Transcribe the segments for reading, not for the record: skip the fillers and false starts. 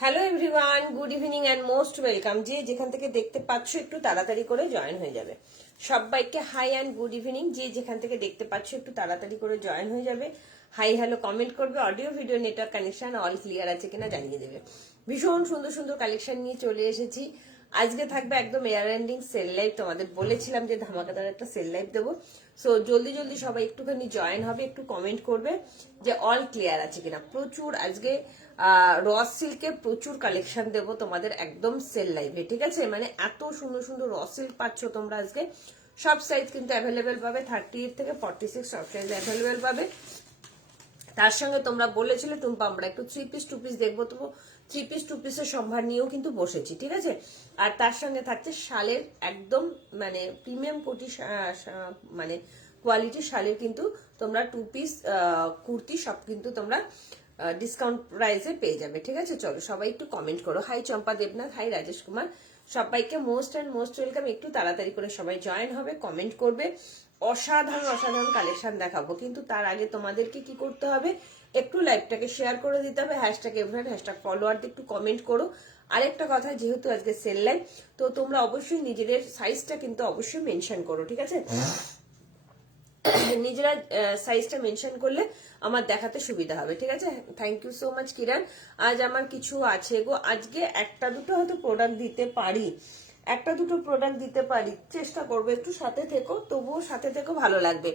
Hello everyone, good evening and most welcome. যে যেখান থেকে দেখতে পাচ্ছ একটু তাড়াতাড়ি করে জয়েন হয়ে যাবে। সবাইকে হাই অ্যান্ড গুড ইভিনিং। যে যেখান থেকে দেখতে পাচ্ছ একটু তাড়াতাড়ি করে জয়েন হয়ে যাবে। হাই হ্যালো কমেন্ট করবে। Audio video network connection all clear আছে কিনা জানিয়ে দেবে। ভীষণ সুন্দর সুন্দর কালেকশন নিয়ে চলে এসেছি। আজকে থাকবে একদম এয়ার এন্ডিং সেল লাইভ। তোমাদের বলেছিলাম যে ধামাকাদার একটা সেল লাইভ দেবো। সো জলদি জলদি সবাই একটুখানি জয়েন হবে, একটু কমেন্ট করবে যে অল ক্লিয়ার আছে কিনা। প্রচুর আজকে র সিল্কের প্রচুর কালেকশন দেবো তোমাদের একদম সেল লাইভে, ঠিক আছে? মানে এত সুন্দর সুন্দর র সিল্ক পাচ্ছ তোমরা আজকে। সব সাইজ কিন্তু অ্যাভেলেবেল পাবে, 38 থেকে 46 সব সাইজ অ্যাভেলেবেল পাবে। তার সঙ্গে তোমরা বলেছিলে তুমি আমরা একটু 3 পিস 2 পিস দেখবো, তো 3 পিস 2 পিসের সম্ভার নিয়েও কিন্তু বসেছি, ঠিক আছে? আর তার সঙ্গে থাকছে শালের একদম মানে প্রিমিয়াম কোটি মানে কোয়ালিটি শালের কিন্তু তোমরা 2 পিস কুর্তি সব কিন্তু তোমরা ডিসকাউন্ট প্রাইসে পেয়ে যাবে, ঠিক আছে? চলো সবাই একটু কমেন্ট করো। হাই চম্পা দেবনাথ, হাই রাজেশ কুমার, সবাইকে মোস্ট অ্যান্ড মোস্ট ওয়েলকাম। একটু তাড়াতাড়ি করে সবাই জয়েন হবে, কমেন্ট করবে। অসাধারণ অসাধারণ কালেকশন দেখাবো, কিন্তু তার আগে তোমাদেরকে কি করতে হবে, একটু লাইভটাকে শেয়ার করে দিতে হবে। হ্যাশট্যাগ এভারেট, হ্যাশট্যাগ ফলোয়ার দিয়ে একটু কমেন্ট করো। আরেকটা কথা, যেহেতু আজকে সেল লাইভ, তো তোমরা অবশ্যই নিজেদের সাইজটা কিন্তু অবশ্যই মেনশন করো, ঠিক আছে? নিজেরা সাইজটা মেনশন করলে আমার দেখাতে সুবিধা হবে, ঠিক আছে? থ্যাংক ইউ সো মাচ কিরণ। আজ আমার কিছু আছে গো, আজকে একটা দুটো হয়তো প্রোডাক্ট দিতে পারি, একটা দুটো প্রোডাক্ট দিতে পারি, চেষ্টা করবো। একটু সাথে থেকো, তবুও সাথে থেকো, ভালো লাগবে,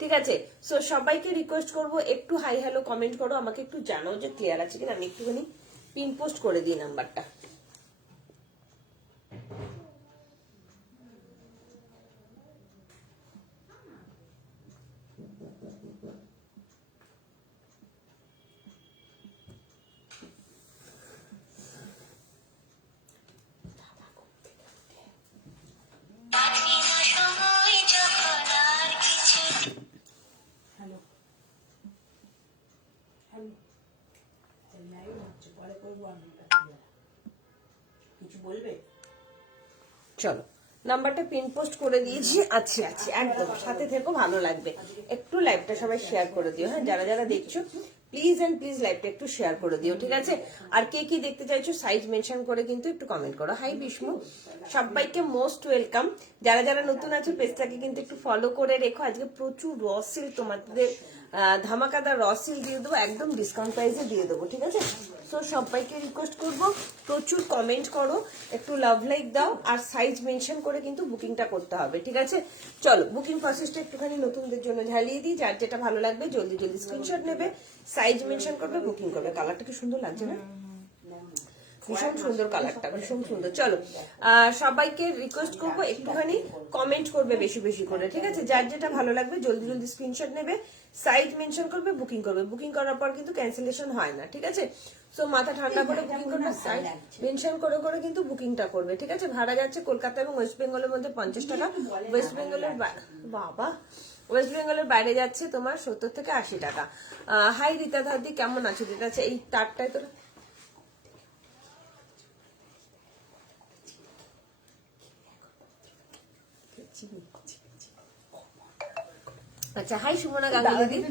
ঠিক আছে? সো সবাইকে রিকোয়েস্ট করবো একটু হাই হ্যালো কমেন্ট করো, আমাকে একটু জানাও যে ক্লিয়ার আছে কিনা। আমি একটুখানি পিন পোস্ট করে দিই নাম্বারটা। কিছু বলবে? চলো নাম্বারটা পিন পোস্ট করে দিয়েছি। আচ্ছা আচ্ছা, একদম সাথে থেকো, ভালো লাগবে। একটু লাইভটা সবাই শেয়ার করে দিও, হ্যাঁ? যারা যারা দেখছো প্লিজ এন্ড প্লিজ লাইভটা একটু শেয়ার করে দিও, ঠিক আছে? আর কে কি দেখতে চাইছো সাইজ মেনশন করে কিন্তু একটু কমেন্ট করো। হাই বিষ্ণু, সবাইকে মোস্ট ওয়েলকাম। যারা যারা নতুন আছো পেজটাকে কিন্তু একটু ফলো করে রেখো। আজকে প্রচুর র সিল্ক তোমাদের ধামাকাদার র সিল্ক দিয়ে দেবো, একদম ডিসকাউন্ট প্রাইসে দিয়ে দেবো, ঠিক আছে? সো সবাইকে রিকোয়েস্ট করবো প্রচুর কমেন্ট করো, একটু লাভ লাইক দাও, আর সাইজ মেনশন করে কিন্তু বুকিংটা করতে হবে, ঠিক আছে? চলো বুকিং প্রসেসটা একটুখানি নতুনদের জন্য ঝালিয়ে দিই। যার যেটা ভালো লাগবে জলদি জলদি স্ক্রিনশট নেবে, সাইজ মেনশন করবে, বুকিং করবে। কালারটা কি সুন্দর লাগছে না? ভীষণ সুন্দর কালারটা, ভীষণ সুন্দর। চলো সবাইকে রিকোয়েস্ট করবো একটুখানি কমেন্ট করবে বেশি বেশি করে, ঠিক আছে? যার যেটা ভালো লাগবে জলদি জলদি স্ক্রিনশট নেবে, সাইজ মেনশন করবে, বুকিং করবে। বুকিং করার পর কিন্তু ক্যান্সেলেশন হয় না, ঠিক আছে? সো মাথা ঠান্ডা করে বুকিং করবে, সাইজ মেনশন করে করে কিন্তু বুকিংটা করবে, ঠিক আছে? ভাড়া যাচ্ছে কলকাতা এবং ওয়েস্ট বেঙ্গলের মধ্যে 50 টাকা। ওয়েস্ট বেঙ্গলের বাবা ওয়েস্ট বেঙ্গলের বাইরে যাচ্ছে তোমার 70 থেকে 80 টাকা। হাই রীতা দাদি, কেমন আছো? রীতা আছে এই তারটায় তোর আচ্ছা। হাই সুমনা গাঙ্গুলি দিদি,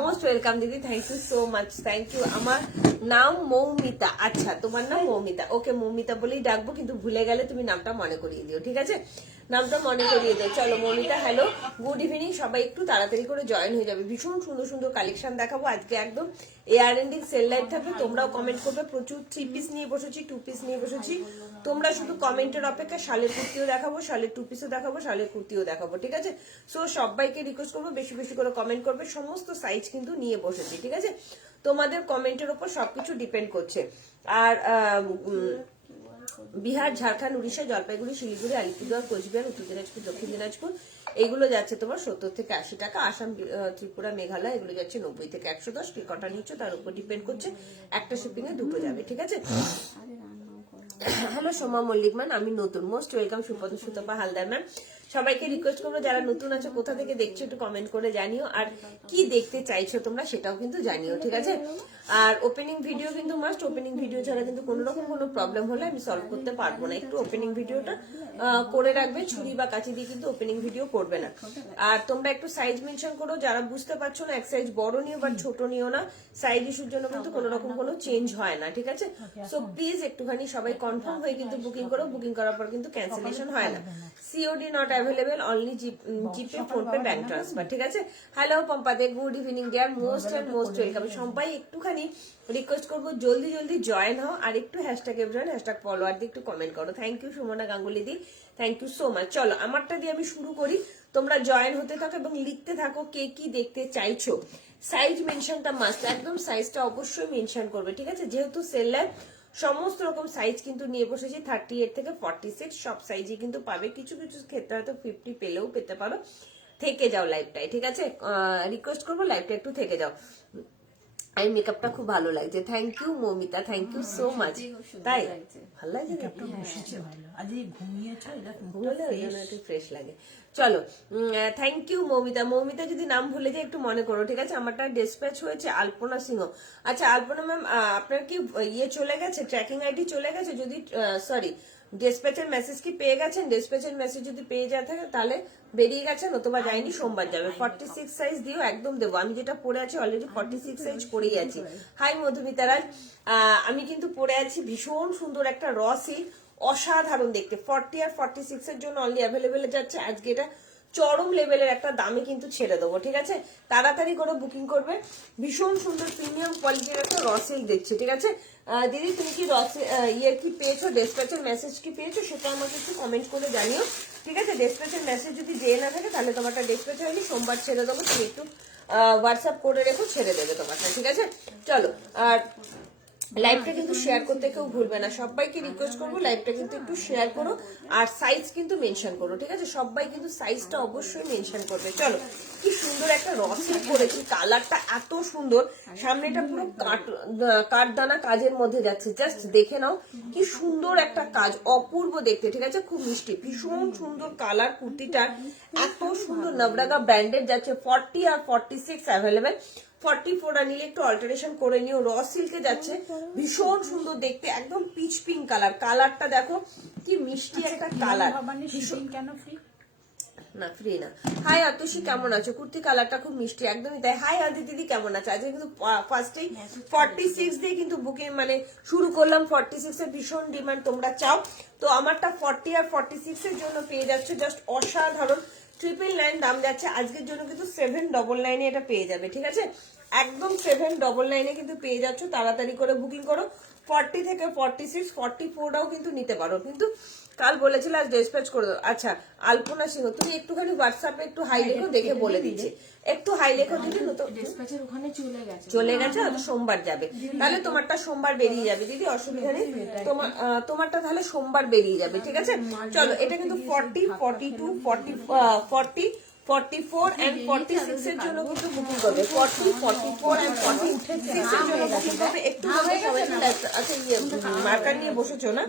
মোস্ট ওয়েলকাম দিদি, thank you so much, thank you. আমার নাম মৌমিতা। আচ্ছা তোমার নাম মৌমিতা, ওকে মৌমিতা বলেই ডাকবো, কিন্তু ভুলে গেলে তুমি নামটা মনে করিয়ে দিও, ঠিক আছে? নামটা মনে করিয়ে দিও। চলো মৌমিতা, হ্যালো গুড ইভিনিং। সবাই একটু তাড়াতাড়ি করে জয়েন হয়ে যাবে। ভীষণ সুন্দর সুন্দর কালেকশন দেখাবো আজকে, একদম এয়ার এন্ডিং সেল লাইভ থাকবে। তোমরাও কমেন্ট করবে। প্রচুর 3 পিস নিয়ে বসেছি, 2 পিস নিয়ে বসেছি। তোমরা শুধু কমেন্টের অপেক্ষা। শালের কুর্তিও দেখাবো, শালের 2 পিসও দেখাবো, শালের কুর্তিও দেখাবো, ঠিক আছে? সো সবাইকে রিকোয়েস্ট করবো বেশি বেশি করে কমেন্ট করবে। সমস্ত সাইজ কিন্তু নিয়ে বসেছি, ঠিক আছে? তোমাদের কমেন্টের উপর সবকিছু ডিপেন্ড করছে। আর বিহার, ঝাড়খণ্ড, উড়িষ্যা, জলপাইগুড়ি, শিলিগুড়ি, আলিপুরদুয়ার, কোচবিহার, উত্তর দিনাজপুর, দক্ষিণ দিনাজপুর এইগুলো যাচ্ছে তোমার 70 থেকে 80 টাকা। আসাম, ত্রিপুরা, মেঘালয় এগুলো যাচ্ছে 90 থেকে 110। কি কটা নিচ্ছ তার উপর ডিপেন্ড করছে, একটা শিপিং এ দুটো যাবে, ঠিক আছে। হ্যালো সোমা মল্লিক ম্যাম, আমি নতুন, most welcome Supad Sutapa Haldar ma'am. সবাইকে রিকোয়েস্ট করবো যারা নতুন আছো কোথা থেকে দেখছো একটু কমেন্ট করে জানিও, আর কি দেখতে চাইছো তোমরা সেটাও কিন্তু জানিও, ঠিক আছে। আর ওপেনিং ভিডিও কিন্তু মাস্ট, ওপেনিং ভিডিও ছাড়া কিন্তু কোনো রকম কোনো প্রবলেম হলে আমি সলভ করতে পারবো না। একটু ওপেনিং ভিডিওটা করে রাখবে, ছুরি বা কাঁচি দিয়ে কিন্তু ওপেনিং ভিডিও করবে না। আর তোমরা একটু সাইজ মেনশন করো, যারা বুঝতে পারছো না এক সাইজ বড় নিও বা ছোট নিও না, সাইজ ইস্যুর জন্য কিন্তু কোনো রকম কোনো চেঞ্জ হয় না, ঠিক আছে। সো প্লিজ একটুখানি সবাই কনফার্ম হয়ে কিন্তু বুকিং করো, বুকিং করার পর কিন্তু ক্যান্সেলেশন হয় না। COD not available, only GPay, PhonePe, bank transfer, ঠিক আছে। হ্যালো পম্পাদে, good evening dear, most and most welcome. সবাই একটুখানি রিকোয়েস্ট করবো জলদি জলদি জয়েন হও, আর একটু হ্যাশট্যাগ এভরিওয়ান, হ্যাশট্যাগ ফলোয়ার দিয়ে একটু কমেন্ট করো। থ্যাংক ইউ সুমনা গাঙ্গুলি দি, থ্যাংক ইউ সো মাচ। চলো আমারটা দিয়ে আমি শুরু করি, তোমরা জয়েন হতে থাকো এবং লিখতে থাকো কে কি দেখতে চাইছো। সাইজ মেনশনটা মাস্ট, একদম সাইজটা অবশ্যই মেনশন করবে, ঠিক আছে। যেহেতু সেলার সমস্ত রকম সাইজ কিন্তু নিয়ে বসেছি, 38 থেকে 46 সব সাইজই কিন্তু পাবে। কিছু কিছু ক্ষেত্রে হয়তো 50 পেলেও পেতে পারো। থেকে যাও লাইভটাই, ঠিক আছে। রিকোয়েস্ট করবো লাইভটা একটু থেকে যাও। এই মেকআপটা খুব ভালো লাগছে, thank you Momita, thank you so much. তাই ভালো লাগছে, ঘুমিয়েছো, ফ্রেশ লাগে। চলো, থ্যাংক ইউ মমিতা। মমিতা যদি নাম ভুলে যায় একটু মনে করো, ঠিক আছে। আমারটা ডিসপ্যাচ হয়েছে আলপনা সিংহ। আচ্ছা আলপনা ম্যাম, আপনার কি ইয়ে চলে গেছে, ট্র্যাকিং আইডি চলে গেছে? যদি সরি ডিসপ্যাচের মেসেজ কি পেয়ে গেছেন? ডিসপ্যাচের মেসেজ যদি পেয়ে যায় থাকে তাহলে বেরিয়ে গেছে, নতুবা যায়নি, সোমবার যাবে। 46 সাইজ দিও, একদম দেবো। আমি যেটা পরে আছি অলরেডি 46 সাইজ পরেই আছি। হাই মধুমিতা রাজ, আমি কিন্তু পরে আছি ভীষণ সুন্দর একটা র সিল্ক, অসাধারণ দেখতে। 40 আর 46 এর জন্য অনলি অ্যাভেলেবেল যাচ্ছে আজকে। এটা চরম লেভেলের একটা দামে কিন্তু ছেড়ে দেবো, ঠিক আছে। তাড়াতাড়ি করে বুকিং করবে। ভীষণ সুন্দর প্রিমিয়াম কোয়ালিটির একটা র সিল্ক দেখছি, ঠিক আছে। দিদি তুমি কি ইয়ে কি পেয়েছো, ডেসপ্যাচের মেসেজ কি পেয়েছো সেটা আমাকে একটু কমেন্ট করে জানিও, ঠিক আছে। ডেসপ্যাচের মেসেজ যদি যেয়ে না থাকে তাহলে তোমারটা ডেসপ্যাচ হয়নি, সোমবার ছেড়ে দেবো। তুমি একটু হোয়াটসঅ্যাপ করে রেখো, ছেড়ে দেবে তোমারটা, ঠিক আছে। চলো, আর লাইভটা কিন্তু শেয়ার করতে কেউ ভুলবে না, সবাইকে রিকোয়েস্ট করবো লাইভটা কিন্তু একটু শেয়ার করো, আর সাইজ কিন্তু মেনশন করো, ঠিক আছে। সবাই কিন্তু সাইজটা অবশ্যই মেনশন করবে। চলো, কি সুন্দর একটা রসিল করেছি, কালারটা এত সুন্দর, সামনেটা পুরো কাঠদানা কাজের মধ্যে যাচ্ছে, জাস্ট দেখে নাও কি সুন্দর একটা কাজ, অপূর্ব দেখতে, ঠিক আছে। খুব মিষ্টি, ভীষণ সুন্দর কালার, কুর্তিটা এত সুন্দর, নবরাগা ব্র্যান্ডেড যাচ্ছে। 40 আর 46 অ্যাভেলেবেল। 44 আনিলে একটু অল্টারেশন করে নিও, র সিল্কে যাচ্ছে, ভীষণ সুন্দর দেখতে, একদম পিচ পিঙ্ক কালার। কালারটা দেখো কি মিষ্টি একটা কালার। কেন ফ্রি না, ফ্রি না। হাই আতুষি, কেমন আছো? কুর্তি কালারটা খুব মিষ্টি, একদমই তাই। হাই আদি দিদি, কেমন আছে? আজকে কিন্তু ফার্স্টেই 46 দিয়ে কিন্তু বুকিং মানে শুরু করলাম। 46 এর ভীষণ ডিমান্ড, তোমরা চাও তো। আমারটা 40 আর 46 এর জন্য পেয়ে যাচ্ছে জাস্ট অসাধারণ 999 দাম যাচ্ছে আজকের জন্য, কিন্তু 799 এ এটা পেয়ে যাবে, ঠিক আছে। একদম 799 এ কিন্তু পেয়ে যাচ্ছ, তাড়াতাড়ি করে বুকিং করো। 40 থেকে 46, 44টাও কিন্তু নিতে পারো, কিন্তু কাল বলেছিল আজ ডিসপ্যাচ করে দাও। আচ্ছা আলপনা সিংহ, তুমি একটুখানি হোয়াটসঅ্যাপে একটু হাই লেখো, দেখে বলে দিচ্ছি। একটু হাই লেখো দিদি, ডিসপ্যাচের ওখানে চলে গেছে, হয়তো সোমবার যাবে। তাহলে তোমারটা সোমবার বেরিয়ে যাবে দিদি, অসুবিধা নেই। তোমারটা তাহলে সোমবার বেরিয়ে যাবে, ঠিক আছে। চলো, এটা কিন্তু 40, 42, 40, 44 and 46 এর জন্য কিন্তু বুকিং করবে। 40, 44 and 46 এর জন্য বুকিং করবে। একটু সবাই, আচ্ছা ইয়ে মার্কার নিয়ে বসেছো না?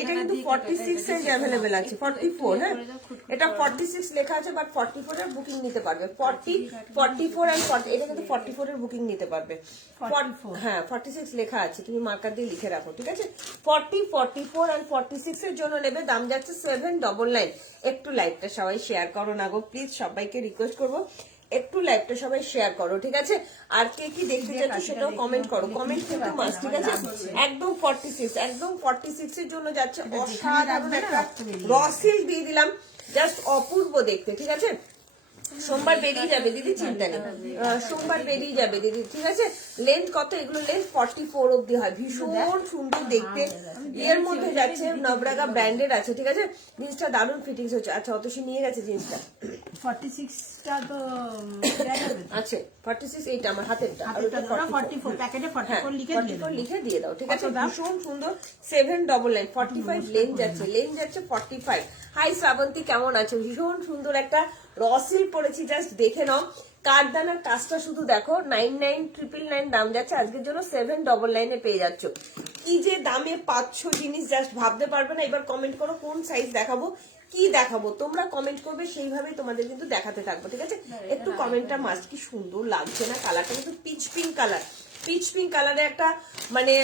এটা কিন্তু 46 সাইজ অ্যাভেলেবেল আছে, 44, হ্যাঁ এটা 46 লেখা আছে, বাট 44 এর বুকিং নিতে পারবে। 40, 44 and 40, এটা কিন্তু 44 এর বুকিং নিতে পারবে। হ্যাঁ 46 লেখা আছে, তুমি মার্কার দিয়ে লিখে রাখো, ঠিক আছে। 40, 44 and 46 এর জন্য নেবে, দাম যাচ্ছে 799। একটু লাইভটা সবাই শেয়ার করো না গো প্লিজ, সবাইকে রিকোয়েস্ট করবো একটু লাইভটা সবাই শেয়ার করো, ঠিক আছে। আর কে কি দেখতে চাচ্ছ সেটাও কমেন্ট করো, কমেন্ট কিন্তু মাস্ট, ঠিক আছে। একদম 46, একদম 46 এর জন্য যাচ্ছে অসাধারণ একটা রসিল দিয়ে দিলাম, জাস্ট অপূর্ব দেখতে, ঠিক আছে। সোমবার বেরিয়ে যাবে দিদি, চিন্তা নেই, সোমবার বেরিয়ে যাবে দিদি, ঠিক আছে। লেন্থ কত? এগুলো লেন্থ 44 অব্দি হয়, ভীষণ সুন্দর দেখতে, এর মধ্যে যাচ্ছে, নবরাগা ব্র্যান্ডেড আছে, ঠিক আছে। জিনিসটা দারুণ ফিটিংস হচ্ছে। আচ্ছা অতসী নিয়ে গেছে জিনিসটা, 46টা তো আছে 46, এইটা আমার হাতেরটা, আর ওটা 44 প্যাকেটে 44 লিখে দিয়ে দাও, ঠিক আছে। ভীষণ সুন্দর, 799, 45 লেন যাচ্ছে, 45। হাই শ্রাবন্তী, কেমন আছো? ভীষণ সুন্দর একটা র সিল্ক পরেছি, জাস্ট দেখে নাও। কাঠদানার কাজটা শুধু দেখো, 99,999 দাম যাচ্ছে, আজকের জন্য 799 পেয়ে যাচ্ছ। কি যে দামে পাচ্ছ জিনিস জাস্ট ভাবতে পারবে না। এবার কমেন্ট করো কোন সাইজ দেখাবো, কি দেখাবো, তোমরা কমেন্ট করবে, সেইভাবেই তোমাদের কিন্তু দেখাতে থাকবো, ঠিক আছে? একটু কমেন্টটা মাস্ট, কি সুন্দর লাগছে না কালারটা, কিন্তু pitch pink colour, pitch pink কালারে একটা মানে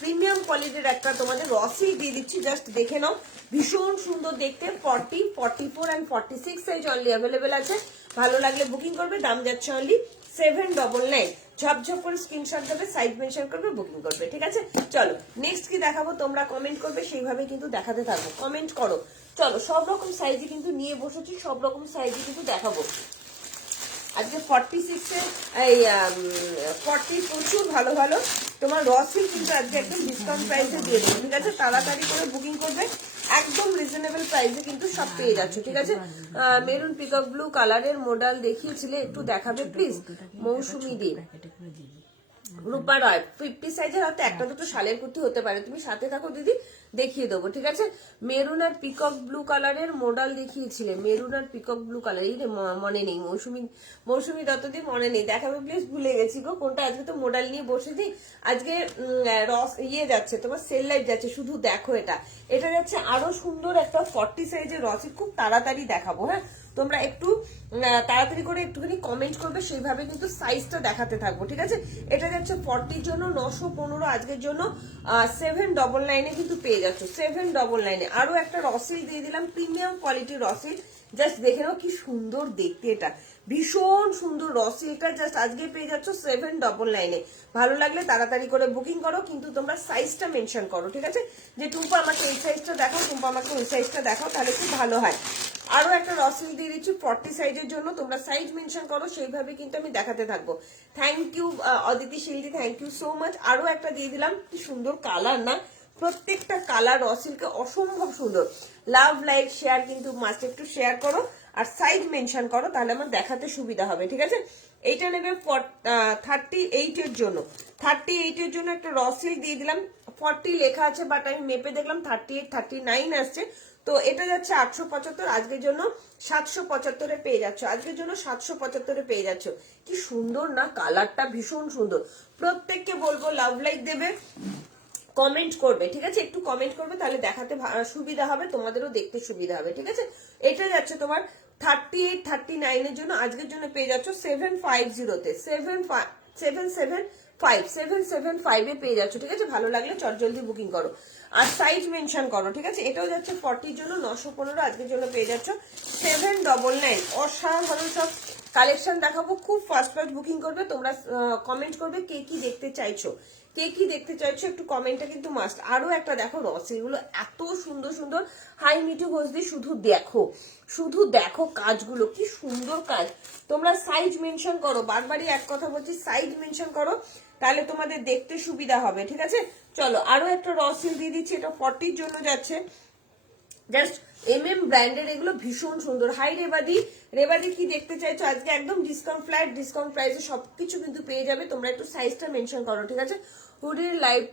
প্রিমিয়াম কোয়ালিটির একটা তোমাদের রসিল দিয়ে দিচ্ছি, জাস্ট দেখে নাও। ভীষণ সুন্দর দেখতে। 40, 44 and 46 সাইজ অনলি অ্যাভেলেবেল আছে। ভালো লাগলে বুকিং করবে, দাম যাচ্ছে অনলি 799। ঝপঝপ করে স্ক্রিনশট দেবে, সাইজ মেনশন করবে, বুকিং করবে, ঠিক আছে? চলো নেক্সট কি দেখাবো, তোমরা কমেন্ট করবে, সেইভাবে কিন্তু দেখাতে থাকবো। কমেন্ট করো। চলো, সব রকম সাইজে কিন্তু নিয়ে বসেছি, সব রকম সাইজে কিন্তু দেখাবো। আজকে 46 এ এই 40 প্রচুর ভালো ভালো তোমার রসিল কিন্তু আজকে একদম ডিসকাউন্ট প্রাইসে দিয়ে দেবো, ঠিক আছে? তাড়াতাড়ি করে বুকিং করবে, একদম রিজনেবল প্রাইসে কিন্তু সব পেয়ে যাচ্ছে, ঠিক আছে? মেরুন পিকক ব্লু কালারের মডেল দেখিয়েছিলে, একটু দেখাবে প্লিজ। মৌসুমি দি, রূপা রয়, 50 সাইজের হয়তো একটা দুটো শালের কুর্তি হতে পারে, তুমি সাথে থাকো দিদি, দেখিয়ে দেবো, ঠিক আছে? মেরুন আর পিকক ব্লু কালারের মডেল দেখিয়েছিলে, মেরুন আর পিকক ব্লু কালার, এই মনে নেই। মৌসুমি দত্তদি মনে নেই, দেখাবে প্লিজ, ভুলে গেছি গো কোনটা। আজকে তো মডেল নিয়ে বসে দিই, আজকে যাচ্ছে তোমার সেল লাইট যাচ্ছে, শুধু দেখো এটা। এটা যাচ্ছে আরো সুন্দর একটা 40 সাইজের রসি, খুব তাড়াতাড়ি দেখাবো, হ্যাঁ? তোমরা একটু তাড়াতাড়ি করে একটুখানি কমেন্ট করবে, সেইভাবে কিন্তু সাইজটা দেখাতে থাকবো, ঠিক আছে? এটা যাচ্ছে 40 জন্য 915, আজকের জন্য 799 কিন্তু পেয়ে যাচ্ছ, 799। আরো একটা রসিল দিয়ে দিলাম, প্রিমিয়াম কোয়ালিটির রসিল, জাস্ট দেখে নাও কি সুন্দর দেখতে, এটা ভীষণ সুন্দর রসিলটা, জাস্ট আজকে পেয়ে যাচ্ছ 799। ভালো লাগলে তাড়াতাড়ি করে বুকিং করো, কিন্তু তোমরা সাইজটা মেনশন করো, ঠিক আছে? যে টুম্পা আমাকে এই সাইজটা দেখাও, টুম্পা আমাকে ওই সাইজটা দেখাও, তাহলে খুব ভালো হয়। আরো একটা রসিল দিয়ে দিচ্ছি 40 সাইজের জন্য, তোমরা সাইজ মেনশন করো, সেইভাবে কিন্তু আমি দেখাতে থাকবো। থ্যাংক ইউ অদিতি শিল্ডি, থ্যাংক ইউ সো মাচ। আরো একটা দিয়ে দিলাম, কি সুন্দর কালার না, প্রত্যেকটা কালার রসিলকে অসম্ভব সুন্দর। লাভ, লাইক, শেয়ার কিন্তু মাস্ট, একটু শেয়ার করো আর সাইজ মেনশন করো, তাহলে আমার দেখাতে সুবিধা হবে, ঠিক আছে? এইটা নেবে 38 এর জন্য, 38 এর জন্য একটা রসিল দিয়ে দিলাম। 40 লেখা আছে, বাট আমি মেপে দেখলাম 38, 39 আসছে, তো এটা যাচ্ছে 875, আজকের জন্য 775 পেয়ে যাচ্ছ, আজকের জন্য 775 পেয়ে যাচ্ছ। কি সুন্দর না কালারটা, ভীষণ সুন্দর। প্রত্যেককে বলবো লাভ লাইক দেবে, কমেন্ট করবে, ঠিক আছে? একটু কমেন্ট করবে, তাহলে দেখাতে সুবিধা হবে, তোমাদেরও দেখতে সুবিধা হবে, ঠিক আছে? এটা যাচ্ছে তোমার 38, 39 এর জন্য, আজকের জন্য পেয়ে যাচ্ছ 750 তে, 775 এ পেয়ে যাচ্ছ, ঠিক আছে? ভালো লাগলে চটজলদি বুকিং করো আর সাইজ মেনশন করো, ঠিক আছে? এটাও যাচ্ছে 40 জন্য 915, আজকের জন্য পেয়ে যাচ্ছ 799। অসাধারণ সব কালেকশন দেখাবো, খুব ফাস্ট বুকিং করবে তোমরা। কমেন্ট করবে কে কি দেখতে চাইছো, কে কি দেখতে চাইছো, একটু কমেন্টটা কিন্তু মাস্ট। আরো একটা দেখো রসিল গুলো এত সুন্দর সুন্দর, হাই মিঠু ঘোষদি, শুধু দেখো, শুধু দেখো কাজগুলো, কি সুন্দর কাজ। তোমরা সাইজ মেনশন করো, বারবারই এক কথা বলছি, সাইজ মেনশন করো, তাহলে তোমাদের দেখতে সুবিধা হবে, ঠিক আছে? চলো আরো একটা রসিল দিয়ে দিচ্ছি, এটা 40 জন্য যাচ্ছে, জাস্ট ব্র্যান্ডের, এগুলো ভীষণ সুন্দর। হাই রেবাদি, রেবাদি কি দেখতে চাইছো? আজকে একদম ডিসকাউন্ট ফ্ল্যাট, ডিসকাউন্ট প্রাইসে সবকিছু কিন্তু পেয়ে যাবে, তোমরা একটু সাইজটা মেনশন করো, ঠিক আছে? হুডির লাইভ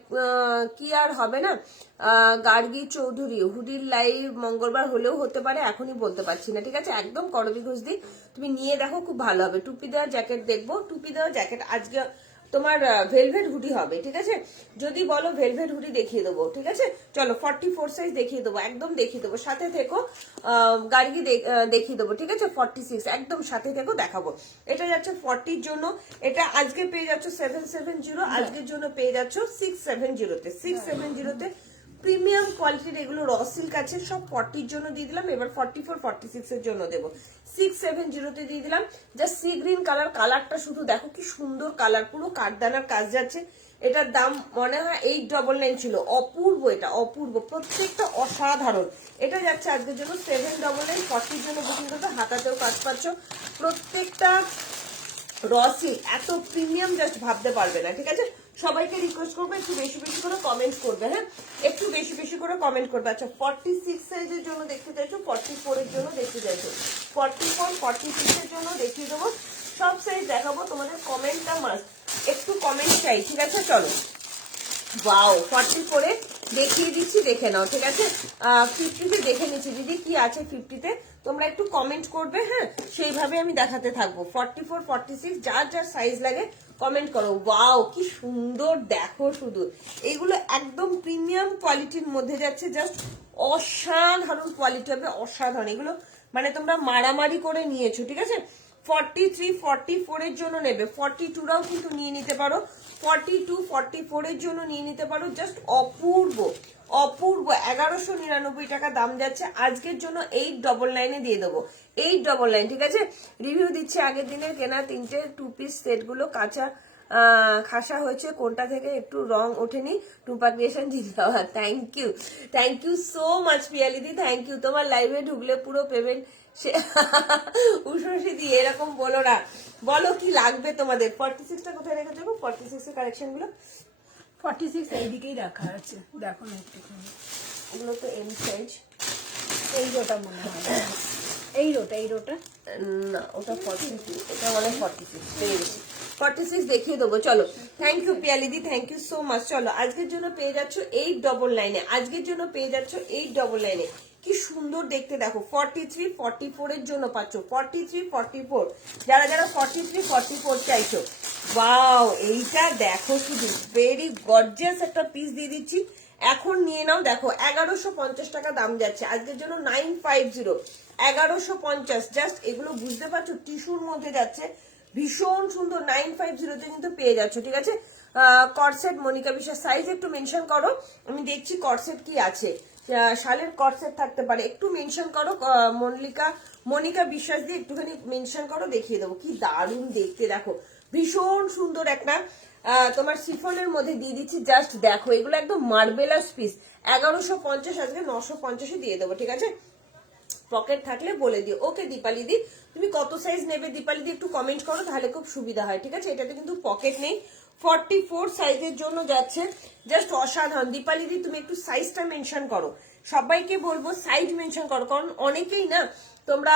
কি আর হবে না, গার্গী চৌধুরী, হুডির লাইভ মঙ্গলবার হলেও হতে পারে, এখনই বলতে পারছি না, ঠিক আছে? একদম করবি ঘুষদি, তুমি নিয়ে দেখো, খুব ভালো হবে। টুপি দেওয়া জ্যাকেট দেখবো, টুপি দেওয়া জ্যাকেট আজকে তোমার ভেলভেট হুডি হবে, ঠিক আছে? যদি বলো ভেলভেট হুডি দেখিয়ে দেবো, ঠিক আছে? চলো 44 সাইজ দেখিয়ে দেবো, একদম দেখিয়ে দেবো, সাথে থেকো। গার্গি দেখিয়ে দেবো, ঠিক আছে? 46 একদম সাথে থেকো, দেখাবো। এটা যাচ্ছে 40 জন্য, এটা আজকে পেয়ে যাচ্ছ 770, আজকের জন্য পেয়ে যাচ্ছ 670 তে, 670 তে প্রিমিয়াম কোয়ালিটির এগুলো র সিল্ক আছে, সব 40 জন্য দিয়ে দিলাম। এবার 44, 46 এর জন্য দেবো, 670 তে দিয়ে দিলাম। জাস্ট সি গ্রিন কালার, কালারটা শুধু দেখো কি সুন্দর কালার, পুরো কাঠদানার কাজ যাচ্ছে। এটার দাম মনে হয় 899 ছিল, অপূর্ব, এটা অপূর্ব, প্রত্যেকটা অসাধারণ। এটা যাচ্ছে আজকের জন্য 799, 40 জন্য বুকিং করবে, হাতাতেও কাজ পাচ্ছ, প্রত্যেকটা র সিল্ক এত প্রিমিয়াম, জাস্ট ভাবতে পারবে না, ঠিক আছে? সবাইকে রিকোয়েস্ট করবো একটু বেশি বেশি করে কমেন্ট করবে, হ্যাঁ? একটু বেশি বেশি করে কমেন্ট করবে। আচ্ছা 46 সাইজের জন্য দেখতে চাইছো, 44 এর জন্য দেখতে চাইছো, 44, 46 এর জন্য দেখিয়ে দেবো, সব সাইজ দেখাবো, তোমাদের কমেন্টটা মাস্ট, একটু কমেন্ট চাই, ঠিক আছে? চলো, ওয়াও 44 দেখিয়ে দিচ্ছি, দেখে নাও, ঠিক আছে। 50-তে দেখে নিচ্ছি দিদি কি আছে 50-তে, তোমরা একটু কমেন্ট করবে, হ্যাঁ, সেইভাবে আমি দেখাতে থাকবো। 44, 46 যার যার সাইজ লাগে কমেন্ট করো। ওয়াও কি সুন্দর দেখো, শুধু এগুলো একদম প্রিমিয়াম কোয়ালিটির মধ্যে যাচ্ছে, জাস্ট অসাধারণ কোয়ালিটি হবে, অসাধারণ। এগুলো মানে তোমরা মারামারি করে নিয়েছো, ঠিক আছে। 43, 44 এর জন্য নেবে, 42রাও কিন্তু নিয়ে নিতে পারো, 42, 44 এর জন্য নিয়ে নিতে পারো। জাস্ট অপূর্ব অপূর্ব, 1199 টাকা দাম যাচ্ছে আজকের জন্য। 899 দিয়ে দেবো, 899, ঠিক আছে। রিভিউ দিচ্ছে আগের দিনের কেনা 3টে 2 পিস সেটগুলো, কাঁচা খাসা হয়েছে, কোনটা থেকে একটু রং ওঠেনি। টুম্পা ক্রিয়েশন জিন্দাবাদ। থ্যাংক ইউ সো মাচ পিয়ালিদি, থ্যাংক ইউ। তোমার লাইভে ঢুকলে পুরো পেমেন্ট উষসী দিয়ে এরকম বলো না, বলো কি লাগবে তোমাদের। 46টা কোথায় রেখেছো? 46 এর কালেকশন গুলো 46 এইদিকেই রাখা আছে, দেখো না একটুখানি। ওগুলো তো এম সাইজ। এই রোটা মনে হয়, এই রোটা না, ওটা 42, এটা মানে 46 পেয়ে গেছি। 46 দেখিয়ে দেবো, চলো। থ্যাংক ইউ পিয়ালিদি, থ্যাংক ইউ সো মাচ। চলো আজকের জন্য পেয়ে যাচ্ছ 899, আজকের জন্য পেয়ে যাচ্ছ 899। কি সুন্দর দেখতে দেখো। 43, 44 এর জন্য পাচ্ছ, 43, 44 যারা যারা 43, 44 চাইছো। ওয়াও এইটা দেখো শুধু, ভেরি গর্জিয়াস একটা পিস দিয়ে দিচ্ছি, এখন নিয়ে নাও। দেখো 1150 টাকা দাম যাচ্ছে আজকের জন্য, 950, 1150। জাস্ট এগুলো বুঝতে পারছো, টিস্যুর মধ্যে যাচ্ছে, ভীষণ সুন্দর। 950-তে কিন্তু পেয়ে যাচ্ছ, ঠিক আছে। কর্সেট মনিকা বিশ্বাস সাইজ একটু মেনশন করো, আমি দেখছি কর্সেট কি আছে, শালের কর্সেট থাকতে পারে, একটু মেনশন করো। মনিকা বিশ্বাস দিয়ে একটুখানি মেনশন করো, দেখিয়ে দেবো। কি দারুণ দেখতে দেখো, ভীষণ সুন্দর একটা তোমার সিফনের মধ্যে দিয়ে দিচ্ছি। জাস্ট দেখো এগুলো একদম মার্বেলাস পিস, 1150, আজকে 950 দিয়ে দেবো, ঠিক আছে। পকেট থাকলে বলে দিও। ওকে দীপালি দি, তুমি কত সাইজ নেবে দীপালি দি একটু কমেন্ট করো, তাহলে খুব সুবিধা হয়, ঠিক আছে। এটাতে কিন্তু পকেট নেই, 44 সাইজের জন্য যাচ্ছে, জাস্ট অসাধারণ। দীপালি দি তুমি একটু সাইজটা মেনশন করো, সবাইকে বলবো সাইজ মেনশন করো, কারণ অনেকেই না তোমরা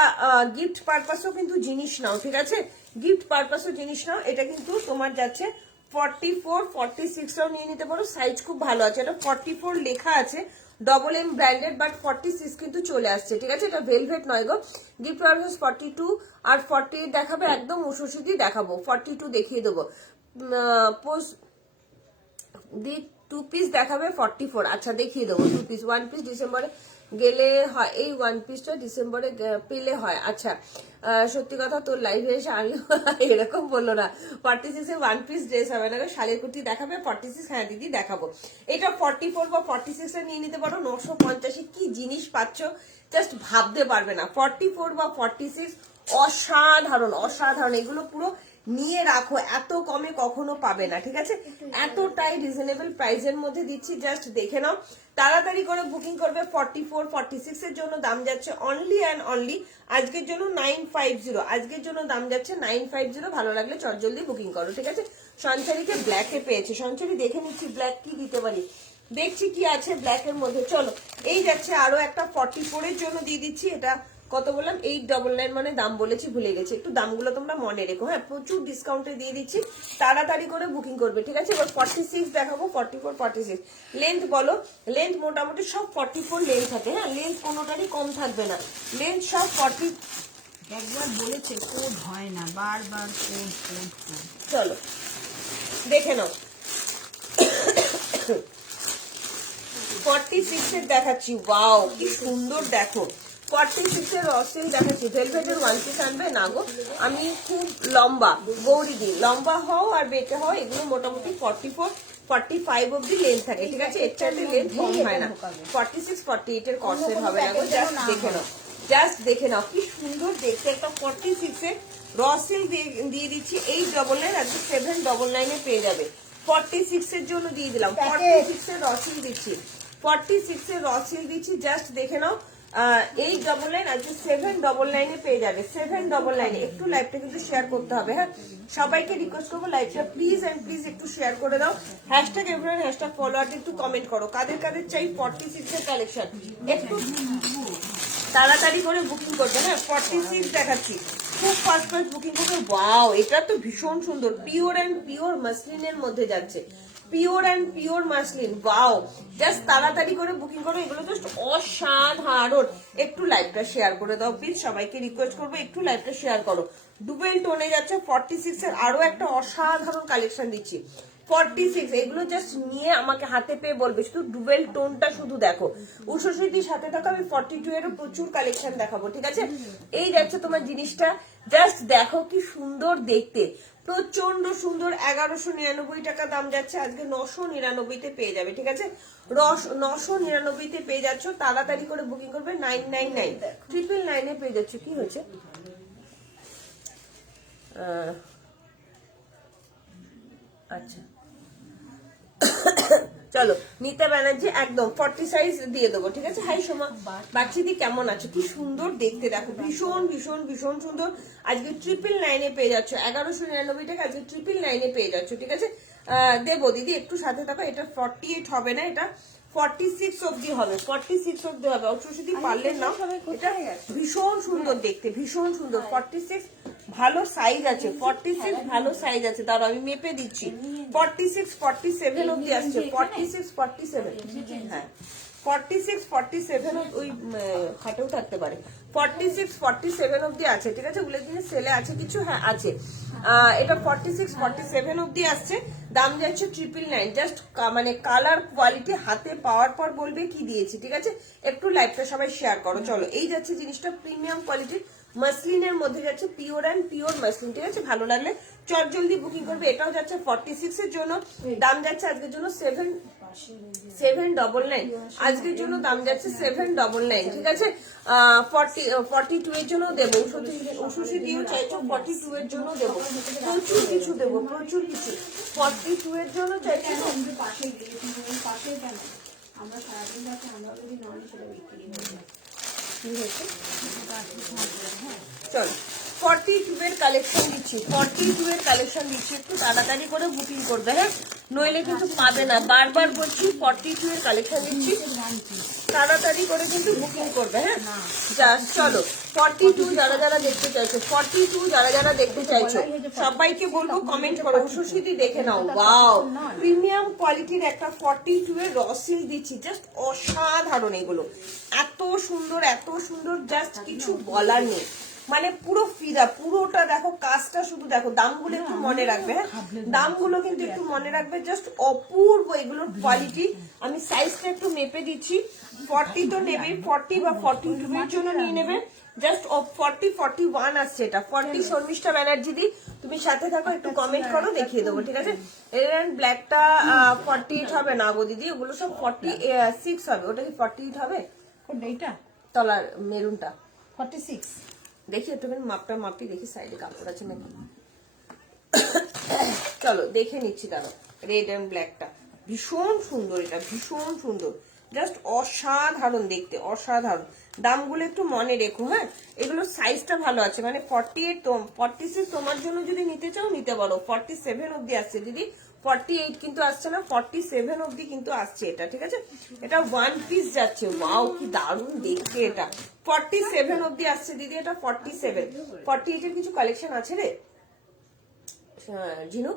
গিফট পারপাসও কিন্তু জিনিস নাও, ঠিক আছে। গিফট পারপাসও জিনিস নাও, এটা কিন্তু তোমার যাচ্ছে 44, 46রাও নিয়ে নিতে পারো, সাইজ খুব ভালো আছে। এটা 44 লেখা আছে, ডবল এম ব্র্যান্ডেড, বাট 46 কিন্তু চলে আসছে, ঠিক আছে। এটা ভেলভেট নয় গো। গিফট পারপাস 42 আর 48 দেখাবে, একদম উষসী দিয়ে দেখাবো। 42 দেখিয়ে দেবো, পোস্ট দি 2 পিস দেখাবে 44, আচ্ছা দেখিয়ে দেবো 2 পিস। 1 পিস ডিসেম্বরে গেলে হয়, এই 1 পিসটা ডিসেম্বরে পেলে হয়, আচ্ছা। সত্যি কথা, তোর লাইভে এসে আনলো এরকম বললো না। 46 এ 1 পিস ড্রেস হবে না, শালের কুর্তি দেখাবে 46, হ্যাঁ দিদি দেখাবো। এটা 44 বা 46 এ নিয়ে নিতে পারো, 950 কি জিনিস পাচ্ছ জাস্ট ভাবতে পারবে না। 44 বা 46 অসাধারণ অসাধারণ, এগুলো পুরো নিয়ে রাখো, এত কমে কখনো পাবে না, ঠিক আছে। এতটাই রিজনেবল প্রাইসের মধ্যে দিচ্ছি, জাস্ট দেখে নাও, তাড়াতাড়ি করে বুকিং করবে। 44, 46 এর জন্য দাম যাচ্ছে অনলি অ্যান্ড অনলি আজকের জন্য 950, আজকের জন্য দাম যাচ্ছে 950। ভালো লাগলে চটজলদি বুকিং করো, ঠিক আছে। সঞ্চারীকে ব্ল্যাকে পেয়েছে, সঞ্চারী দেখে নিচ্ছি ব্ল্যাক কি দিতে পারি, দেখছি কি আছে ব্ল্যাক এর মধ্যে। চলো এই যাচ্ছে আরো একটা 44 এর জন্য দিয়ে দিচ্ছি। এটা কত বললাম, 899, মানে দাম বলেছি ভুলে গেছি, একটু দামগুলো তোমরা মনে রেখো, হ্যাঁ। প্রচুর ডিসকাউন্টে দিয়ে দিচ্ছি, তাড়াতাড়ি করে বুকিং করবে, ঠিক আছে। এবার 46 দেখাবো, 44, 46 লেন্থ বলো। লেন্থ মোটামুটি সব 44 লেন্থ থাকে, হ্যাঁ, লেন্থ কোনোটারই কম থাকবে না, লেন্থ সব 40। একবার বলেছে কোড হয় না, বারবার কোড। চলো দেখে নাও। 46 এর দেখাচ্ছি, ওয়াও কি সুন্দর দেখো। 46 এর রসেল দেখাচ্ছি, ভেলভেটের 1 পিস আনবে না গো, আমি খুব লম্বা গৌরী দি, লম্বা হও আর বেটে হও, এগুলো মোটামুটি 44, 45 অব্দি লেন্থ থাকে, ঠিক আছে। এর চাইতে লেন্থ কম হয় না। 46, 48 এর কর্সেট হবে না গো, জাস্ট দেখে নাও, জাস্ট দেখে নাও কি সুন্দর দেখতে একটা 46 এর রসেল দিয়ে দিচ্ছি। 899, আজকে 799 এ পেয়ে যাবে। 46 এর জন্য দিয়ে দিলাম, 46 এর রসেল দিচ্ছি, 46 এর রসেল দিচ্ছি, জাস্ট দেখে নাও। 899, আজকে 799 এ পেয়ে যাবে, 799 একটু লাইভটা কিন্তু শেয়ার করতে হবে, হ্যাঁ। সবাইকে রিকোয়েস্ট করবো লাইভটা প্লিজ এন্ড প্লিজ একটু শেয়ার করে দাও। হ্যাশট্যাগ এভরিওয়ান, হ্যাশট্যাগ ফলোয়ার, একটু কমেন্ট করো কাদের কাদের চাই 46 এর কালেকশন, একটু তাড়াতাড়ি করে বুকিং করবে, হ্যাঁ। 46 দেখাচ্ছি, খুব ফাস্ট ফাস্ট বুকিং করবে। ওয়াও এটা তো ভীষণ সুন্দর, পিওর অ্যান্ড পিওর মাসলিনের মধ্যে যাচ্ছে, pure and pure muslin, wow, just তাড়াতাড়ি করে বুকিং করো, এগুলো জাস্ট অসাধারণ। একটু লাইভটা শেয়ার করে দাও প্লিজ, সবাইকে রিকোয়েস্ট করবো একটু লাইভটা শেয়ার করো। ডুবেল টোনে যাচ্ছে 46 এর আরো একটা অসাধারণ কালেকশন দিচ্ছি। 46 এগুলো জাস্ট নিয়ে আমাকে হাতে পেয়ে বলবে, শুধু ডুবেল টোনটা শুধু দেখো। উষসীতির সাথে থাকো, আমি 42 এরও প্রচুর কালেকশন দেখাবো, ঠিক আছে। এই যাচ্ছে তোমার জিনিসটা, জাস্ট দেখো কি সুন্দর দেখতে, প্রচন্ড সুন্দর। 1199 টাকা দাম যাচ্ছে, আজকে 999 পেয়ে যাবে, ঠিক আছে। 999 পেয়ে যাচ্ছ, তাড়াতাড়ি করে বুকিং করবে। 999 999 পেয়ে যাচ্ছে। কি হচ্ছে? আচ্ছা চলো, নিতা ব্যানার্জি একদম 40 সাইজ দিয়ে দেবো, ঠিক আছে। হাই সোমা, বাচ্চিদি কেমন আছো? কি সুন্দর দেখতে দেখো, ভীষণ ভীষণ ভীষণ সুন্দর। আজকে 999 পেয়ে যাচ্ছ, 1199 টাকা আজকে 999 পেয়ে যাচ্ছ, ঠিক আছে। দেবো দিদি, একটু সাথে থাকো। এটা 48 হবে না, এটা 46 অব্দি হবে, 46 অব্দি হবে। অবশ্যই পারলেন না, এটা ভীষণ সুন্দর দেখতে, ভীষণ সুন্দর। 46 ভালো সাইজ আছে, 46 ভালো সাইজ আছে, দাঁড়াও আমি মেপে দিচ্ছি। 46 47 অব্দি আসছে, 46 47, হ্যাঁ 46 47 ওই খাটেও থাকতে পারে। 46 47 অব্দি আছে, ঠিক আছে। ওগুলো দিনে সেলে আছে কিছু, হ্যাঁ আছে। এটা 46 47 অব্দি আসছে, দাম যাচ্ছে 999। জাস্ট মানে কালার কোয়ালিটি হাতে পাওয়ার পর বলবে কি দিয়েছি, ঠিক আছে। একটু লাইভটা সবাই শেয়ার করো। চলো, এই যাচ্ছে জিনিসটা প্রিমিয়াম কোয়ালিটির মাসলিনের মধ্যে যাচ্ছে, পিওর অ্যান্ড পিওর মাসলিন, ঠিক আছে। ভালো লাগলে চট জলদি বুকিং করবে। এটাও যাচ্ছে 46 এর জন্য, দাম যাচ্ছে আজকের জন্য 799, আজকের জন্য দাম যাচ্ছে 799, ঠিক আছে। 42 এর জন্য দেবো, উষসী দিয়েও চাইছো 42 এর জন্য দেবো, প্রচুর কিছু দেবো, প্রচুর কিছু। 42 এর জন্য চাইছো, আমরা সারাদিন রাতে আমরা যদি নয় সেটা বিক্রি করি। চল 42 এর কালেকশন দিচ্ছি, 42 এর কালেকশন দিচ্ছি, একটু তাড়াতাড়ি করে বুকিং করবে, হ্যাঁ, নইলে কিন্তু পাবে না। বারবার বলছি 42 এর কালেকশন দিচ্ছি, তাড়াতাড়ি করে কিন্তু বুকিং করবে, হ্যাঁ। জাস্ট চলো 42 যারা যারা দেখতে চাইছো, 42 যারা যারা দেখতে চাইছো সবাইকে বলবো কমেন্ট করো। উষসীদি দেখে নাও, ওয়াও, প্রিমিয়াম কোয়ালিটির একটা 42 এর র সিল্ক দিচ্ছি, জাস্ট অসাধারণ। এগুলো এত সুন্দর, এত সুন্দর, জাস্ট কিছু বলার নেই। মানে পুরো ফিদা, পুরোটা দেখো, কাজটা শুধু দেখো। দামগুলো একটু মনে রাখবে, হ্যাঁ, দামগুলো কিন্তু একটু মনে রাখবে, জাস্ট অপূর্ব এগুলোর কোয়ালিটি। আমি সাইজটা একটু মেপে দিচ্ছি। 40 তো নেবে, 40 বা 42 এর জন্য নিয়ে নেবে, জাস্ট 40 41 আসছে এটা। 40 শর্মিষ্ঠা ব্যানার্জি দি, তুমি সাথে থাকো, একটু কমেন্ট করো, দেখিয়ে দেবো, ঠিক আছে। এর ব্ল্যাকটা 48 হবে না গো দিদি, ওগুলো সব 46 হবে। ওটা কি 48 হবে? এইটা তলার মেরুনটা 46, দেখি একটুখানি মাপটা মাপি, দেখি সাইডে কাপড় আছে নাকি। চলো দেখে নিচ্ছি, দাঁড়ো। রেড এন্ড ব্ল্যাকটা ভীষণ সুন্দর, এটা ভীষণ সুন্দর, জাস্ট অসাধারণ দেখতে, অসাধারণ। দামগুলো একটু মনে রেখো, হ্যাঁ। এগুলোর সাইজটা ভালো আছে, মানে 48 46 তোমার জন্য যদি নিতে চাও নিতে পারো। 47 অব্দি আসছে দিদি, 48 কিন্তু আসছে না, 47 অব্দি কিন্তু আসছে এটা, ঠিক আছে। এটা ওয়ান পিস যাচ্ছে, ওয়াও কি দারুণ দেখতে এটা। 47 অব্দি আসছে দিদি, এটা 47। 48 এর কিছু কালেকশন আছে রে জিনু,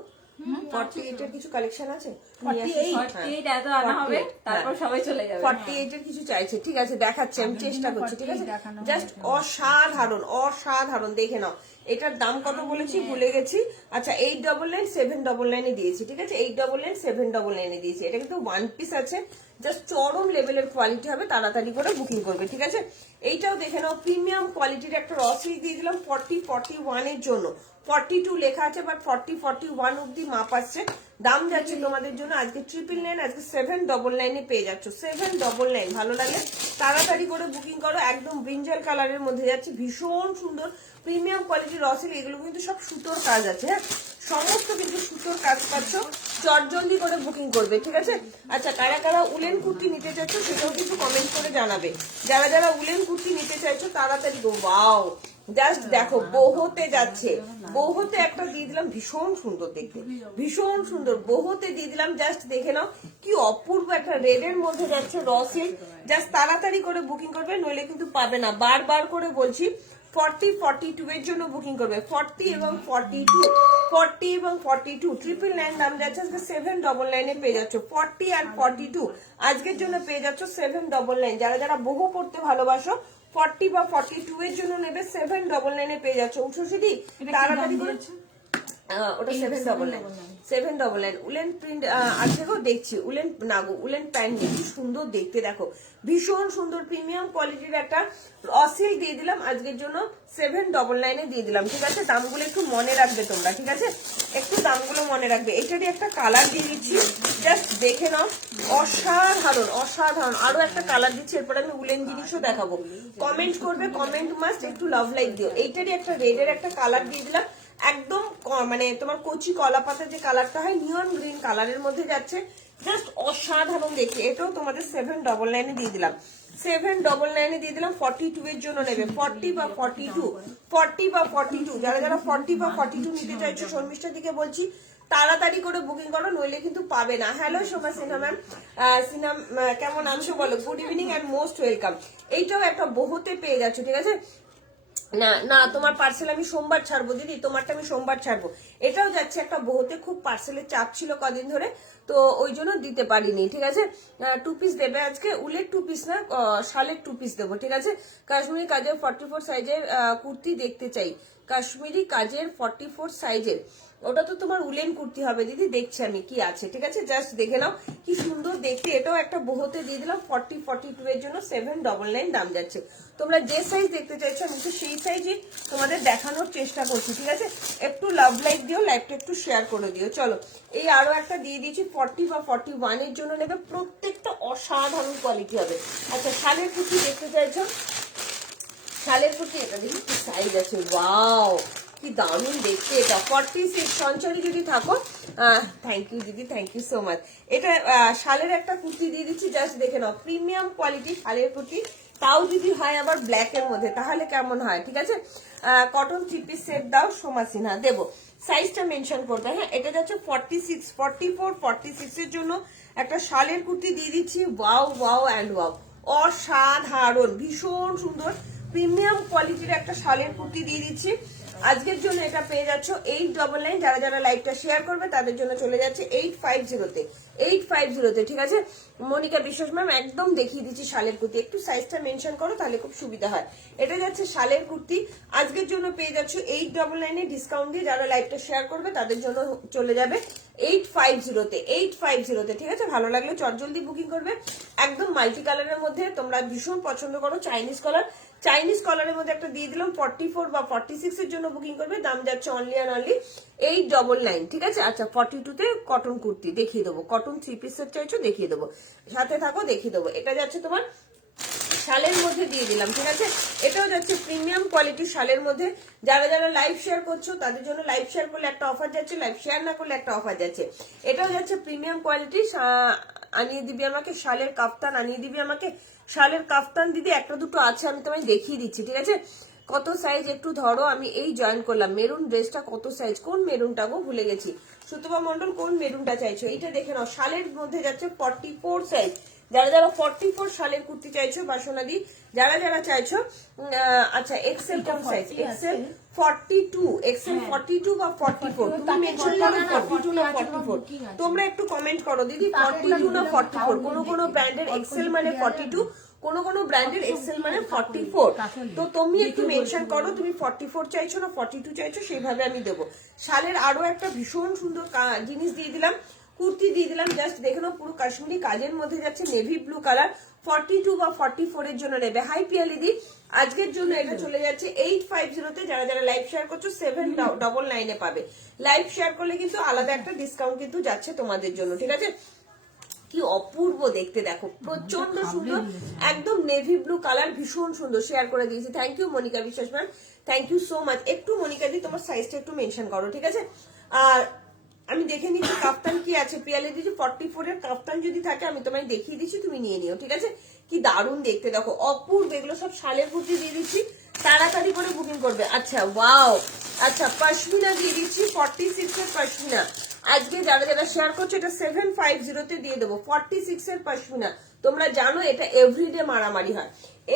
48 এর কিছু কালেকশন আছে, 48 এর কিছু চাইছে, ঠিক আছে, দেখাচ্ছে, আমি চেষ্টা করছি, ঠিক আছে। জাস্ট অসাধারণ, অসাধারণ, দেখে নাও। এটার দাম কত বলেছি ভুলে গেছি। আচ্ছা 899 799 দিয়েছি, ঠিক আছে। 899 799 দিয়েছি। এটা কিন্তু ওয়ান পিস আছে, জাস্ট চরম লেভেলের কোয়ালিটি হবে, তাড়াতাড়ি করে বুকিং করবে, ঠিক আছে। এইটাও দেখে নাও, প্রিমিয়াম কোয়ালিটির একটা র সিল্ক দিয়ে দিলাম 40 41 এর জন্য। 42 লেখা আছে, বাট 40 41 অব্দি মাপ আসছে। দাম যাচ্ছে তোমাদের জন্য আজকে 999, আজকে 799 পেয়ে যাচ্ছ, 799। ভালো লাগে তাড়াতাড়ি করে বুকিং করো। একদম ব্রিঞ্জাল কালারের মধ্যে যাচ্ছে, ভীষণ সুন্দর প্রিমিয়াম কোয়ালিটির র সিল্ক। এগুলো কিন্তু সব সুতোর কাজ আছে, হ্যাঁ, সমস্ত কিন্তু সুতোর কাজ পাচ্ছ। চটজলদি করে বুকিং করবে, ঠিক আছে। আচ্ছা, কারা কারা উলেন কুর্তি নিতে চাইছো সেটাও কিন্তু কমেন্ট করে জানাবে। যারা যারা উলেন কুর্তি নিতে চাইছো তাড়াতাড়ি গো। ওয়াও, জাস্ট দেখো, বহুতে যাচ্ছে, বহুতে একটা দিয়ে দিলাম, ভীষণ সুন্দর দেখতে, ভীষণ সুন্দর, বহুতে দিয়ে দিলাম, জাস্ট দেখে নাও কি অপূর্ব একটা রেড এর মধ্যে যাচ্ছে র সিল্ক। জাস্ট তাড়াতাড়ি করে বুকিং করবে, নইলে কিন্তু পাবে না। বারবার করে বলছি 40 42 এর জন্য বুকিং করবে 40 এবং 42 999 দাম যাচ্ছে আজকে 799 এ পেয়ে যাচ্ছ 40 আর 42 আজকের জন্য পেয়ে যাচ্ছ 799 যারা যারা বহু পড়তে ভালোবাসো 40 বা 42 এর জন্য নেবে 799 এ পেয়ে যাচ্ছ উঠোসিদি তাড়াতাড়ি করে ওটা 799 উলেন প্রিন্ট আছে গো দেখছি উলেন না গো উলেন প্যান্ট কি সুন্দর দেখতে দেখো ভীষণ সুন্দর প্রিমিয়াম কোয়ালিটির একটা অসিল দিয়ে দিলাম আজকের জন্য 799 এ দিয়ে দিলাম ঠিক আছে দামগুলো একটু মনে রাখবে তোমরা ঠিক আছে একটু দামগুলো মনে রাখবে এটারই একটা কালার দিয়ে দিচ্ছি জাস্ট দেখে নাও অসাধারণ আরো একটা কালার দিচ্ছি এরপর আমি উলেন জিনিসও দেখাবো কমেন্ট করবে কমেন্ট মাস্ট একটু লাভ লাইক দিও এইটারই একটা রেডের একটা কালার দিয়ে দিলাম একদম মানে তোমার কচি কলা পাতার যে কালারটা হয় নিয়ন গ্রিন কালারের মধ্যে যাচ্ছে জাস্ট অসাধারণ দেখতে এটাও তোমাদের 799 এ দিয়ে দিলাম 799 এ দিয়ে দিলাম 42 এর জন্য নেবে 40 বা 42 যারা যারা 40 বা 42 নিতে চাইছো শর্মিষ্ঠার দিকে বলছি তাড়াতাড়ি করে বুকিং করো নইলে কিন্তু পাবে না হ্যালো শোভা সিনহা ম্যাম সিনহা কেমন আছো বলো good evening and most welcome এইটাও একটা বহুতে পেয়ে যাচ্ছ ঠিক আছে না না তোমার পার্সেল আমি সোমবার ছাড়বো দিদি তোমারটা আমি সোমবার ছাড়বো এটাও যাচ্ছে একটা বহুতে খুব পার্সেলের চাপ ছিল কদিন ধরে তো ওই জন্য দিতে পারিনি ঠিক আছে 2 পিস দেবে আজকে উলের 2 পিস না শালের 2 পিস দেবো ঠিক আছে কাশ্মীরি কাজের 44 সাইজের কুর্তি দেখতে চাই কাশ্মীরি কাজের 44 সাইজের ওটা তো তোমার উলেন কুর্তি হবে দিদি দেখছি আমি কি আছে ঠিক আছে জাস্ট দেখে নাও কি সুন্দর দেখতে এটাও একটা বহুতে দিয়ে দিলাম 40 42 এর জন্য 799 দাম যাচ্ছে তোমরা যে সাইজ দেখতে চাইছো আমি তো সেই সাইজই তোমাদের দেখানোর চেষ্টা করছি ঠিক আছে একটু লাভ লাইক দিও লাইকটা একটু শেয়ার করে দিও চলো এই আরো একটা দিয়ে দিয়েছি 40 বা 41 এর জন্য নেবে প্রত্যেকটা অসাধারণ কোয়ালিটি হবে আচ্ছা শালের কুর্তি দেখতে চাইছো শালের কুর্তি এটা দেখি কি সাইজ আছে ওয়াও কি দারুণ দেখতে এটা 46 সঞ্চয় যদি থাকো থ্যাংক ইউ দিদি থ্যাংক ইউ সো মাচ এটা শালের একটা কুর্তি দিয়ে দিচ্ছি জাস্ট দেখে নাও প্রিমিয়াম কোয়ালিটি শালের কুর্তি তাও যদি হয় আবার ব্ল্যাক এর মধ্যে তাহলে কেমন হয় ঠিক আছে কটন 3 পিস সেট দাও সোমা সিনহা দেবো সাইজটা মেনশন করবে হ্যাঁ এটা যাচ্ছে 46 44 46 এর জন্য একটা শালের কুর্তি দিয়ে দিচ্ছি ওয়াও ওয়াও অ্যান্ড ওয়াও অসাধারণ ভীষণ সুন্দর প্রিমিয়াম কোয়ালিটির একটা শালের কুর্তি দিয়ে দিচ্ছি আজকের জন্য এটা পেয়ে যাচ্ছ 899 যারা যারা লাইভটা শেয়ার করবে তাদের জন্য চলে যাচ্ছে 850 তে ঠিক আছে মনিকা বিশ্বাস ম্যাম একদম দেখিয়ে দিচ্ছি শালের কুর্তি একটু সাইজটা মেনশন করো তাহলে খুব সুবিধা হয় এটা যাচ্ছে শালের কুর্তি আজকের জন্য পেয়ে যাচ্ছ 899 এ ডিসকাউন্ট দিয়ে যারা লাইভটা শেয়ার করবে তাদের জন্য চলে যাবে 850 তে ঠিক আছে ভালো লাগলে চটজলদি বুকিং করবে একদম মাল্টি কালারের মধ্যে তোমরা ভীষণ পছন্দ করো চাইনিজ কলারের মধ্যে একটা দিয়ে দিলাম 44 বা 46 এর জন্য বুকিং করবে দাম যাচ্ছে অনলি অ্যান্ড অনলি 899 ঠিক আছে আচ্ছা 42 তে কটন কুর্তি দেখিয়ে দেবো কটন 3 পিস সেট চাইছো দেখিয়ে দেবো সাথে থাকো দেখিয়ে দেবো এটা যাচ্ছে তোমার শালের মধ্যে দিয়ে দিলাম ঠিক আছে এটাও যাচ্ছে প্রিমিয়াম কোয়ালিটি শালের মধ্যে যারা যারা লাইভ শেয়ার করছো তাদের জন্য লাইভ শেয়ার করলে একটা অফার যাচ্ছে লাইভ শেয়ার না করলে একটা অফার যাচ্ছে এটাও যাচ্ছে প্রিমিয়াম কোয়ালিটি আনিয়ে দিবি আমাকে শালের কাফতান আনিয়ে দিবি আমাকে শালের কাফতান দিদি একটা দুটো আছে আমি তোমায় দেখিয়ে দিচ্ছি ঠিক আছে কত সাইজ একটু ধরো আমি এই জয়েন করলাম মেরুন ড্রেসটা কত সাইজ কোন মেরুনটা গো ভুলে গেছি সুতপা মন্ডল কোন মেরুনটা চাইছো এইটা দেখে নাও শালের মধ্যে যাচ্ছে 44 সাইজ যারা যারা 44 শালের কুর্তি চাইছো বাসনাদি যারা যারা চাইছো আচ্ছা এক্সেল কোন সাইজ এক্সেল 42 এক্সেল 42 বা 44 তুমি মেনশন করো 42 না 44 তোমরা একটু কমেন্ট করো দিদি 42 না 44 কোন ব্র্যান্ডের এক্সেল মানে 42 কোন ব্র্যান্ডের এক্সেল মানে 44 তো তুমি একটু মেনশন করো তুমি 44 চাইছো না 42 চাইছো সেইভাবে আমি দেবো শালের আরো একটা ভীষণ সুন্দর জিনিস দিয়ে দিলাম কুর্তি দিয়ে দিলাম জাস্ট দেখে নাও পুরো কাশ্মীরি কাজের মধ্যে যাচ্ছে নেভি ব্লু কালার 42 বা 44 এর জন্য নেবে হাই পিয়ালিদি আজকের জন্য এটা চলে যাচ্ছে 850 তে যারা যারা লাইভ শেয়ার করছো 799 এ পাবে লাইভ শেয়ার করলে কিন্তু আলাদা একটা ডিসকাউন্ট কিন্তু যাচ্ছে তোমাদের জন্য ঠিক আছে কি অপূর্ব দেখতে দেখো প্রচন্ড সুন্দর একদম নেভি ব্লু কালার ভীষণ সুন্দর শেয়ার করে দিয়েছি thank you Monika Biswas ma'am thank you so much একটু মনিকা দি তোমার সাইজটা একটু মেনশন করো ঠিক আছে আর আমি দেখে নিচ্ছি কাফতান কি আছে পিয়ালে দিচ্ছি 44 এর কাফতান যদি থাকে আমি তোমায় দেখিয়ে দিচ্ছি তুমি নিয়ে নিও ঠিক আছে কি দারুণ দেখতে দেখো অপূর্ব এগুলো সব শালের কুর্তি দিয়ে দিচ্ছি তাড়াতাড়ি করে বুকিং করবে আচ্ছা ওয়াও আচ্ছা পশমিনা দিয়ে দিচ্ছি 46 এর পশমিনা আজকে যারা যারা শেয়ার করছো এটা 750 তে দিয়ে দেবো 46 এর পশমিনা তোমরা জানো এটা এভরিডে মারামারি হয়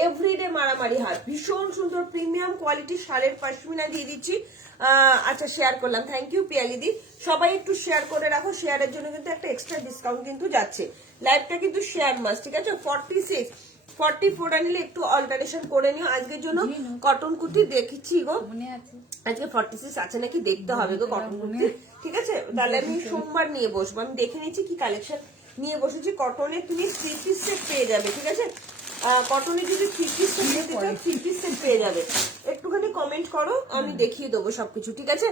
এভরিডে মারামারি হাত, ভীষণ সুন্দর প্রিমিয়াম কোয়ালিটি শালের পশমিনা দিয়ে দিচ্ছি। আচ্ছা শেয়ার করলাম, থ্যাংক ইউ পিয়ালিদি। সবাই একটু শেয়ার করে রাখো, শেয়ারের জন্য কিন্তু একটা এক্সট্রা ডিসকাউন্ট কিন্তু যাচ্ছে। লাইভটা কিন্তু শেয়ার মাস, ঠিক আছে? 46 44 নিলে একটু অল্টারেশন করে নিও। আজকের জন্য কটন কুর্তি দেখেছি গো, আজকে 46 আছে নাকি দেখতে হবে গো কটন কুর্তি, ঠিক আছে? তাহলে আমি সোমবার নিয়ে বসবো, আমি দেখে নিচ্ছি কি কালেকশন নিয়ে বসেছি। কটনে তুমি 3 পিস সেট পেয়ে যাবে, ঠিক আছে? কটনে যদি 3 পিস সেট নিতে চাও 3 পিস সেট পেয়ে যাবে। একটুখানি কমেন্ট করো, আমি দেখিয়ে দেবো সবকিছু, ঠিক আছে?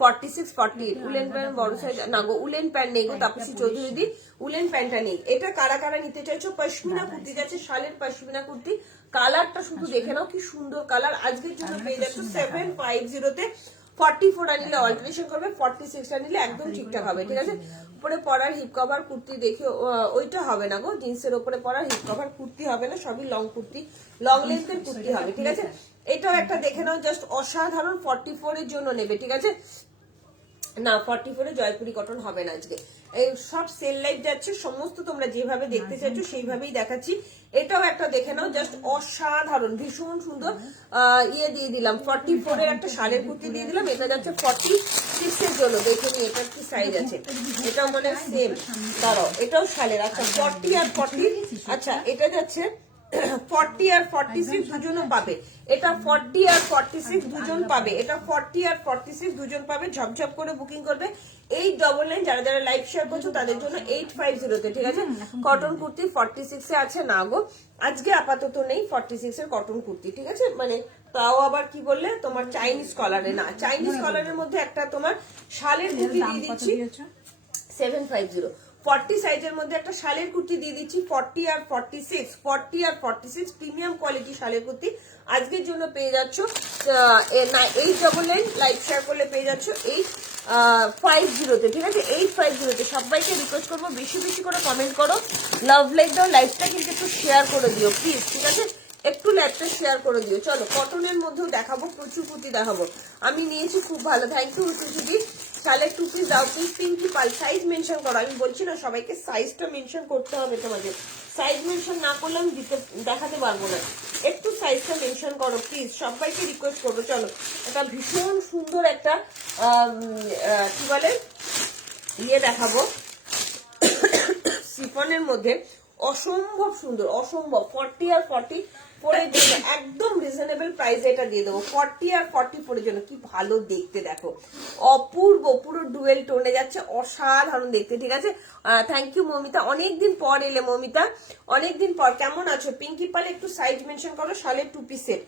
46 48 উলেন প্যান্ট বড় সাইজ না গো, উলেন প্যান্ট নেই গো তাপসী চৌধুরী দি, উলেন প্যান্টটা নেই। এটা কারা কারা নিতে চাইছো? পশমিনা কুর্তি যাচ্ছে, শালের পশমিনা কুর্তি। কালারটা শুধু দেখে নাও কি সুন্দর কালার। আজকের জন্য পেয়ে যাচ্ছ 750 তে। 44 আনিলে অল্টারেশন করবে, 46 আনিলে একদম ঠিকঠাক হবে, ঠিক আছে? উপরে পরার হিপ কভার কুর্তি দেখে ওইটা হবে না গো, জিন্সের উপরে পরার হিপ কভার কুর্তি হবে না, সবই লং কুর্তি, লং লেন্থের কুর্তি হবে, ঠিক আছে? এটাও একটা দেখে নাও, জাস্ট অসাধারণ। 44 এর জন্য নেবে, ঠিক আছে? না 44 এ জয়পুরি কটন হবে না আজকে। এই সব সেল লাইভ যাচ্ছে, সমস্ত তোমরা যেভাবে দেখতে চাইছো সেইভাবেই দেখাচ্ছি। এটাও একটা দেখে নাও, জাস্ট অসাধারণ, ভীষণ সুন্দর। ইয়ে দিয়ে দিলাম 44 এর একটা শাড়ির কুর্তি দিয়ে দিলাম। এটা যাচ্ছে 46 এর জন্য, দেখে নি এটা কি সাইজ আছে। এটাও মানে সেম, দাঁড়াও এটাও শালের। আচ্ছা 40 আর 40, আচ্ছা এটা যাচ্ছে 40 আর 46 দুজনও পাবে। এটা 40 আর 46 দুজন পাবে, এটা 40 আর 46 দুজন পাবে। ঝপঝপ করে বুকিং করবে। 899 যারা যারা লাইভ শেয়ার করছো তাদের জন্য 850 তে, ঠিক আছে? কটন কুর্তি 46 এ আছে না গো, আজকে আপাতত নেই 46 এর কটন কুর্তি, ঠিক আছে? মানে তাও আবার কি বললে তোমার চাইনিজ কলারে না, চাইনিজ কলারের মধ্যে একটা তোমার শালের কুর্তি দিয়ে দিচ্ছি 750। 40 সাইজের মধ্যে একটা শালের কুর্তি দিয়ে দিচ্ছি 40 আর 46 প্রিমিয়াম কোয়ালিটি শালের কুর্তি। আজকের জন্য পেয়ে যাচ্ছ 899 লাইভ শেয়ার করলে পেয়ে যাচ্ছ 850 তে, ঠিক আছে? 850 তে। সবাইকে রিকোয়েস্ট করবো বেশি বেশি করে কমেন্ট করো, লাভ লাইক দাও, লাইভটা কিন্তু একটু শেয়ার করে দিও প্লিজ, ঠিক আছে? একটু লাইভটা শেয়ার করে দিও। চলো কটনের মধ্যেও দেখাবো, প্রচুর কুর্তি দেখাবো। আমি নিয়েছি খুব ভালো, থ্যাংক ইউ সুজিদি। শালের 2 পিস দাও please, Pinky Paul. Size mention করো, আমি বলছি না সবাইকে সাইজটা মেনশন করতে হবে তোমাদের। সাইজ মেনশন না করলে আমি দেখাতে পারবো না। একটু সাইজটা মেনশন করো প্লিজ, সবাইকে রিকোয়েস্ট করবো। চলো এটা ভীষণ সুন্দর একটা কি বলে ইয়ে দেখাবো, সিফনের মধ্যে অসম্ভব সুন্দর, অসম্ভব। 40 আর 44 এর জন্য একদম রিজনেবল প্রাইসে এটা দিয়ে দেবো। 40 আর 44 এর জন্য কি ভালো দেখতে, দেখো অপূর্ব, পুরো ডুয়েল টোনে যাচ্ছে, অসাধারণ দেখতে, ঠিক আছে? থ্যাংক ইউ মমিতা, অনেকদিন পর এলে মমিতা, অনেকদিন পর। কেমন আছো? পিঙ্কি পালে একটু সাইজ মেনশন করো, শালের 2 পিস সেট।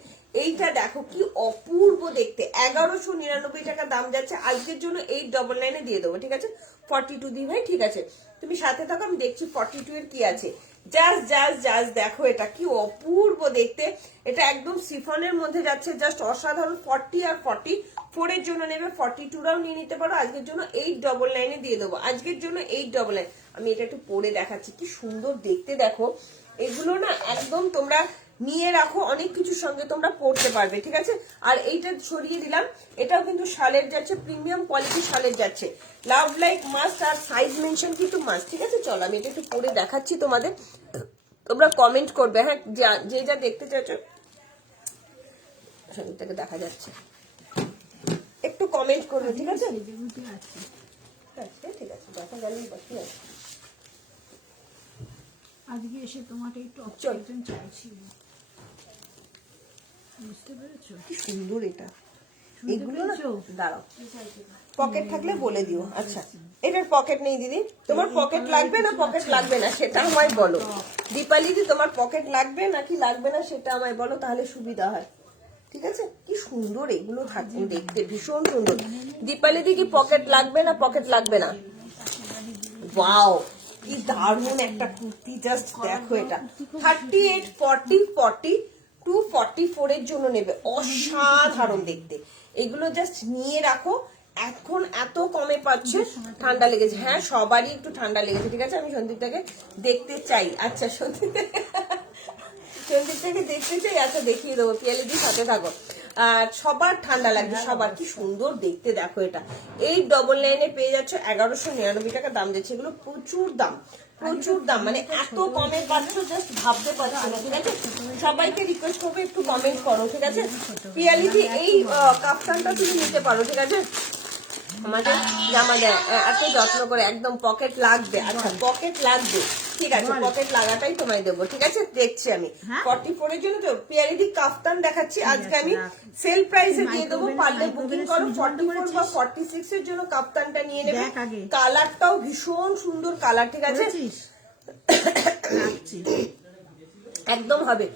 এইটা দেখো কি অপূর্ব দেখতে, 1199 টাকা দাম যাচ্ছে। আজকের জন্য 899 দিয়ে দেবো, ঠিক আছে? 42 দি ভাই, ঠিক আছে? তুমি সাথে থাকো, আমি দেখছি 42 এর কি আছে। জাস্ট দেখো এটা কি অপূর্ব দেখতে। এটা একদম সিফনের মধ্যে যাচ্ছে, জাস্ট অসাধারণ। 40 আর 44 এর জন্য নেবে, 42রাও নিয়ে নিতে পারো। আজকের জন্য 899 দিয়ে দেবো, আজকের জন্য 899। আমি এটা একটু পরে দেখাচ্ছি, কি সুন্দর দেখতে দেখো। এগুলো না একদম তোমরা নিয়ে রাখো, অনেক কিছুর সঙ্গে তোমরা পড়তে পারবে, ঠিক আছে? আর এইটা সরিয়ে দিলাম, এটাও কিন্তু শালের যাচ্ছে, প্রিমিয়াম কোয়ালিটি শালের যাচ্ছে। লাভ লাইক মাস্ট, আর সাইজ মেনশন কিন্তু মাস্ট, ঠিক আছে? চলো আমি এটা একটু পরে দেখাচ্ছি তোমাদের, তোমরা কমেন্ট করবে, হ্যাঁ যে যা দেখতে চাইছো। সঙ্গীতটাকে দেখা যাচ্ছে, একটু কমেন্ট করবে, ঠিক আছে? ঠিক আছে, দেখা গেল বাকি আছে। আজকে এসে তোমাকে একটু অপশন চাইছি, বুঝতে পেরেছো? কি সুন্দর এটা, এগুলো না দাঁড়াও, পকেট থাকলে বলে দিও। আচ্ছা এটার পকেট নেই দিদি, তোমার পকেট লাগবে না পকেট লাগবে না সেটা আমায় বলো। দীপালি দি তোমার পকেট লাগবে নাকি লাগবে না সেটা আমায় বলো, তাহলে সুবিধা হয়, ঠিক আছে? কি সুন্দর এগুলো থাকবে দেখতে, ভীষণ সুন্দর। দীপালি দি কি পকেট লাগবে না পকেট লাগবে না? ওয়াও কি দারুণ একটা কুর্তি, জাস্ট দেখো এটা। 38 40 42 44 এর জন্য নেবে, অসাধারণ দেখতে। এগুলো জাস্ট নিয়ে রাখো, এখন এত কমে পাচ্ছে। ঠান্ডা লেগেছে, হ্যাঁ সবারই একটু ঠান্ডা লেগেছে, ঠিক আছে? আমি সন্দীপটাকে দেখতে চাই। আচ্ছা সন্দীপটাকে দেখতে চাই, আচ্ছা দেখিয়ে দেবো। পিয়ালিদির সাথে থাকো। সবার ঠান্ডা লাগবে, সবার। কি সুন্দর দেখতে দেখো এটা। এই ডবল লাইনে পেয়ে যাচ্ছ 1199 টাকা দাম যাচ্ছে। এগুলো প্রচুর দাম, প্রচুর দাম, মানে এত কমে পাচ্ছ জাস্ট ভাবতে পারছো না। ঠিক আছে, সবাইকে রিকোয়েস্ট করবো একটু কমেন্ট করো। ঠিক আছে, পিয়ালিদি এই কাপ্তানটা তুমি নিতে পারো। ঠিক আছে, আমাদের জামা দেয় এত যত্ন করে, একদম পকেট লাগবে। আচ্ছা পকেট লাগবে, ঠিক আছে, পকেট লাগাটাই তোমায় দেবো। ঠিক আছে, দেখছি আমি 44 এর জন্য তো পিয়ারিদি কাফতান দেখাচ্ছি আজকে আমি সেল প্রাইসে দিয়ে দেবো। পারলে বুকিং করো। 44 বা 46 এর জন্য কাফতানটা নিয়ে নেবে। কালারটাও ভীষণ সুন্দর কালার। ঠিক আছে, একদম হবে।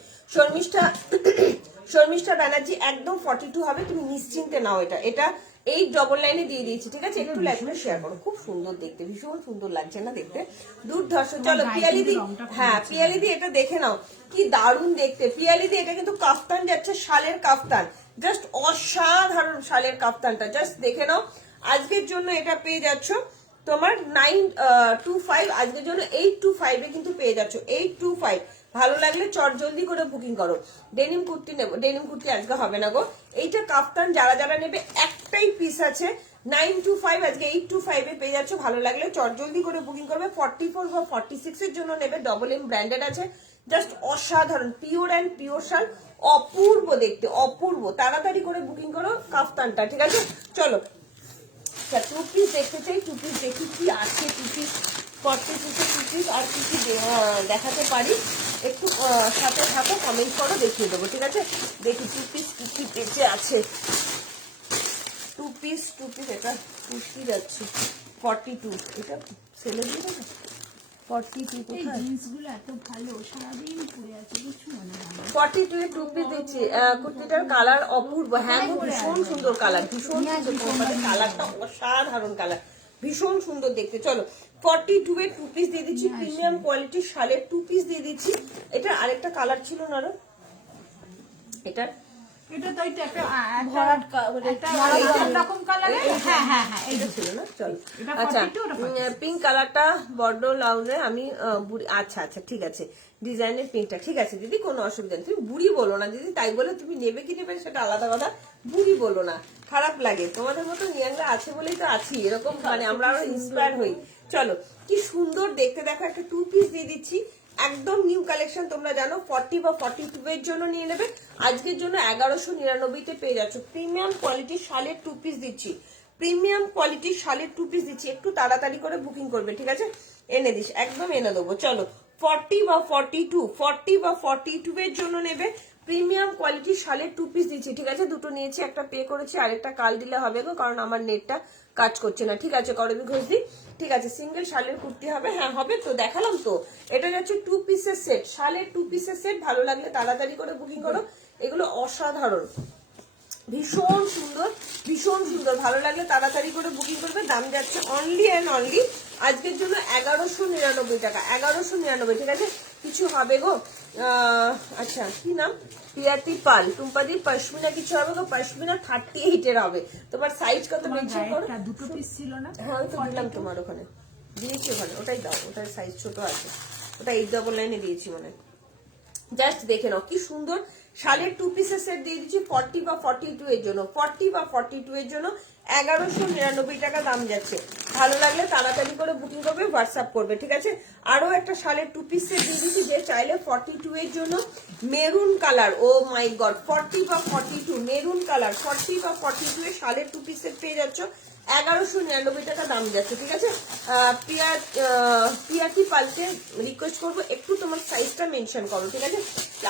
শর্মিষ্ঠা ব্যানার্জি একদম 42 হবে, তুমি নিশ্চিন্তে নাও। এটা এই ডবল লাইনে দিয়ে দিয়েছি। ঠিক আছে, একটু লাইক করে শেয়ার করো। খুব সুন্দর দেখতে, ভীষণ সুন্দর লাগছে না দেখতে, দুর্ধর্ষ। চলো পিয়ালিদি, হ্যাঁ পিয়ালিদি এটা দেখে নাও, কি দারুণ দেখতে। পিয়ালিদি এটা কিন্তু কাফতান যাচ্ছে, শালের কাফতান, জাস্ট অসাধারণ শালের কাফতানটা জাস্ট দেখে নাও। আজকের জন্য এটা পেয়ে যাচ্ছ তোমার 925, আজকের জন্য 825 এ কিন্তু পেয়ে যাচ্ছ। 825 ভালো লাগলে চট জলদি করে বুকিং করো। ডেনিম কুর্তি নেবো, ডেনিম কুর্তি আজকে হবে না গো। এইটা কাফতান যারা যারা নেবে একটাই পিস আছে, 925 আজকে 825 এ পেয়ে যাচ্ছ। ভালো লাগলে চট জলদি করে বুকিং করবে। 44 বা 46 এর জন্য নেবে, ডবল এম ব্র্যান্ডেড আছে, জাস্ট অসাধারণ, পিওর অ্যান্ড পিওর শাল, অপূর্ব দেখতে, অপূর্ব। তাড়াতাড়ি করে বুকিং করো কাফতানটা। ঠিক আছে, চলো টু পিস দেখতে চাই, টু পিস দেখি কি আছে। টু পিস 46 টু পিস আর কি কি দেখাতে পারি, একটু সাথে থাকো, কমেন্ট করো, দেখিয়ে দেবো। ঠিক আছে, দেখি টু পিস কি কি বেঁচে আছে। টু পিস এটা কুর্তি যাচ্ছে 42, এটা সেলে দিয়ে দেবে। 42 কোথায়? জিন্সগুলো এত ভালো, সারাদিন পরে আছে, কিছু মনে হয় না। 42 এ টু পিস দিচ্ছি। কুর্তিটার কালার অপূর্ব, হ্যাঁ ভীষণ সুন্দর কালার, ভীষণ সুন্দর কালারটা, অসাধারণ কালার, ভীষণ সুন্দর দেখতে। চলো 42 এ টু পিস দিয়ে দিচ্ছি, প্রিমিয়াম কোয়ালিটির শালের টু পিস দিয়ে দিচ্ছি। এটা আরেকটা কালার ছিল না রে, এটা তো রকম কালার। হ্যাঁ এটা ছিল না। চলো আচ্ছা, পিঙ্ক কালারটা বড্ড লাউজে আমি আচ্ছা ঠিক আছে, ডিজাইনের পিঙ্কটা ঠিক আছে দিদি, কোনো অসুবিধা নেই। তুমি বুড়ি বলো না দিদি, তাই বলে তুমি নেবে কি নেবে সেটা আলাদা কথা, বুড়ি বলো না, খারাপ লাগে। তোমাদের মতো নিয়াংরা আছে বলেই তো আছি এরকম, মানে আমরা আরো ইন্সপায়ার হই। চলো কি সুন্দর দেখতে, দেখো একটা টু পিস দিয়ে দিচ্ছি, একদম নিউ কালেকশন। তোমরা জানো 40 বা 42 এর জন্য নিয়ে নেবে। আজকের জন্য 1199 তে পেয়ে যাচ্ছ। প্রিমিয়াম কোয়ালিটির শালের টু পিস দিচ্ছি, প্রিমিয়াম কোয়ালিটির শালের টু পিস দিচ্ছি, একটু তাড়াতাড়ি করে বুকিং করবে। ঠিক আছে, এনে দিস, একদম এনে দেবো। চলো 40 বা 42 এর জন্য নেবে, প্রিমিয়াম কোয়ালিটির শালের টু পিস দিচ্ছি। ঠিক আছে, দুটো নিয়েছি, একটা পে করেছি, আরেকটা কাল দিলে হবে গো, কারণ আমার নেটটা কাজ করছে না। ঠিক আছে, করবি ঘোষ দি। ঠিক আছে, সিঙ্গেল শালের কুর্তি হবে, হ্যাঁ হবে তো, দেখালাম তো। এটা যাচ্ছে টু পিসের সেট, শালের টু পিসের সেট। ভালো লাগলে তাড়াতাড়ি করে বুকিং করো, এগুলো অসাধারণ, ভীষণ সুন্দর, ভীষণ সুন্দর। ভালো লাগলে তাড়াতাড়ি করে বুকিং করবে। দাম যাচ্ছে অনলি অ্যান্ড অনলি আজকের জন্য 1199 টাকা, 1199। ঠিক আছে, কিছু হবে গো। আচ্ছা কি নাম, পিয়াতি পাল, টুম্পাদি পশমিনা কিছু হবে গো, পশমিনা 38 এর হবে। তোমার সাইজ কত মেনশন করো। দুটো পিস ছিল না? হ্যাঁ ওই তো দিলাম তোমার ওখানে, দিয়েছি ওখানে, ওটাই দাও, ওটার সাইজ ছোট আছে, ওটা 899 দিয়েছি মানে। জাস্ট দেখে নাও কি সুন্দর শালের টু পিসের সেট দিয়ে দিচ্ছি 40 বা 42 এর জন্য, 40 বা 42 এর জন্য 1199 টাকা দাম যাচ্ছে। ভালো লাগলে তাড়াতাড়ি করে বুকিং করবে, হোয়াটসঅ্যাপ করবে। ঠিক আছে, আরো একটা শালের টু পিস সেট দিয়ে দিচ্ছি, যে চাইলে 42 এর জন্য মেরুন কালার, ও মাই গড, 40 বা 42 মেরুন কালার, 40 বা 42 এর শালের টু পিস সেট পেয়ে যাচ্ছ, 1199 টাকা দাম যাচ্ছে। ঠিক আছে, পিয়াতি পালকে রিকোয়েস্ট করবো একটু তোমার সাইজটা মেনশন করো। ঠিক আছে,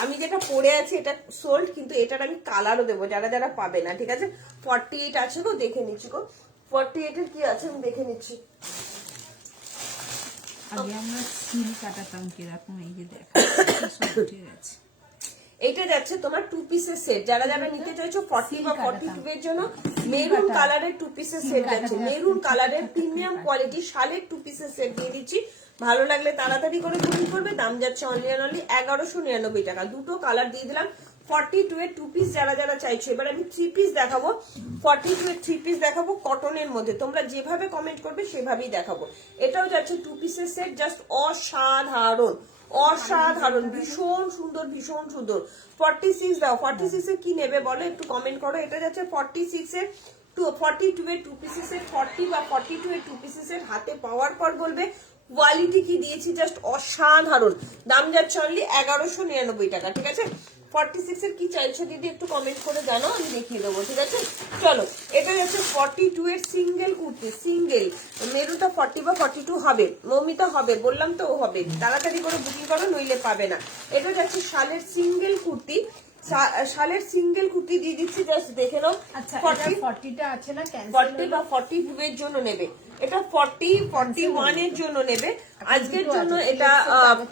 আমি যেটা পরে আছি এটা সোল্ড, কিন্তু এটার আমি কালারও দেবো যারা যারা পাবে না। ঠিক আছে, 48 আছে গো, দেখে নিচ্ছি গো, 48 এর কি আছে আমি দেখে নিচ্ছি। আগে আমরা সিল কাটাতাম কিরকম, এই যে দেখো উঠে গেছে। এটা যাচ্ছে তোমার টু পিসের সেট, যারা যারা নিতে চাইছো 40 বা 42 এর জন্য মেরুন কালারের টু পিসের সেট যাচ্ছে, মেরুন কালারের প্রিমিয়াম কোয়ালিটি শালের টু পিসের সেট দিয়ে দিচ্ছি। ভালো লাগলে তাড়াতাড়ি করে বুকিং করবে। দাম যাচ্ছে অনলি 1199 টাকা, দুটো কালার দিয়ে দিলাম। 42 এর টু পিস যারা যারা চাইছো, এবার আমি থ্রি পিস দেখাবো। 42 এর থ্রি পিস দেখাবো কটনের মধ্যে, তোমরা যেভাবে কমেন্ট করবে সেভাবেই দেখাবো। এটাও যাচ্ছে টু পিসের সেট, জাস্ট অসাধারণ, অসাধারণ, ভীষণ সুন্দর, ভীষণ সুন্দর। 46 দাও, 46 এর কি নেবে বলো, একটু কমেন্ট করো। এটা যাচ্ছে 46 এর 42 এর 2 পিসেসের, 40 বা 42 এর 2 পিসেসের। হাতে পাওয়ার পর বলবে কোয়ালিটি কি দিয়েছি, জাস্ট অসাধারণ। দাম যাচ্ছে অনলি 1199 টাকা, ঠিক আছে। 46 এর কি চাইছো দিদি একটু কমেন্ট করে জানো, আমি দেখিয়ে দেবো, ঠিক আছে। চলো, এটা যাচ্ছে 42 এর সিঙ্গেল কুর্তি, সিঙ্গেল। মেরুটা 40 বা 42 হবে, মৌমিতা হবে, বললাম তো ও হবে। তাড়াতাড়ি করে বুকিং করো, নইলে পাবে না। এটা যাচ্ছে শালের সিঙ্গেল কুর্তি, শালের সিঙ্গেল কুর্তি দিয়ে দিচ্ছি, জাস্ট দেখে নাও। আচ্ছা 40টা আছে না, 40 বা 42 এর জন্য নেবে, এটা 40 41 এর জন্য নেবে। আজকের জন্য এটা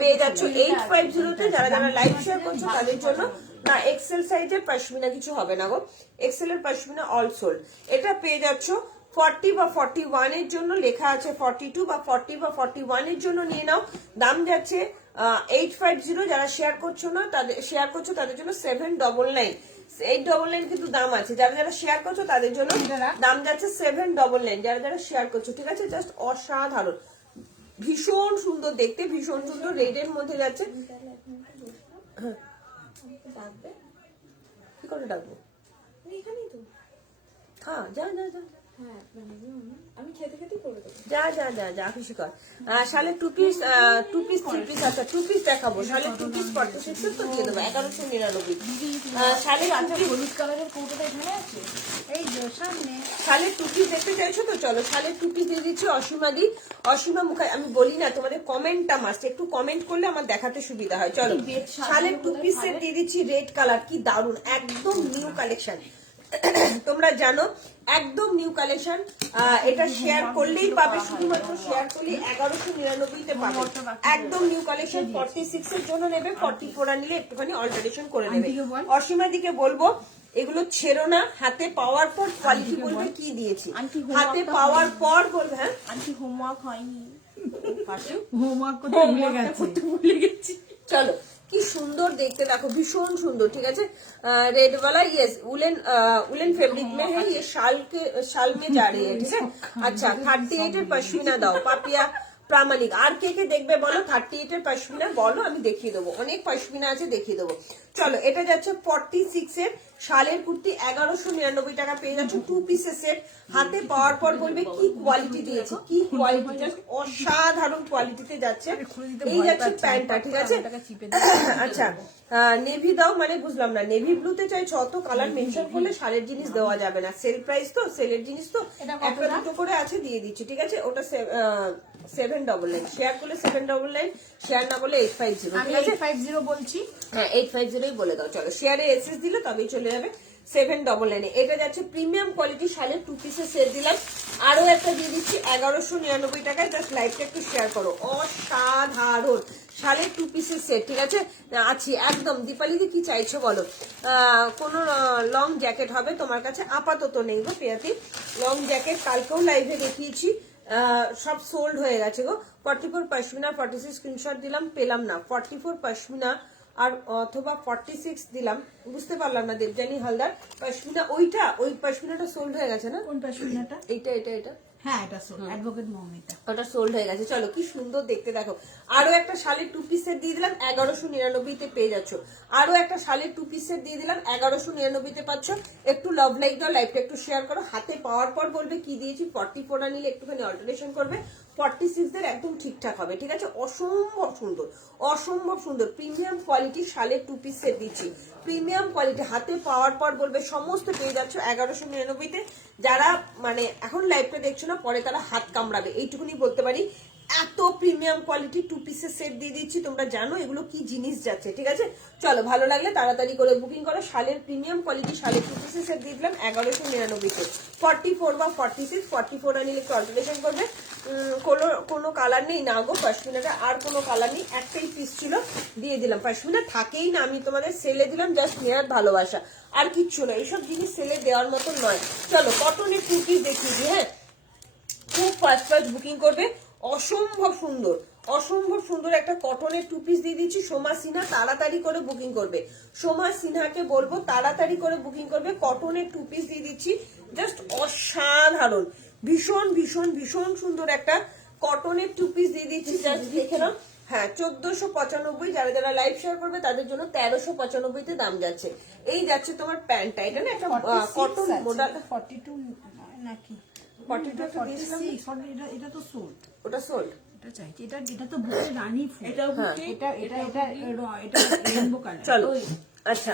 পেয়ে যাচ্ছ 850 তে। যারা যারা লাইভ শেয়ার করছো তাদের জন্য। না, এক্সেল সাইজের পশমিনা কিছু হবে না গো, এক্সেল এর পশমিনা অল সোল্ড। এটা পেয়ে যাচ্ছ 40 বা 41 এর জন্য, লেখা আছে 42 বা 40 বা 41 এর জন্য নিয়ে নাও। দাম যাচ্ছে 850। যারা শেয়ার করছো না, তাদের শেয়ার করছো তাদের জন্য 799, 899 কিন্তু দাম আছে। যারা যারা শেয়ার করছো তাদের জন্য দাম যাচ্ছে 799, যারা যারা শেয়ার করছো, ঠিক আছে। জাস্ট অসাধারণ, ভীষণ সুন্দর দেখতে, ভীষণ সুন্দর। রেডের মধ্যে যাচ্ছে। হ্যাঁ, কি করে ডাকবো? হ্যাঁ, যা যা যা আমি খেতে খেতে করে দেবো। যা যা যা যা খুশি কর। শালের 2 পিস 2 পিস 3 পিস, আচ্ছা 2 পিস দেখাবো। শালের 2 পিস 46 তো দিয়ে দেবো 1199। শালের হলুদ কালারের কৌটোটা এখানে আছে, এই যে সামনে শালের 2 পিস দেখতে চাইছো তো, চলো শালের 2 পিস দিয়ে দিচ্ছি। অসীমা দি, অসীমা মুখার্জি। আমি বলি না তোমাদের কমেন্টটা মাস্ট, একটু কমেন্ট করলে আমার দেখাতে সুবিধা হয়। চলো শালের 2 পিস সেট দিয়ে দিচ্ছি, রেড কালার, কি দারুন, একদম নিউ কালেকশন। তোমরা জানো একদম নিউ কালেকশন। এটা শেয়ার করলেই পাবে, শুধুমাত্র শেয়ার করলেই 1199 তে পাবে। একদম নিউ কালেকশন। 46 এর জন্য নেবে, 44 আর নিলে একটুখানি অল্টারেশন করে নেবে। অসীমা দিকে বলবো এগুলো ছেড়ো না, হাতে পাওয়ার পর কোয়ালিটি বলবে কি দিয়েছি, হাতে পাওয়ার পর বলবে। হ্যাঁ আন্টি হোমওয়ার্ক হয়নি, হোমওয়ার্ক করতে ভুলে গেছি। চলো, কি সুন্দর দেখতে দেখো, ভীষণ সুন্দর, ঠিক আছে। रेड वाला ये उलन फैब्रिक में है, ये शाल में जा रही है, ठीक है। अच्छा 38 এর পশমিনা দাও, পাপিয়া প্রামাণিক। আর কে কে দেখবে বলো, 38 এর পশমিনা বলো, আমি দেখিয়ে দেবো। অনেক পশমিনা আছে, দেখিয়ে দেবো। চলো, এটা যাচ্ছে 46 এর শালের কুর্তি, 1199 টাকা পেয়ে যাচ্ছ। 2 পিসের সেট। হাতে পাওয়ার পর বলবে কি কোয়ালিটি দিয়েছে, কি কোয়ালিটি, জাস্ট অসাধারণ কোয়ালিটিতে যাচ্ছে। এই যাচ্ছে প্যান্টটা, ঠিক আছে। আচ্ছা নেভি দাও মানে বুঝলাম না, নেভি ব্লুতে চাইছো? অত কালার মেনশন করলে শালের জিনিস দেওয়া যাবে না, সেল প্রাইস তো, সেলের জিনিস তো। একটা দুটো করে আছে, দিয়ে দিচ্ছি, ঠিক আছে। ওটা 799, শেয়ার করলে 799, শেয়ার না বলে 850, আমি ঠিক আছে। 850 বলছি। হ্যাঁ 850 বলে দাও। চলো, শেয়ারে এসএস দিলে তবেই চলে যাবে 799। এটা যাচ্ছে প্রিমিয়াম কোয়ালিটি শালের 2 পিসের সেট দিলাম। আরো একটা দিয়ে দিচ্ছি 1199 টাকায়। জাস্ট লাইভটা একটু শেয়ার করো, অসাধারণ শালের 2 পিসের সেট, ঠিক আছে। আছি একদম। দীপালিদি কি চাইছো বলো? কোনো লং জ্যাকেট হবে তোমার কাছে? আপাতত নেই গো পেয়াতি লং জ্যাকেট, কালকেও লাইভে দেখিয়েছি, সব সোল্ড হয়ে গেছে গো। 44 পশমিনা, 46 স্ক্রিনশট দিলাম, পেলাম না। 44 পশমিনা আর অথবা 46 দিলাম, বুঝতে পারলাম না। দেবজানি হালদার পশমিনা, ওইটা, ওই পশমিনাটা সোল্ড হয়ে গেছে না? কোন পশমিনাটা? এইটা এটা এটা হ্যাঁ এটা সোল, অ্যাডভোকেট মৌমিতা। ওটা সোল্ড হয়ে গেছে। চলো, কি সুন্দর দেখতে দেখো। আরো একটা শালের 2 পিস সেট দিয়ে দিলাম, 1199 তে পেয়ে যাচ্ছ। আরো একটা শালের 2 পিস সেট দিয়ে দিলাম, 1199 তে পাচ্ছ। একটু লাভ লাইক দাও, লাইভটা একটু শেয়ার করো। হাতে পাওয়ার পর বলবে কি দিয়েছি। 44 নিলে একটুখানি অল্টারেশন করবে, 46 দের একদম ঠিকঠাক হবে, ঠিক আছে। অসম্ভব সুন্দর, অসম্ভব সুন্দর প্রিমিয়াম কোয়ালিটি শালের 2 পিস সেট দিচ্ছি, প্রিমিয়াম কোয়ালিটি। হাতে পাওয়ার পর বলবে সমস্ত পেয়ে যাচ্ছ 1199 তে। যারা মানে এখন লাইভটা দেখছো না, পরে তারা হাত কামড়াবে, এইটুকুনি বলতে পারি। এত প্রিমিয়াম কোয়ালিটি 2 পিসের সেট দিয়ে দিচ্ছি, তোমরা জানো এগুলো কি জিনিস যাচ্ছে, ঠিক আছে। চলো, ভালো লাগলে তাড়াতাড়ি করে বুকিং করো। শালের প্রিমিয়াম কোয়ালিটি শালের 2 পিসের সেট দিয়ে দিলাম 1199 তে। 44 বা 46, 44 নিলে একটু অল্টারেশন করবে। কোনো কালার নেই না গো পশমিনাটা, আর কোনো কালার নেই, একটাই পিস ছিল, দিয়ে দিলাম। পশমিনা থাকেই না, আমি তোমাদের সেলে দিলাম, জাস্ট নেওয়ার ভালোবাসা, আর কিচ্ছু না। এইসব জিনিস সেলে দেওয়ার মতন নয়। চলো, কটনের 2 পিস দেখিয়ে দিই। হ্যাঁ, খুব ফাস্ট বুকিং করবে। অসম্ভব সুন্দর, অসম্ভব সুন্দর একটা কটনের 2 পিস দিয়ে দিচ্ছি। সোমা সিনহা তাড়াতাড়ি করে বুকিং করবে, সোমা সিনহাকে বলবো তাড়াতাড়ি করে বুকিং করবে। কটনের 2 পিস দিয়ে দিচ্ছি, জাস্ট অসাধারণ, ভীষণ ভীষণ ভীষণ সুন্দর একটা কটনের 2 পিস দিয়ে দিচ্ছি। জাস্ট দেখে নাও, হ্যাঁ 1495, যারা যারা লাইভ শেয়ার করবে তাদের জন্য 1395-তে দাম যাচ্ছে। এই যাচ্ছে তোমার প্যান্টটা, এটা না একটা কটন মোডাল 42 নাকি 42 একটা দিয়েছিলাম না? 46 এটা তো সোল্ড, ওটা সোল্ড। এটা চাইছি, এটা তো বুকে রানী ফুল, এটা বুকে, এটা রেইনবো কালার। চলো আচ্ছা,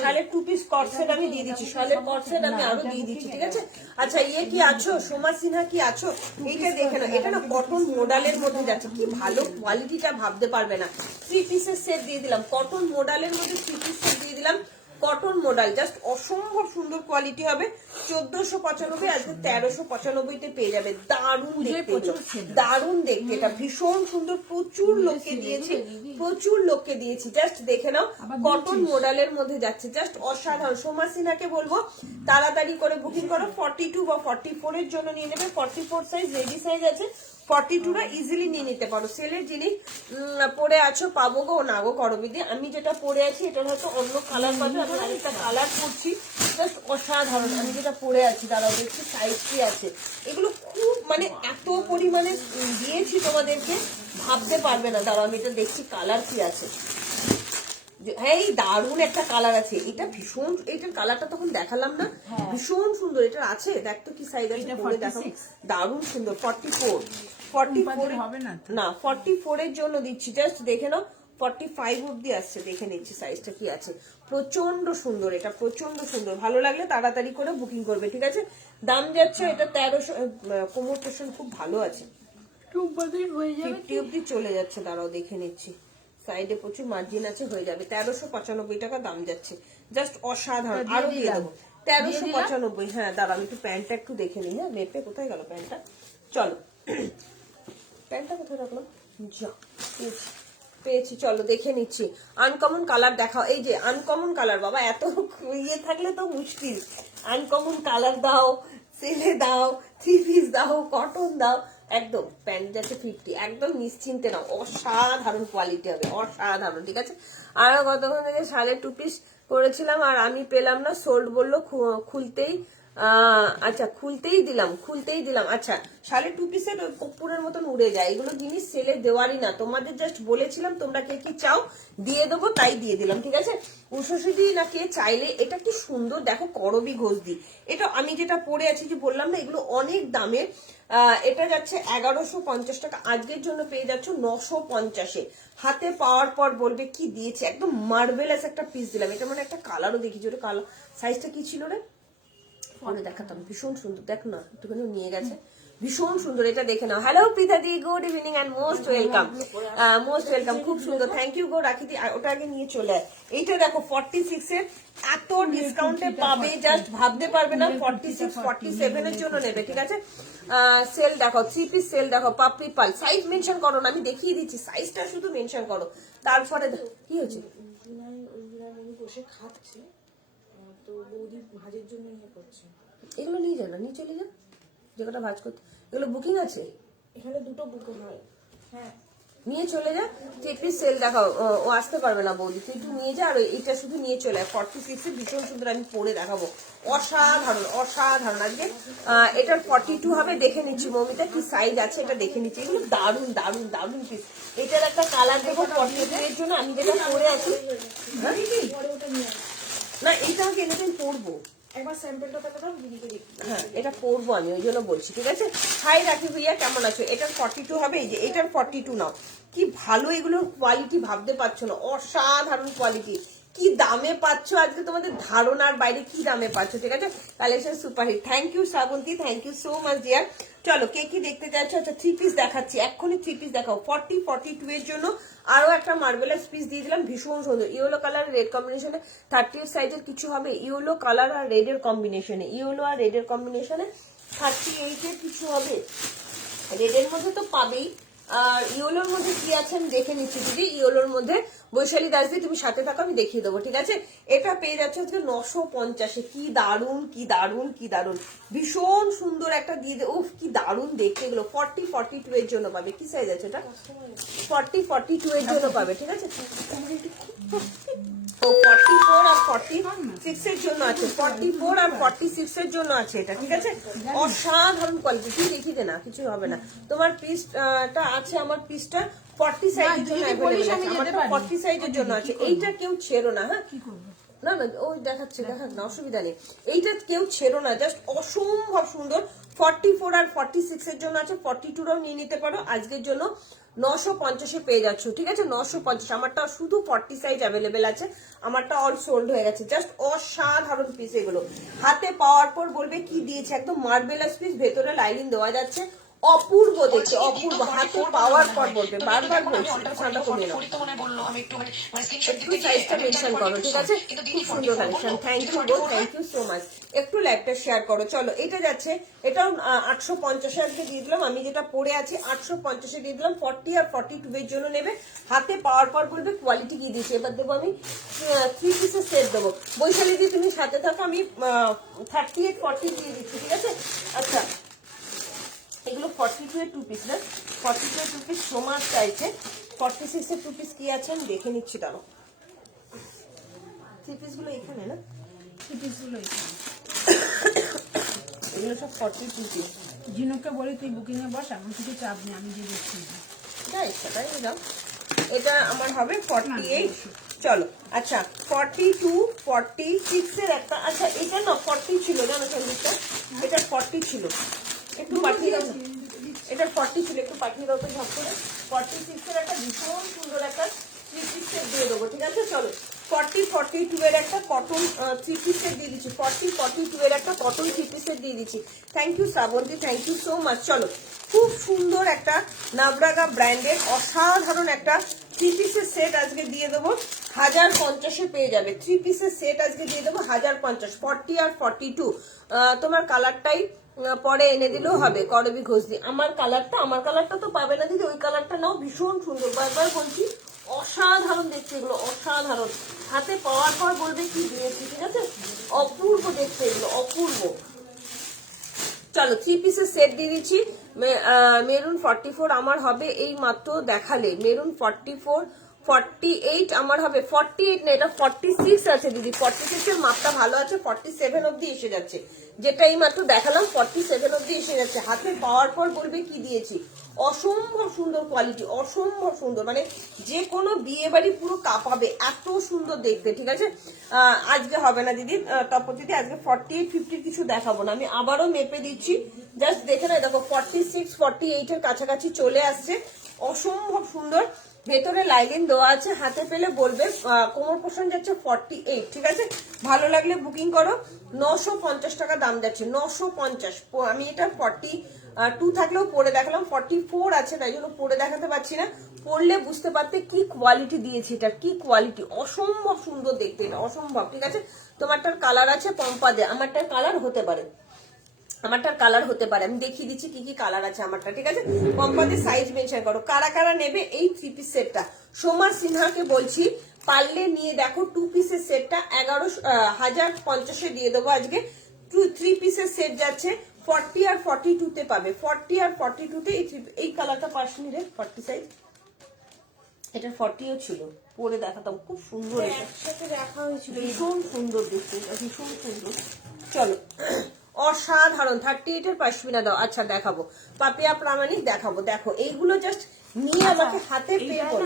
শালের 2 পিস কটসেট আমি দিয়ে দিচ্ছি, শালের কটসেট আমি আরো দিয়ে দিচ্ছি, ঠিক আছে? আচ্ছা ইয়ে কি আছো, সোমা সিনহা কি আছো? এইটা দেখে না, এটা না কটন মোডালের মধ্যে যাচ্ছে, কি ভালো কোয়ালিটিটা ভাবতে পারবে না। 3 পিসের সেট দিয়ে দিলাম, কটন মোডালের মধ্যে 3 পিস সেট দিয়ে দিলাম, কটন মোডাল, জাস্ট অসম্ভব সুন্দর কোয়ালিটি হবে। 1495, আজকে 1395-তে পেয়ে যাবে। দারুণ দেখতে এগুলো, দারুণ দেখতে, এটা ভীষণ সুন্দর, প্রচুর লোককে দিয়েছি, প্রচুর লোককে দিয়েছি, জাস্ট দেখে নাও। কটন মোডালের মধ্যে যাচ্ছে, জাস্ট অসাধারণ। সোমা সিনহাকে বলবো তাড়াতাড়ি করে বুকিং করো, 42 বা 44 এর জন্য নিয়ে নেবে। 44 সাইজ রেডি সাইজ আছে, 42টা ইজিলি নিয়ে নিতে পারো। সেলের জিনিস পরে আছো, পাবো গো না গো করবিদি। আমি যেটা পরে আছি এটার হয়তো অন্য কালার পাবে, আমি আরেকটা কালার করছি, জাস্ট অসাধারণ। আমি যেটা পরে আছি দাঁড়াও দেখছি সাইজ কি আছে। এগুলো খুব মানে এত পরিমাণে দিয়েছি তোমাদেরকে, ভাবতে পারবে না। দাঁড়াও আমি এটা দেখছি কালার কি আছে। হ্যাঁ এই দারুণ একটা কালার আছে, এটা ভীষণ, এইটার কালারটা তখন দেখালাম না, ভীষণ সুন্দর। এটার আছে, দেখ তো কি সাইজ আছে, পরে দেখো, দারুণ সুন্দর। 44 হবে না তো। না 44 এর জন্য দিচ্ছি, জাস্ট দেখে নাও। 45 অব্দি আসছে, দেখে নিচ্ছি সাইজটা কি আছে। প্রচন্ড সুন্দর, এটা প্রচন্ড সুন্দর। ভালো লাগলে তাড়াতাড়ি করে বুকিং করবে, ঠিক আছে? দাম যাচ্ছে এটা 1300, কোমর পোর্শন খুব ভালো আছে, হয়ে যাবে 50 অব্দি চলে যাচ্ছে। দাঁড়াও দেখে নিচ্ছি, সাইডে প্রচুর মার্জিন আছে, হয়ে যাবে। 1395 টাকা দাম যাচ্ছে, জাস্ট অসাধারণ। আরো দিয়ে দেবো 1395। হ্যাঁ দাঁড়াও আমি একটু প্যান্টটা একটু দেখে নিই। হ্যাঁ মেপে কোথায় গেল প্যান্টটা, চলো প্যান্টটা কোথায় রাখলাম, যা পেয়েছি, চলো দেখে নিচ্ছি। আনকমন কালার দেখাও, এই যে আনকমন কালার, বাবা এত ইয়ে থাকলে তো মুশকিল। আনকমন কালার দাও, সেলে দাও, 3 পিস দাও, কটন দাও, একদম প্যান্ট যাচ্ছে 50, একদম নিশ্চিন্তে নাও, অসাধারণ কোয়ালিটি হবে, অসাধারণ, ঠিক আছে? আর গতক্ষণ থেকে শালের 2 পিস করেছিলাম আর আমি পেলাম না, সোল্ড বললো খুলতেই, আচ্ছা খুলতেই দিলাম। আচ্ছা শালের 2 পিসের কর্পূরের মতন উড়ে যায়, এগুলো জিনিস সেলে দেওয়ারই না, তোমাদের জাস্ট বলেছিলাম তোমরা কে কি চাও দিয়ে দেবো, তাই দিয়ে দিলাম, ঠিক আছে? উষসিদি না কে চাইলে। এটা কি সুন্দর দেখো, করবি ঘোষদি, এটা আমি যেটা পরে আছি, যে বললাম না এগুলো অনেক দামের। এটা যাচ্ছে 1150 টাকা, আজকের জন্য পেয়ে যাচ্ছ 950-এ। হাতে পাওয়ার পর বলবে কি দিয়েছে, একদম মার্বেলাস একটা পিস দিলাম। এটা মানে একটা কালারও দেখি, ওটা কালার সাইজটা কি ছিল রে, পরে দেখাতাম, ভীষণ সুন্দর, দেখো না একটুখানি নিয়ে গেছে, ভীষণ সুন্দর। এটা দেখে নাও। হ্যালো প্রীতাদি, good evening and most welcome, most welcome, খুব সুন্দর, থ্যাংক ইউ গো রাখিদি। ওটা আগে নিয়ে চলে আয়। এইটা দেখো 46 এর, এত ডিসকাউন্টে পাবে, জাস্ট ভাবতে পারবে না। 46 47 এর জন্য নেবে, ঠিক আছে? সেল দেখো, 3 পিস সেল দেখো, পাপড়ি পাল, সাইজ মেনশন করো না, আমি দেখিয়ে দিচ্ছি, সাইজটা শুধু মেনশন করো। তারপরে কি হয়েছে, বসে খাচ্ছে, তো বৌদি ভাজের জন্য ইয়ে করছে। এগুলো নিয়ে যা না, নিয়ে চলে যা, যে কটা ভাজ করতে। এগুলো বুকিং আছে, এখানে দুটো বুকে হয়। হ্যাঁ নিয়ে চলে যা। 3 পিস সেল দেখাও, ও আসতে পারবে না বৌদি, তুই একটু নিয়ে যা। আর এইটা শুধু নিয়ে চলে আয়, 46 এর ভীষণ সুন্দর, আমি পরে দেখাবো, অসাধারণ অসাধারণ। আজকে এটার 42 হবে, দেখে নিচ্ছি মমিতা কি সাইজ আছে, এটা দেখে নিচ্ছি। এগুলো দারুন দারুন দারুন পিস। এটার একটা কালার দেখো 42 এর জন্য, আমি যেটা পরে আছি। হ্যাঁ পরে ওটা নিয়ে আসি। না এটা আমাকে এনেদিন পরবো, একবার স্যাম্পলটা তাকে দাও, দিদিকে দেখি। হ্যাঁ এটা পরবো আমি, ওই জন্য বলছি, ঠিক আছে? হাই রাখি ভাইয়া, কেমন আছো? এটার 42 হবে, এই যে এটার 42 নাও। কি ভালো এগুলোর কোয়ালিটি, ভাবতে পারছো না, অসাধারণ কোয়ালিটি। কি দামে পাচ্ছ আজকে, তোমাদের ধারণার বাইরে কি দামে পাচ্ছ, ঠিক আছে? Collection superhit. Thank you Shrabanti, thank you so much dear. চলো কে কি দেখতে চাচ্ছ? আচ্ছা 3 পিস দেখাচ্ছি, এক্ষুনি 3 পিস দেখাও। 42 এর জন্য আরো একটা মার্বেলাস পিস দিয়ে দিলাম, ভীষণ সুন্দর, ইয়েলো কালার রেড কম্বিনেশনে। 38 সাইজের কিছু হবে ইয়েলো কালার আর রেড এর কম্বিনেশনে, ইয়েলো আর রেড এর কম্বিনেশনে। 38 এর কিছু হবে, রেড এর মধ্যে তো পাবেই। আর ইয়েলোর মধ্যে কি আছে আমি দেখে নিচ্ছি দিদি। ইয়েলোর মধ্যে বৈশালী দাস দি, তুমি সাথে থাকো, আমি দেখিয়ে দেবো, ঠিক আছে? এটা পেয়ে যাচ্ছে আজকে 950-এ। কি দারুন কি দারুন কি দারুন, ভীষণ সুন্দর একটা দিয়ে দে। উফ কি দারুন দেখতে এগুলো। 42 এর জন্য পাবে, কি সাইজ আছে এটা? 42 এর জন্য পাবে, ঠিক আছে? তো 44 আর 46 এর জন্য আছে, 44 আর 46 এর জন্য আছে এটা, ঠিক আছে? অসাধারণ কোয়ালিটি, তুই দেখি দে না, কিছু হবে না। তোমার পিসটা আছে, আমার পিসটা 40 সাইজের জন্য অ্যাভেলেবল আছে, আমারটা 40 সাইজের জন্য আছে। এইটা কেউ ছেড়ো না, হ্যাঁ? কি করবো? না না, ওই দেখাক না, অসুবিধা নেই। এইটা কেউ ছেড়ো না, জাস্ট অসম্ভব সুন্দর। 44 আর 46 এর জন্য আছে, 42রাও নিয়ে নিতে পারো। আজকের জন্য 950 এ পেয়ে যাচ্ছ, ঠিক আছে? 950। আমারটা শুধু 40 সাইজ অ্যাভেলেবেল আছে, আমারটা অল সোল্ড হয়ে গেছে। জাস্ট অসাধারণ পিস এগুলো। হাতে পাওয়ার পর বলবে কি দিয়েছে, একদম মার্বেলাস পিস, ভেতরে লাইনিং দেওয়া যাচ্ছে, অপূর্ব দেখতে, অপূর্ব। হাতে পাওয়ার পর বলবে, বারবার বলছি, ঠান্ডা কমিয়ে নাও, একটু সাইজটা মেনশন করো, ঠিক আছে? খুব সুন্দর কালেকশন, থ্যাংক ইউ গো, থ্যাংক ইউ সো মাচ। একটু লাইভটা শেয়ার করো। চলো, এটা যাচ্ছে, এটাও 850 আজকে দিয়ে দিলাম। আমি যেটা পরে আছি 850 দিয়ে দিলাম। 40 আর 42 এর জন্য নেবে। হাতে পাওয়ার পর বলবে কোয়ালিটি কি দিয়েছে। এবার দেবো আমি 3 পিসের সেট দেবো। বৈশালী দিয়ে তুমি সাথে থাকো, আমি 38 40 দিয়ে দিচ্ছি, ঠিক আছে? আচ্ছা, এগুলো 42 এর 2 পিস না, 42 এর 2 পিস সমাজ চাইছে। 46 এর 2 পিস কি আছে আমি দেখে নিচ্ছি, দাঁড়াও। 3 পিস গুলো এখানে না, পিসগুলো এগুলো সব 42 পিস। জিনুকে বলি তুই বুকিং এ বস, আমার কিছু চাপ নেই, আমি যে দেখছি। যা ইচ্ছা তাই দাও। এটা আমার হবে 48। চলো, আচ্ছা 42 46 এর একটা, আচ্ছা এটা না 40 ছিল, জানো সন্দীপটা, এটা 40 ছিল, একটু পাঠিয়ে দাও। এটা 40 ছিল, একটু পাঠিয়ে দাও তো ঝপ করে। 46 এর একটা ভীষণ সুন্দর একটা 3 পিস সেট দিয়ে দেবো, ঠিক আছে? চলো, 40 42 এর একটা কটন 3 পিস সেট দিয়ে দিচ্ছি, 40 42 এর একটা কটন 3 পিস সেট দিয়ে দিচ্ছি। Thank you Shrabanti, thank you so much. চলো, খুব সুন্দর একটা নাভরাগা ব্র্যান্ডের অসাধারণ একটা 3 পিসের সেট আজকে দিয়ে দেবো 1050 পেয়ে যাবে। 3 পিসের সেট আজকে দিয়ে দেবো 1050। 40 আর 42 তোমার কালারটাই পরে এনে দিলেও হবে, করবি ঘোষ দি। আমার কালারটা তো পাবে না দিদি, ওই কালারটা নাও, ভীষণ সুন্দর, বারবার বলছি, অসাধারণ দেখতে এগুলো, অসাধারণ। হাতে পাওয়ার পর বলবে কি দিয়েছি, ঠিক আছে? অপূর্ব দেখতে এগুলো, অপূর্ব। চলো, 3 পিসের সেট দিয়ে দিচ্ছি। মেরুন 44 আমার হবে, এই মাত্র দেখালে মেরুন 44 48 আমার হবে, 48 না, এটা 46 আছে দিদি। 46 এর মাপটা ভালো আছে, 47 অব্দি এসে যাচ্ছে, যেটা এই মাত্র দেখালাম 47 অব্দি এসে যাচ্ছে। হাতে পাওয়ার পর বলবে কি দিয়েছি। অসম্ভব সুন্দর কোয়ালিটি, অসম্ভব সুন্দর, মানে যে কোনো বিয়ে বাড়ি পুরো কাঁপাবে, এত সুন্দর দেখতে, ঠিক আছে? আজকে হবে না দিদি, তপতিদি আজকে 48 50 কিছু দেখাবো না, আমি আবারও মেপে দিচ্ছি, জাস্ট দেখে না, দেখো 46 48 এর কাছাকাছি চলে আসছে, অসম্ভব সুন্দর। ভেতরে লাইলিন দেওয়া আছে, হাতে পেলে বলবে। কোমর পোষণ যাচ্ছে 48, ঠিক আছে? ভালো লাগলে বুকিং করো। 950 টাকা দাম যাচ্ছে, 950। আমি এটা 42 থাকলেও পরে দেখালাম, 44 আছে, তাই জন্য পরে দেখাতে পারছি না। পরলে বুঝতে পারতে কি কোয়ালিটি দিয়েছি, এটা কি কোয়ালিটি, অসম্ভব সুন্দর দেখতে, এটা অসম্ভব, ঠিক আছে? তোমারটার কালার আছে পম্পাদে, আমারটার কালার হতে পারে, আমি দেখিয়ে দিচ্ছি কি কি কালার আছে আমারটা, ঠিক আছে? পম্পাদের সাইজ মেনশন করো। কারা কারা নেবে এই 3 পিস সেটটা, সোমা সিনহাকে বলছি, পারলে নিয়ে দেখো। 2 পিসের সেটটা 1050 দিয়ে দেবো আজকে। 3 পিসের সেট যাচ্ছে 40 আর 42 তে পাবে। 40 আর 42 তে এই কালারটা পাসনি রে, 40 সাইজ, এটা 40ও ছিল, পরে দেখাতাম, খুব সুন্দর, এটা একসাথে দেখা হয়েছিল। ভীষণ সুন্দর দেখতে, ভীষণ সুন্দর। চলো, অসাধারণ। 38 এর পাশমিনা দাও, আচ্ছা দেখাবো, পাপিয়া প্রামাণিক দেখাবো। দেখো এইগুলো জাস্ট নিয়ে আমাকে হাতে পেয়ে বল।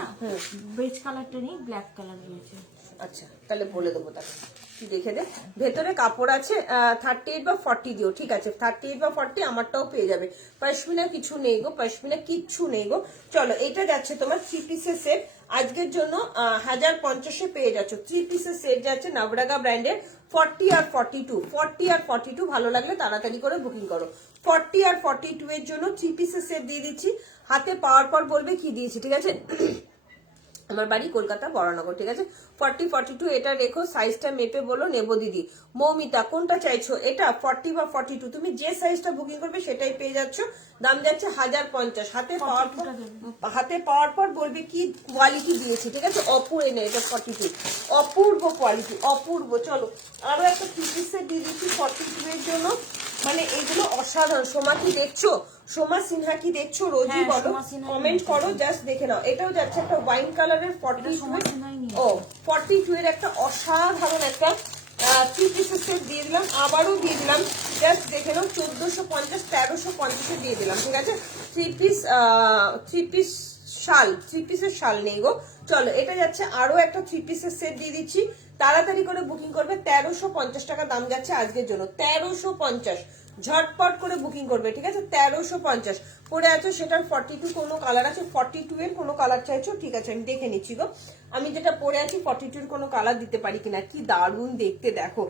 বেজ কালারটা নেই, ব্ল্যাক কালার রয়েছে। আচ্ছা, তাহলে বলে দেবো, তাকে তুই দেখে দে। ভেতরে কাপড় আছে 38 বা 40 দিও, ঠিক আছে? 38 বা 40 আমারটাও পেয়ে যাবে। পশমিনা কিছু নেই গো, পশমিনা কিচ্ছু নেই গো। চলো, এটা যাচ্ছে তোমার 3 পিসের সেট, আজকের জন্য 1050 পেয়ে যাচ্ছ। 3 পিসের সেট যাচ্ছে নাভরাগা ব্র্যান্ডের, 40 আর 42। ভালো লাগলে তাড়াতাড়ি করে বুকিং করো। 40 আর 42 এর জন্য 3 পিসের সেট দিয়ে দিচ্ছি। হাতে পাওয়ার পর বলবে কি দিয়েছি, ঠিক আছে? আমার বাড়ি কলকাতা বরানগর, ঠিক আছে? 40 42 এটা রেখো, সাইজটা মেপে বলো নেবো দিদি। মৌমিতা কোনটা চাইছো, এটা 40 বা 42, তুমি যে সাইজটা বুকিং করবে সেটাই পেয়ে যাচ্ছ। দাম যাচ্ছে 1050। হাতে পাওয়ার পর বলবে কি কোয়ালিটি দিয়েছি, ঠিক আছে? অপূর্ব, এটা 42, অপূর্ব কোয়ালিটি, অপূর্ব। চলো, আরো একটা 3 পিস সেট দিয়ে দিচ্ছি 42 এর জন্য। মানে এইগুলো অসাধারণ। সোমা কি দেখছো? সোমা সিনহা কি দেখছো? রোজি হ্যাঁ, বলো, সোমা সিনহা কমেন্ট করো, জাস্ট দেখে নাও। এটাও যাচ্ছে একটা ওয়াইন কালারের 42 এর একটা অসাধারণ একটা 3 পিসের সেট দিয়ে দিলাম, আবারও দিয়ে দিলাম, জাস্ট দেখে নাও 1450 1350 দিয়ে দিলাম, ঠিক আছে। 3 পিস শাল, 3 পিসের শাল নেই গো। চলো এটা যাচ্ছে আরো একটা 3 পিসের সেট দিয়ে দিচ্ছি, তাড়াতাড়ি করে বুকিং করবে। 1350 টাকা দাম যাচ্ছে আজকের জন্য, 1350, ঝটপট করে বুকিং করবে, ঠিক আছে। 1350 পরে আছো, সেটার 42 কোনো কালার আছে, 42 এর কোনো কালার চাইছো, ঠিক আছে আমি দেখে নিচ্ছি গো। আমি যেটা পরে আছি 42 এর কোনো কালার দিতে পারি কিনা। কি দারুণ দেখতে দেখো,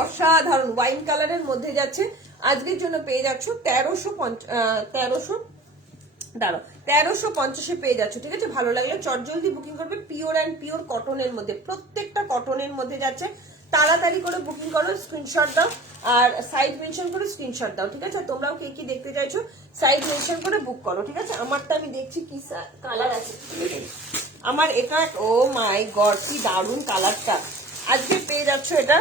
অসাধারণ ওয়াইন কালারের মধ্যে যাচ্ছে। আজকের জন্য পেয়ে যাচ্ছ 1350 পেয়ে যাচ্ছ, ঠিক আছে। ভালো লাগলে চটজলদি বুকিং করবে। পিওর অ্যান্ড পিওর কটনের মধ্যে, প্রত্যেকটা কটনের মধ্যে যাচ্ছে। তাড়াতাড়ি করে বুকিং করো, স্ক্রিনশট দাও আর সাইজ মেনশন করে স্ক্রিনশট দাও, ঠিক আছে। তোমরাও কে কি দেখতে চাইছো সাইজ মেনশন করে বুক করো, ঠিক আছে। আমারটা আমি দেখছি কি কালার আছে আমার। এটা ও মাই গড, কি দারুণ কালারটা। আজকে পেয়ে যাচ্ছ এটা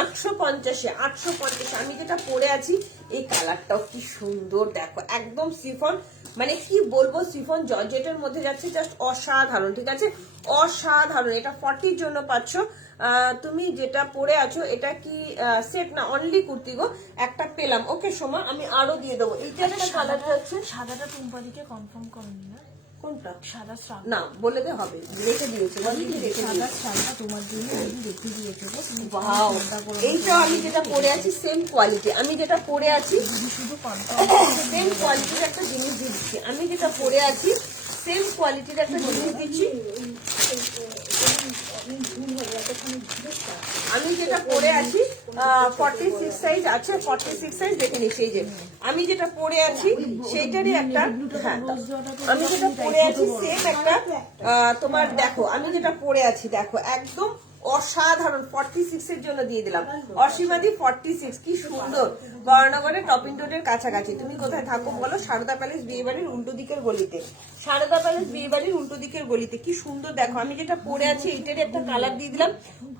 850। আমি যেটা পরে আছি এই কালারটাও কি সুন্দর দেখো, একদম সিফন, মানে কি বলবো, সিফন জর্জেটের মধ্যে যাচ্ছে, জাস্ট অসাধারণ, ঠিক আছে, অসাধারণ। এটা 40 জন্য পাচ্ছ। তুমি যেটা পরে আছো এটা কি সেট না, অনলি কুর্তি গো, একটা পেলাম। ওকে সোমা, আমি আরো দিয়ে দেবো। এইটা একটা কালার হচ্ছে সাদাটা টুম্পাদিকে কনফার্ম করনি না? কোনটা? সাদা শ্রাব না বলে দে হবে, রেখে দিয়েছে, রেখে সাদা দিয়েছে। শ্রাবটা তোমার জন্য আমি রেখে দিয়েছে গো, তুমি ওয়াও, চিন্তা করো না। এইটা আমি যেটা পরে আছি সেম কোয়ালিটি, আমি যেটা পরে আছি দিদি শুধু কনফার্ম সেম কোয়ালিটির একটা জিনিস দিয়ে দিচ্ছি। আমি যেটা পরে আছি সেম কোয়ালিটির একটা জিনিস দিচ্ছি। আমি যেটা পরে আছি 46 সাইজ আছে, 46 সাইজ দেখে নিচ্ছি। এই যে আমি যেটা পরে আছি সেইটারই একটা, হ্যাঁ আমি যেটা পরে আছি সেম একটা তোমার দেখো, আমি যেটা পরে আছি দেখো একদম অসাধারণ। 46 এর জন্য দিয়ে দিলাম, অসীমাদি 46, কি সুন্দর। বরানগরের টপিং রোডের কাছাকাছি। তুমি কোথায় থাকো বলো? সারদা প্যালেস বিয়ে বাড়ির উল্টো দিকের গলিতে, সারদা প্যালেস বিয়ে বাড়ির উল্টো দিকের গলিতে। কি সুন্দর দেখো, আমি যেটা পরে আছি এইটারই একটা কালার দিয়ে দিলাম।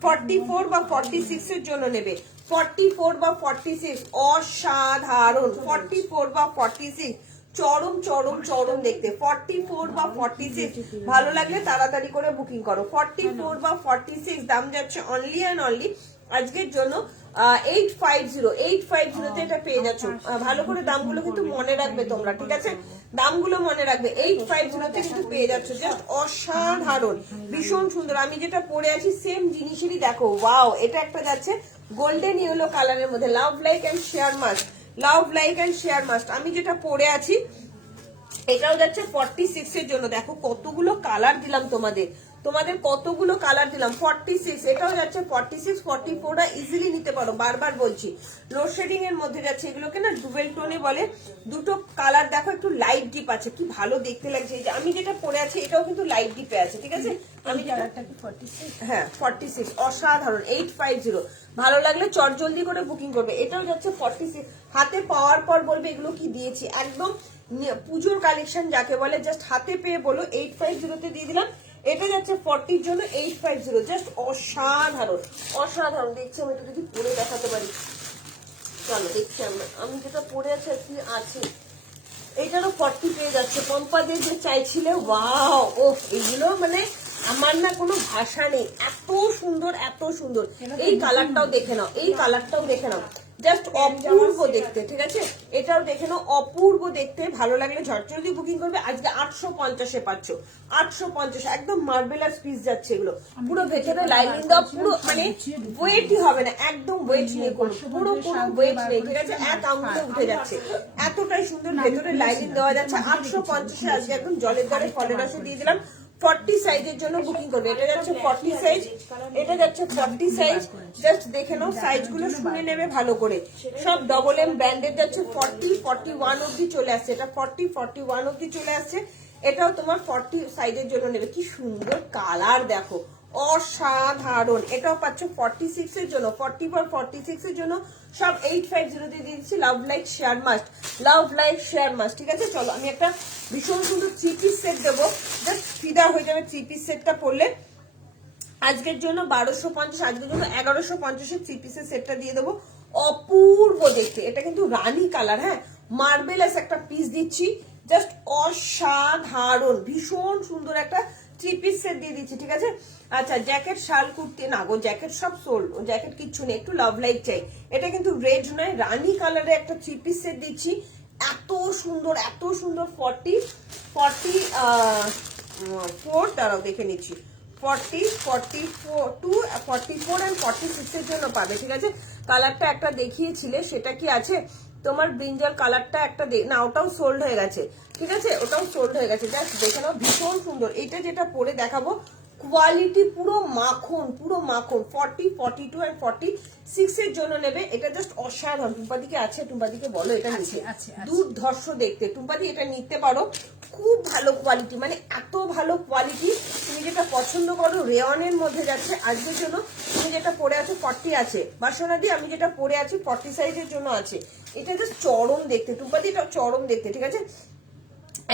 44 বা 46 এর জন্য নেবে, 44 বা 46 অসাধারণ। 44 বা 46 চরম চরম চরম দেখতে। 44 বা 46 ভালো লাগলে তাড়াতাড়ি করে বুকিং করো। 44 বা 46 দাম যাচ্ছে অনলি অ্যান্ড অনলি আজকের জন্য 850 তে এটা পেয়ে যাচ্ছ। ভালো করে দামগুলো কিন্তু মনে রাখবে তোমরা, ঠিক আছে, দামগুলো মনে রাখবে। 850 তে কিন্তু পেয়ে যাচ্ছ, জাস্ট অসাধারণ, ভীষণ সুন্দর। আমি যেটা পরে আছি সেম জিনিসেরই দেখো, ওয়াও, এটা একটা যাচ্ছে গোল্ডেন ইয়েলো কালারের মধ্যে, love like and share must, love like and share must. আমি যেটা পরে আছি এটাও যাচ্ছে 46 এর জন্য। দেখো কতগুলো কালার দিলাম তোমাদের, কতগুলো কালার দিলাম। 46 এটাও যাচ্ছে 46, 44 ইজিলি নিতে পারো, বারবার বলছি। লোডশেডিং এর মধ্যে যাচ্ছে, এগুলোকে না ডুবেল টোনে বলে। দুটো কালার দেখো, একটু লাইট ডিপ আছে, কি ভালো দেখতে লাগছে। এই যে আমি যেটা পরে আছি এটাও কিন্তু লাইট ডিপে আছে, ঠিক আছে। আমি কালারটা কি 46? হ্যাঁ 46 অসাধারণ, 850। ভালো লাগলে চটজলদি করে বুকিং করবে। এটাও যাচ্ছে 46, হাতে পাওয়ার পর বলবে এগুলো কি দিয়েছি, একদম পুজোর কালেকশন যাকে বলে, জাস্ট হাতে পেয়ে বলো 850 তে দিয়ে দিলাম। এটা যাচ্ছে 40 জন্য 850, জাস্ট অসাধারণ অসাধারণ। দেখছি আমি এটা যদি পরে দেখাতে পারি, চলো দেখছি আমি যেটা পরে আছি আর কি আছে। এইটারও 40 পেয়ে যাচ্ছে। পম্পাদের যে চাইছিলে, ওয়াও, ও এগুলো মানে আমার না কোনো ভাষা নেই, এত সুন্দর এত সুন্দর। এই কালারটাও দেখে নাও, এই কালারটাও দেখে নাও, জাস্ট অপূর্ব দেখতে, ঠিক আছে। এটাও দেখে নাও, অপূর্ব দেখতে। ভালো লাগলে ঝটজলদি বুকিং করবে। আজকে 850 পাচ্ছ, 850, একদম মার্বেলাস পিস যাচ্ছে এগুলো। পুরো ভেতরে লাইনিং দাও, পুরো মানে ওয়েটই হবে না, একদম ওয়েট নেই কোনো, পুরো কোনো ওয়েট নেই, ঠিক আছে, এক আঙুলে উঠে যাচ্ছে, এতটাই সুন্দর ভেতরে লাইনিং দেওয়া যাচ্ছে। 850 আজকে একদম জলের দ্বারে ফলের রসে দিয়ে দিলাম। 40 সাইজের জন্য বুকিং করবে। এটা যাচ্ছে 40 সাইজ, এটা যাচ্ছে 40 সাইজ, জাস্ট দেখে নাও, সাইজগুলো শুনে নেবে ভালো করে। সব ডবল এম ব্র্যান্ডের যাচ্ছে। 40, 41 অবধি চলে আসছে, এটা 40, 41 অবধি চলে আসছে। এটাও তোমার 40 সাইজের জন্য নেবে। কি সুন্দর কালার দেখো, অসাধারণ। এটাও পাচ্ছ 46 এর জন্য, 40 বা 46 এর জন্য সব 850 দিয়ে দিচ্ছি। Love like share must, love like share must, ঠিক আছে। চলো আমি একটা ভীষণ সুন্দর 3 পিস সেট দেবো, জাস্ট ফিদা হয়ে যাবে 3 পিস সেটটা পরলে। আজকের জন্য 1250, আজকের জন্য 1150 এর 3 পিসের সেটটা দিয়ে দেবো। অপূর্ব দেখতে। এটা কিন্তু রানী কালার, হ্যাঁ মার্বেলাস একটা পিস দিচ্ছি, জাস্ট অসাধারণ, ভীষণ সুন্দর একটা 3 পিস সেট দিয়ে দিচ্ছি, ঠিক আছে। আচ্ছা জ্যাকেট শাল কুর্তি, না গো জ্যাকেট সব সোল্ড, জ্যাকেট কিচ্ছু নেই, একটু লাভ লাইট চাই। এটা কিন্তু রেড নয়, রানী কালারে একটা 3 পিস সেট দিচ্ছি, এত সুন্দর এত সুন্দর। 44 দাঁড়াও দেখে নিচ্ছি, 40, 42, 44 and 46 এর জন্য পাবে, ঠিক আছে। কালারটা একটা দেখিয়েছিলে, সেটা কি আছে তোমার? ব্রিঞ্জাল কালারটা একটা না, ওটাও সোল্ড হয়ে গেছে, ঠিক আছে, ওটাও সোল্ড হয়ে গেছে। জাস্ট দেখে নাও, ভীষণ সুন্দর। এটা যেটা পরে দেখাবো, কোয়ালিটি পুরো মাখন, পুরো মাখন। 40, 42 and 46 এর জন্য নেবে। এটা জাস্ট অসাধারণ। টুম্পাদিকে আছে, টুম্পাদিকে বলো এটা নিতে, দুর্ধর্ষ দেখতে। টুম্পাদি এটা নিতে পারো, খুব ভালো কোয়ালিটি, মানে এত ভালো কোয়ালিটি। তুমি যেটা পছন্দ করো, রেয়নের মধ্যে যাচ্ছে আজকের জন্য। তুমি যেটা পরে আছো 40 আছে, বাসনাদি আমি যেটা পরে আছি 40 সাইজের জন্য আছে। এটা জাস্ট চরম দেখতে টুম্পাদি, এটা চরম দেখতে, ঠিক আছে,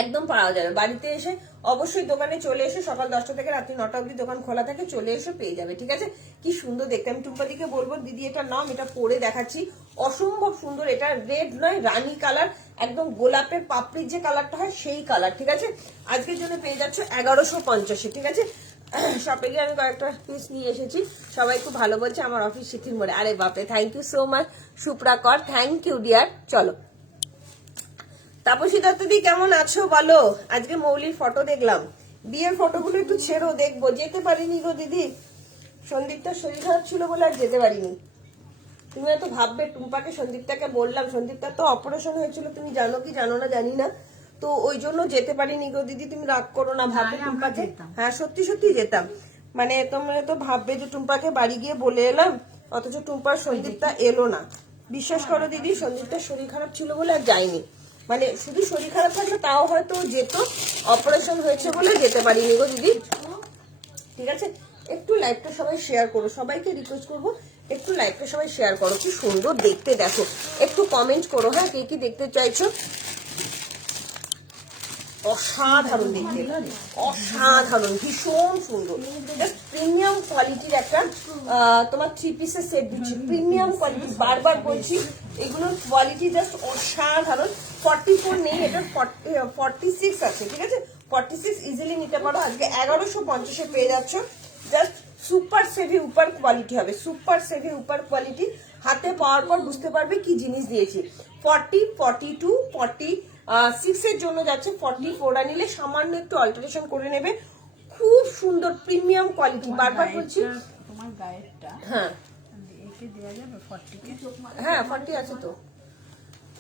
একদম পাওয়া যাবে। বাড়িতে এসে অবশ্যই দোকানে চলে এসে, সকাল 10টা থেকে রাত্রি 9টা অবধি দোকান খোলা থাকে, চলে এসে পেয়ে যাবে, ঠিক আছে। কি সুন্দর দেখতে। আমি টুম্পাদিকে বলবো দিদি এটা নাম, এটা পরে দেখাচ্ছি, অসম্ভব সুন্দর। এটা রেড নয়, রানী কালার, একদম গোলাপের পাপড়ির যে কালারটা হয় সেই কালার, ঠিক আছে। আজকের জন্য পেয়ে যাচ্ছ 1150, ঠিক আছে। শপে গিয়ে আমি কয়েকটা পিস নিয়ে এসেছি, সবাই খুব ভালো বলছে। আমার অফিস শিথির মোড়ে। আরে বাপরে, থ্যাংক ইউ সো মাচ সুপ্রাকর, থ্যাংক ইউ ডিয়ার। চলো তাপসী দত্তদি কেমন আছো বলো? আজকে মৌলির ফটো দেখলাম, বিয়ের ফটোগুলো একটু ছেড়ো, দেখবো। যেতে পারিনি গো দিদি, সন্দীপটার শরীর খারাপ ছিল বলে আর যেতে পারিনি। তুমি এত ভাববে, টুম্পাকে সন্দীপটাকে বললাম, সন্দীপটার তো অপারেশন হয়েছিল, তুমি জানো কি জানো না জানি না, তো ওই জন্য যেতে পারিনি গো দিদি, তুমি রাগ করো না। ভাববে টুম্পাকে, হ্যাঁ সত্যি সত্যি যেতাম, মানে তোমরা তো ভাববে যে টুম্পাকে বাড়ি গিয়ে বলে এলাম, অথচ টুম্পার সন্দীপটা এলো না। বিশ্বাস করো দিদি, সন্দীপটার শরীর খারাপ ছিল বলে আর যাইনি, মানে শুধু শরীর খারাপ থাকলে তাও হয়তো যেত, অপারেশন হয়েছে বলে যেতে পারিনি গো দিদি, ঠিক আছে। একটু লাইভটা সবাই শেয়ার করো, সবাইকে রিকোয়েস্ট করবো একটু লাইভটা সবাই শেয়ার করো। কি সুন্দর দেখতে দেখো, একটু কমেন্ট করো, হ্যাঁ কে কি দেখতে চাইছো। অসাধারণ দেখতে, অসাধারণ, ভীষণ সুন্দর, জাস্ট প্রিমিয়াম কোয়ালিটির একটা তোমার 3 পিসের সেট দিচ্ছি, প্রিমিয়াম কোয়ালিটি, বারবার বলছি এগুলোর কোয়ালিটি জাস্ট অসাধারণ। 44 নেই, এটা 46 আছে, ঠিক আছে। 46 ইজিলি নিতে পারো। আজকে 1150 পেয়ে যাচ্ছ, জাস্ট সুপার সেভি উপর কোয়ালিটি হবে, সুপার সেভি উপর কোয়ালিটি। হাতে পাওয়ার পর বুঝতে পারবে কি জিনিস দিয়েছি। 40, 42, 46 এর জন্য যাচ্ছে। 44 নিলে সামান্য একটু অল্টারেশন করে নেবে, খুব সুন্দর প্রিমিয়াম কোয়ালিটি। বারবার বলছি তোমার গায়েরটা, হ্যাঁ একে দেওয়া যাবে 40 কে? হ্যাঁ 40 আছে তো।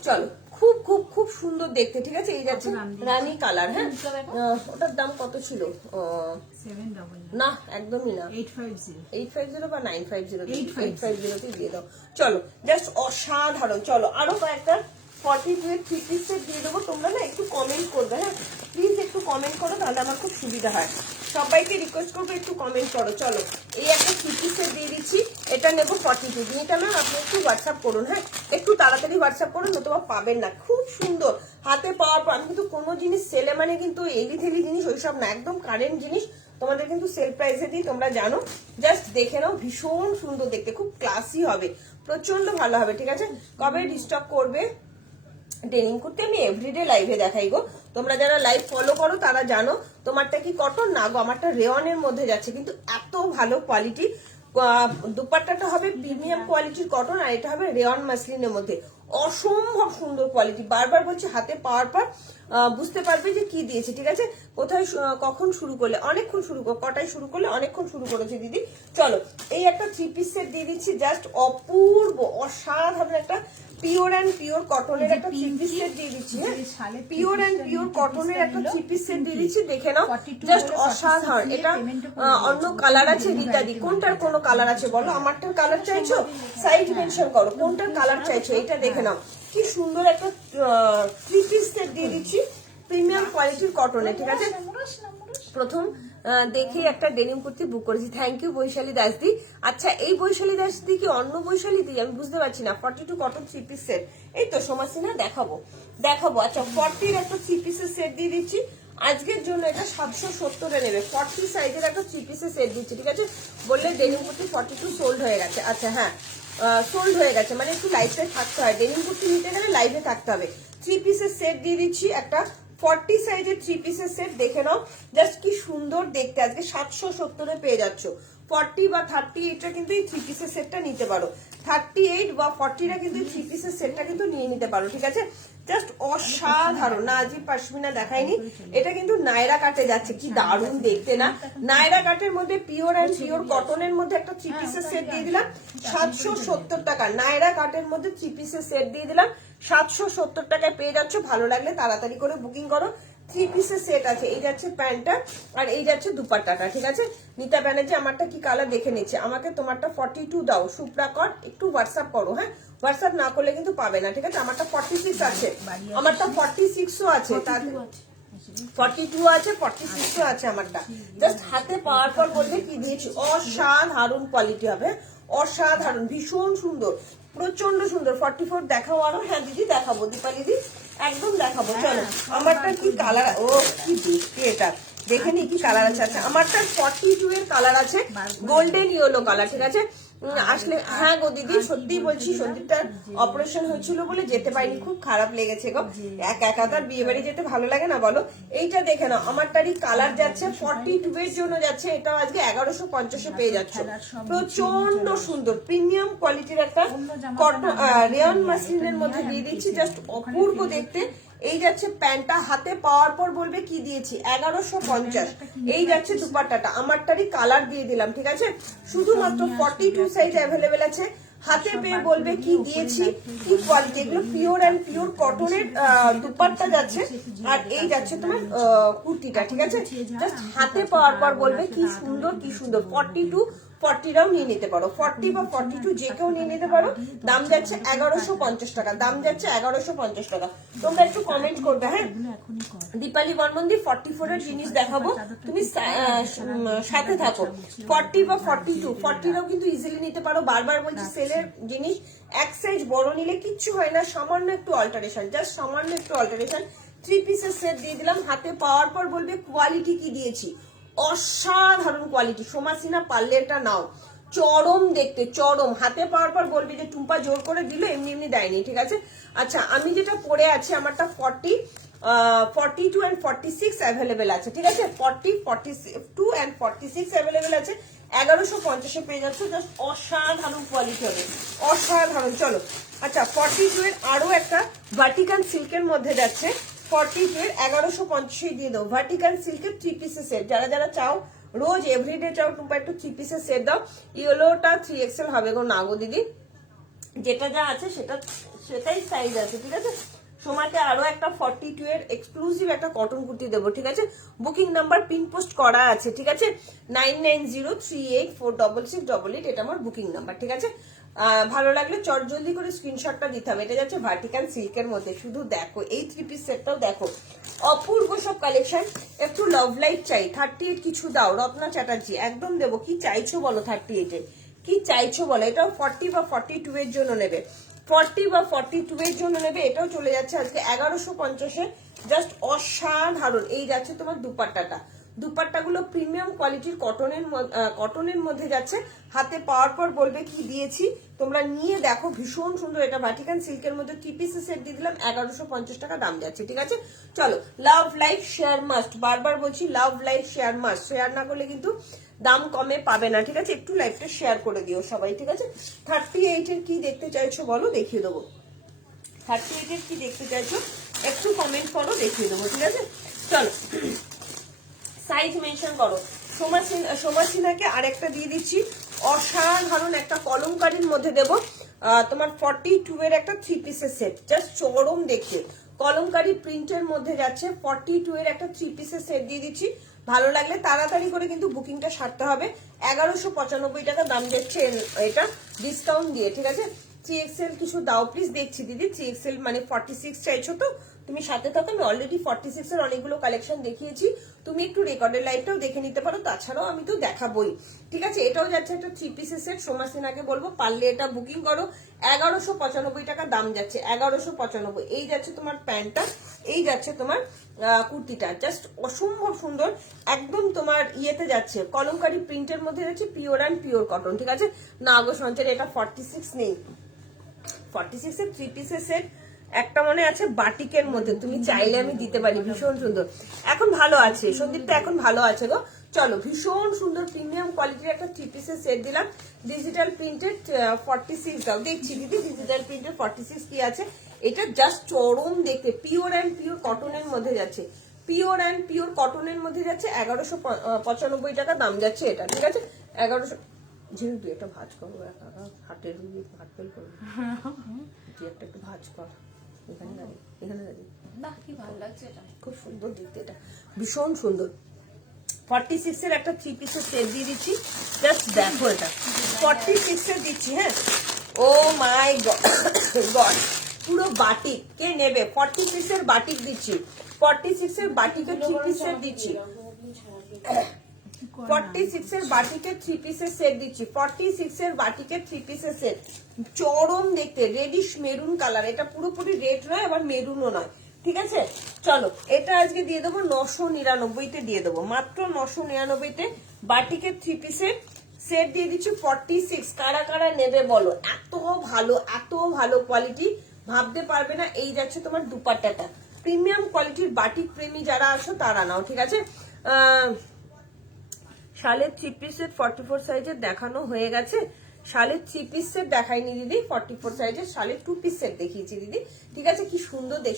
চলো, খুব খুব খুব সুন্দর দেখতে, ঠিক আছে। এই যাচ্ছে রানী কালার, হ্যাঁ ওটার দাম কত ছিল? 799 না একদমই না, 850 850 বা 950, 850 দিয়ে দাও। চলো জাস্ট অসাধারণ। চলো আরো কয়েকটা 42 এর 3 পিস সেট দিয়ে দেবো। তোমরা না একটু কমেন্ট করবে, হ্যাঁ প্লিজ একটু কমেন্ট করো, তাহলে আমার খুব সুবিধা হয়। সবাইকে রিকোয়েস্ট করবো একটু কমেন্ট করো। চলো এই একটা 3 পিস সেট দিয়ে দিচ্ছি, এটা নেবো 42। এটা না আপনি একটু হোয়াটসঅ্যাপ করুন, হ্যাঁ একটু তাড়াতাড়ি হোয়াটসঅ্যাপ করুন, নতুবা পাবেন না। খুব সুন্দর হাতে পাওয়ার পর। আমি কিন্তু কোনো জিনিস সেলে মানে কিন্তু এলি থেলি জিনিস ওইসব না, একদম কারেন্ট জিনিস তোমাদের কিন্তু সেল প্রাইসে দিই, তোমরা জানো। জাস্ট দেখে নাও, ভীষণ সুন্দর দেখতে, খুব ক্লাসি হবে, প্রচন্ড ভালো হবে, ঠিক আছে। কবে রিস্টক করবে ডেনিম করতে? আমি এভরিডে লাইভে দেখাই গো, তোমরা যারা লাইভ ফলো করো তারা জানো। তোমারটা কি কটন? না গো, আমারটা রেওয়ানের মধ্যে যাচ্ছে, কিন্তু এত ভালো কোয়ালিটি। দুপাট্টাটা হবে প্রিমিয়াম কোয়ালিটির কটন, আর এটা হবে রেওয়ান মাসলিনের মধ্যে, অসম্ভব সুন্দর কোয়ালিটি। বারবার বলছি হাতে পাওয়ার পর বুঝতে পারবে যে কি দিয়েছে, ঠিক আছে। কোথায় কখন শুরু করলে? অনেকক্ষণ শুরু কটায় শুরু করলে? অনেকক্ষণ শুরু করেছে দিদি। চলো এই একটা 3 পিস সেট দিয়ে দিচ্ছি, জাস্ট অপূর্ব অসাধারণ একটা পিওর অ্যান্ড পিওর কটনের একটা 3 পিস সেট দিয়ে দিচ্ছি, হ্যাঁ পিওর অ্যান্ড পিওর কটনের একটা 3 পিস সেট দিয়ে দিচ্ছি, দেখে নাও জাস্ট অসাধারণ। এটা অন্য কালার আছে রীতাদি, কোনটার কোনো কালার আছে বলো? আমারটার কালার চাইছো? সাইজ মেনশন করো, কোনটার কালার চাইছো, এটা দেখে নাও। কি সুন্দর একটা 3 পিস সেট দিয়ে দিচ্ছি প্রিমিয়াম কোয়ালিটির কটনে, ঠিক আছে। প্রথম দেখে একটা ডেনিম কুর্তি বুক করেছি, থ্যাংক ইউ বৈশালী দাসদি। আচ্ছা এই বৈশালী দাসদি কি অন্য বৈশালী দি? আমি বুঝতে পারছি না। 42 কটন 3 পিস সেট, এই তো সমাসিনা দেখাবো। আচ্ছা 40 এর একটা 3 পিসের সেট দিয়ে দিচ্ছি আজকের জন্য, এটা 770 নেবে। 40 সাইজের একটা 3 পিসের সেট দিচ্ছি, ঠিক আছে। বললে ডেনিম কুর্তি 42 সোল্ড হয়ে গেছে। আচ্ছা হ্যাঁ সোল্ড হয়ে গেছে, মানে একটু লাইভে থাকতে হয়, ডেনিম কুর্তি নিতে গেলে লাইভে থাকতে হবে। 3 পিসের সেট দিয়ে দিচ্ছি, একটা 40 সাইজের 3 পিসের সেট, দেখে নাও জাস্ট কি সুন্দর দেখতে। আজকে 770-এ পেয়ে যাচ্ছ। 40 বা 38টা কিন্তু এই 3 পিসের সেটটা নিতে পারো, 38 বা 40টা কিন্তু এই 3 পিসের সেটটা কিন্তু নিয়ে নিতে পারো, ঠিক আছে। জাস্ট অসাধারণ। না আজি পশমিনা দেখাইনি, এটা কিন্তু নায়রা কাটে যাচ্ছে, কি দারুণ দেখতে না। নায়রা কাটের মধ্যে পিওর অ্যান্ড পিওর কটনের মধ্যে একটা 3 পিসের সেট দিয়ে দিলাম 770 টাকা। নায়রা কাটের মধ্যে 3 পিসের সেট দিয়ে দিলাম 770 টাকায় পেয়ে যাচ্ছ। ভালো লাগলে তাড়াতাড়ি করে বুকিং করো। 3 পিসের সেট আছে, এই যাচ্ছে প্যান্টটা আর এই যাচ্ছে দুপাট্টাটা, ঠিক আছে। নিতা ব্যানার্জি আমারটা কি কালার দেখে নিচ্ছে, আমাকে তোমারটা 42 দাও সুপ্রা কট, একটু হোয়াটসঅ্যাপ করো, হ্যাঁ হোয়াটসঅ্যাপ না করলে কিন্তু পাবে না, ঠিক আছে। আমারটা 46 আছে, আমারটা 46ও আছে, 42 আছে, 46ও আছে আমারটা। জাস্ট হাতে পাওয়ার পর বলবে কি দিয়েছি, অসাধারণ কোয়ালিটি হবে, অসাধারণ, ভীষণ সুন্দর, প্রচন্ড সুন্দর। 44 দেখাও আরো, হ্যাঁ দিদি দেখাবো, দীপালি দি একদম দেখাবো। চলো আমারটা কি কালার, ও কি দেখতে এটা, দেখে নি কি কালার আছে। আচ্ছা আমারটা 42 এর কালার আছে, গোল্ডেন ইয়েলো কালার, ঠিক আছে। আসলে হ্যাঁ গো দিদি সত্যি বলছি, সন্দীপটার অপারেশন হয়েছিল বলে যেতে পারিনি, খুব খারাপ লেগেছে গো, একা তার বিয়ে বাড়ি যেতে ভালো লাগে না বলো। এইটা দেখে নাও, আমারটারই কালার যাচ্ছে 42 এর জন্য যাচ্ছে, এটাও আজকে 1150-এ পেয়ে যাচ্ছে। প্রচন্ড সুন্দর প্রিমিয়াম কোয়ালিটির একটা কটন রেয়ন মাসলিনের মধ্যে দিয়ে দিচ্ছি, জাস্ট অপূর্ব দেখতে। এই যাচ্ছে প্যান্টটা, হাতে পাওয়ার পর বলবে কি দিয়েছি, 1150। এই যাচ্ছে দুপাট্টাটা, আমারটারই কালার দিয়ে দিলাম, ঠিক আছে। শুধুমাত্র 42 সাইজ অ্যাভেলেবেল আছে, হাতে পেয়ে বলবে কি দিয়েছি, কি কোয়ালিটি। এগুলো পিওর অ্যান্ড পিওর কটনের দুপাট্টা যাচ্ছে, আর এই যাচ্ছে তোমার কুর্তিটা, ঠিক আছে। জাস্ট হাতে পাওয়ার পর বলবে কি সুন্দর, কি সুন্দর। 42 40টাও নিয়ে নিতে পারো, 40 বা 42 যে কেউ নিয়ে নিতে পারো। দাম যাচ্ছে 1150 টাকা, দাম যাচ্ছে 1150 টাকা। তোমরা একটু কমেন্ট করবে, হ্যাঁ। দীপালি বর্মন্দি 44 এর জিনিস দেখাবো, তুমি সাথে থাকো। 40 বা 42, 40টাও কিন্তু ইজিলি নিতে পারো। বারবার বলছি সেলের জিনিস এক সাইজ বড় নিলে কিচ্ছু হয় না, সামান্য একটু অল্টারেশন, জাস্ট সামান্য একটু অল্টারেশন। 3 পিসের সেট দিয়ে দিলাম, হাতে পাওয়ার পর বলবে কোয়ালিটি কি দিয়েছি, অসাধারণ কোয়ালিটি। সোমাসিনা পার্লেটা নাও, চরম দেখতে, চরম। হাতে পাওয়ার পর বলবে যে টুম্পা জোর করে দিল, এমনি এমনি দেয়নি, ঠিক আছে। আচ্ছা আমি যেটা পরে আছি, আমারটা 42 and 46 অ্যাভেলেবেল আছে, ঠিক আছে। 40, 42 and 46 অ্যাভেলেবেল আছে, 1150-এ পেয়ে যাচ্ছে। জাস্ট অসাধারণ কোয়ালিটি হবে, অসাধারণ। চলো আচ্ছা 42 এর আরো একটা ভার্টিকাল সিল্কের মধ্যে যাচ্ছে, 42 এর 1150 দিয়ে দাও। ভার্টিকাল সিল্কের 3 পিসের সেট, যারা যারা চাও রোজ এভরিডে চাও টুম্পা একটু 3 পিসের সেট দাও। ইয়েলোটা 3XL হবে গো, না গো দিদি, যেটা যা আছে সেটাই সাইজ আছে, ঠিক আছে। সোমাকে আরো একটা 42 এর এক্সক্লুসিভ একটা কটন কুর্তি দেবো, ঠিক আছে। বুকিং নাম্বার পিন পোস্ট করা আছে, ঠিক আছে, 9903846688, এটা আমার বুকিং নাম্বার, ঠিক আছে। ভালো লাগলে চট জলদি করে স্ক্রিনশটটা দিতে হবে। এটা যাচ্ছে ভার্টিকাল সিল্কের মধ্যে, শুধু দেখো এই 3 পিস সেটটাও দেখো, অপূর্ব সব কালেকশন। একটু লাভ লাইট চাই, 38 কিছু দাও। রত্না চ্যাটার্জি একদম দেবো, কি চাইছো বলো 38 এর, কি চাইছো বলো। এটাও 40 বা 42 এর জন্য নেবে, 40 বা 42 এর জন্য নেবে। এটাও চলে যাচ্ছে আজকে 1150-এ, জাস্ট অসাধারণ। এই যাচ্ছে তোমার দুপাট্টাটা, দুপাট্টাগুলো প্রিমিয়াম কোয়ালিটির কটনের মধ্যে যাচ্ছে। হাতে পাওয়ার পর বলবে কি দিয়েছি, তোমরা নিয়ে দেখো, ভীষণ সুন্দর। এটা ভার্টিকাল সিল্কের মধ্যে 3 পিসের সেট দিয়ে দিলাম, 1150 টাকা দাম যাচ্ছে, ঠিক আছে। চলো লাভ লাইক শেয়ার মাস্ট, বারবার বলছি love like share must, share না করলে কিন্তু দাম কমে পাবে না, ঠিক আছে। একটু লাইভটা শেয়ার করে দিও সবাই, ঠিক আছে। 38 এর কি দেখতে চাইছো বলো, দেখিয়ে দেবো। 38 এর কি দেখতে চাইছো একটু কমেন্ট করো, দেখিয়ে দেবো, ঠিক আছে। চলো সাইজ মেনশন করো। সোমাসিনাকে আরেকটা দিয়ে দিচ্ছি, অসাধারণ একটা কলমকারীর মধ্যে দেবো তোমার 42 এর একটা 3 পিসের সেট, জাস্ট চরম দেখতে। কলমকারী প্রিন্টের মধ্যে যাচ্ছে, 42 এর একটা 3 পিসের সেট দিয়ে দিচ্ছি। ভালো লাগলে তাড়াতাড়ি করে কিন্তু বুকিংটা সারতে হবে। 1195 টাকা দাম যাচ্ছে এটা, ডিসকাউন্ট দিয়ে, ঠিক আছে। 3XL কিছু দাও প্লিজ, দেখছি দিদি 3XL মানে 46 চাইছো তো, তুমি সাথে থাকো। আমি অলরেডি 46 এর অনেকগুলো কালেকশন দেখিয়েছি, তুমি একটু রেকর্ডের লাইভটাও দেখে নিতে পারো, তাছাড়াও আমি তো দেখাবোই। ঠিক আছে, এটাও যাচ্ছে একটা 3 পিসের সেট। সোমা সিনহাকে বলবো পারলে এটা বুকিং করো। 1195 টাকা দাম যাচ্ছে, 1195। এই যাচ্ছে তোমার প্যান্টটা, এই যাচ্ছে তোমার কুর্তিটা, জাস্ট অসম্ভব সুন্দর। একদম তোমার ইয়েতে যাচ্ছে, কলমকারি প্রিন্টের মধ্যে যাচ্ছে, পিওর অ্যান্ড পিওর কটন। ঠিক আছে না গো সঞ্চারী, এটা 46 নেই, 46 এর 3 পিসের সেট একটা মনে আছে বাটিকের মধ্যে, তুমি চাইলে আমি দিতে পারি, ভীষণ সুন্দর। এখন ভালো আছে সন্দীপটা, এখন ভালো আছে গো। চলো, ভীষণ সুন্দর প্রিমিয়াম কোয়ালিটির একটা 3 পিসের সেট দিলাম, ডিজিটাল প্রিন্টেড 46 দাও। দেখছি দিদি ডিজিটাল প্রিন্টেড 46 কি আছে। এটা জাস্ট চরম দেখতে, পিওর অ্যান্ড পিওর কটনের মধ্যে যাচ্ছে, পিওর অ্যান্ড পিওর কটনের মধ্যে যাচ্ছে, 1195 টাকা দাম যাচ্ছে এটা। ঠিক আছে 1100। ঝিনুক তুই একটা ভাজ করবো, হাটের হাট ফেল করবো, তুই একটা একটু ভাজ কর। এখানে দাঁড়িয়ে, এখানে দাঁড়িয়ে, বাহ কি ভালো লাগছে এটা। খুব সুন্দর দেখতে, এটা ভীষণ সুন্দর। 46 এর একটা 3 পিসের সেট দিয়ে দিচ্ছি, জাস্ট দেখো এটা 46 এর দিচ্ছি। হ্যাঁ, ও মাই গড, পুরো বাটিক কে নেবে? 46 এর বাটিক দিচ্ছি, 46 এর বাটিকের 3 পিসের দিচ্ছি, 46 এর বাটিকের 3 পিসের সেট দিচ্ছি, 46 এর বাটিকের 3 পিসের সেট, চরম দেখতে, রেডিশ মেরুন কালার। এটা পুরোপুরি রেড নয়, আবার মেরুনও নয়। ঠিক আছে, চলো এটা আজকে দিয়ে দেবো 999-তে দিয়ে দেবো, মাত্র 999-তে বাটিকের 3 পিসের সেট দিয়ে দিচ্ছি 46। কারা কারা নেবে বলো? এত ভালো, এত ভালো কোয়ালিটি, ভাবতে পারবে না। এই যাচ্ছে তোমার দুপাট্টাটা, প্রিমিয়াম কোয়ালিটির বাটিক প্রেমী যারা আছো তারা নাও। ঠিক আছে, শালের 3 পিস সেট 44 সাইজের দেখানো হয়ে গেছে, শালের 3 পিস সেট দেখাইনি দিদি, 44 সাইজের শালের 2 পিস সেট দেখিয়েছি দিদি। ঠিক আছে, কি সুন্দর দেখ।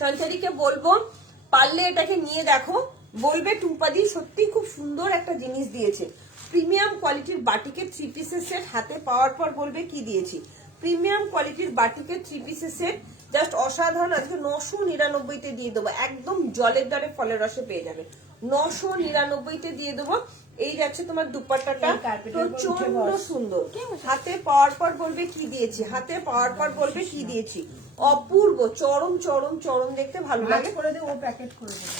সঞ্চারীকে বলবো পারলে এটাকে নিয়ে দেখো, বলবে টুম্পাদি সত্যি খুব সুন্দর একটা জিনিস দিয়েছে। প্রিমিয়াম কোয়ালিটির বাটিকের 3 পিসের সেট, হাতে পাওয়ার পর বলবে কি দিয়েছি। প্রিমিয়াম কোয়ালিটির বাটিকের 3 পিসের সেট, জাস্ট অসাধারণ। আজকে 999-তে দিয়ে দেবো, একদম জলের দরে ফলের রসে পেয়ে যাবে। 999-তে দিয়ে দেবো। এই যাচ্ছে তোমার দুপাট্টাটা, প্রচন্ড সুন্দর। হাতে পাওয়ার পর বলবে কি দিয়েছি, হাতে পাওয়ার পর বলবে কি দিয়েছি। অপূর্ব, চরম চরম চরম দেখতে, ভালো লাগে করে দে, ও প্যাকেট করে দেবে।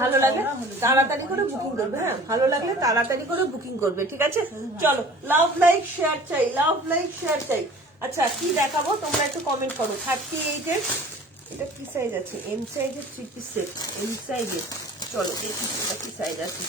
ভালো লাগলে তাড়াতাড়ি করে বুকিং করবে। হ্যাঁ, ভালো লাগলে তাড়াতাড়ি করে বুকিং করবে। ঠিক আছে, চলো লাভ লাইক শেয়ার চাই, লাভ লাইক শেয়ার চাই। আচ্ছা কি দেখাবো তোমরা একটু কমেন্ট করো। 38 এর এটা কি সাইজ আছে? এম সাইজের 3 পিস সেট, এম সাইজের। চলো দেখি এটা কি সাইজ আছে।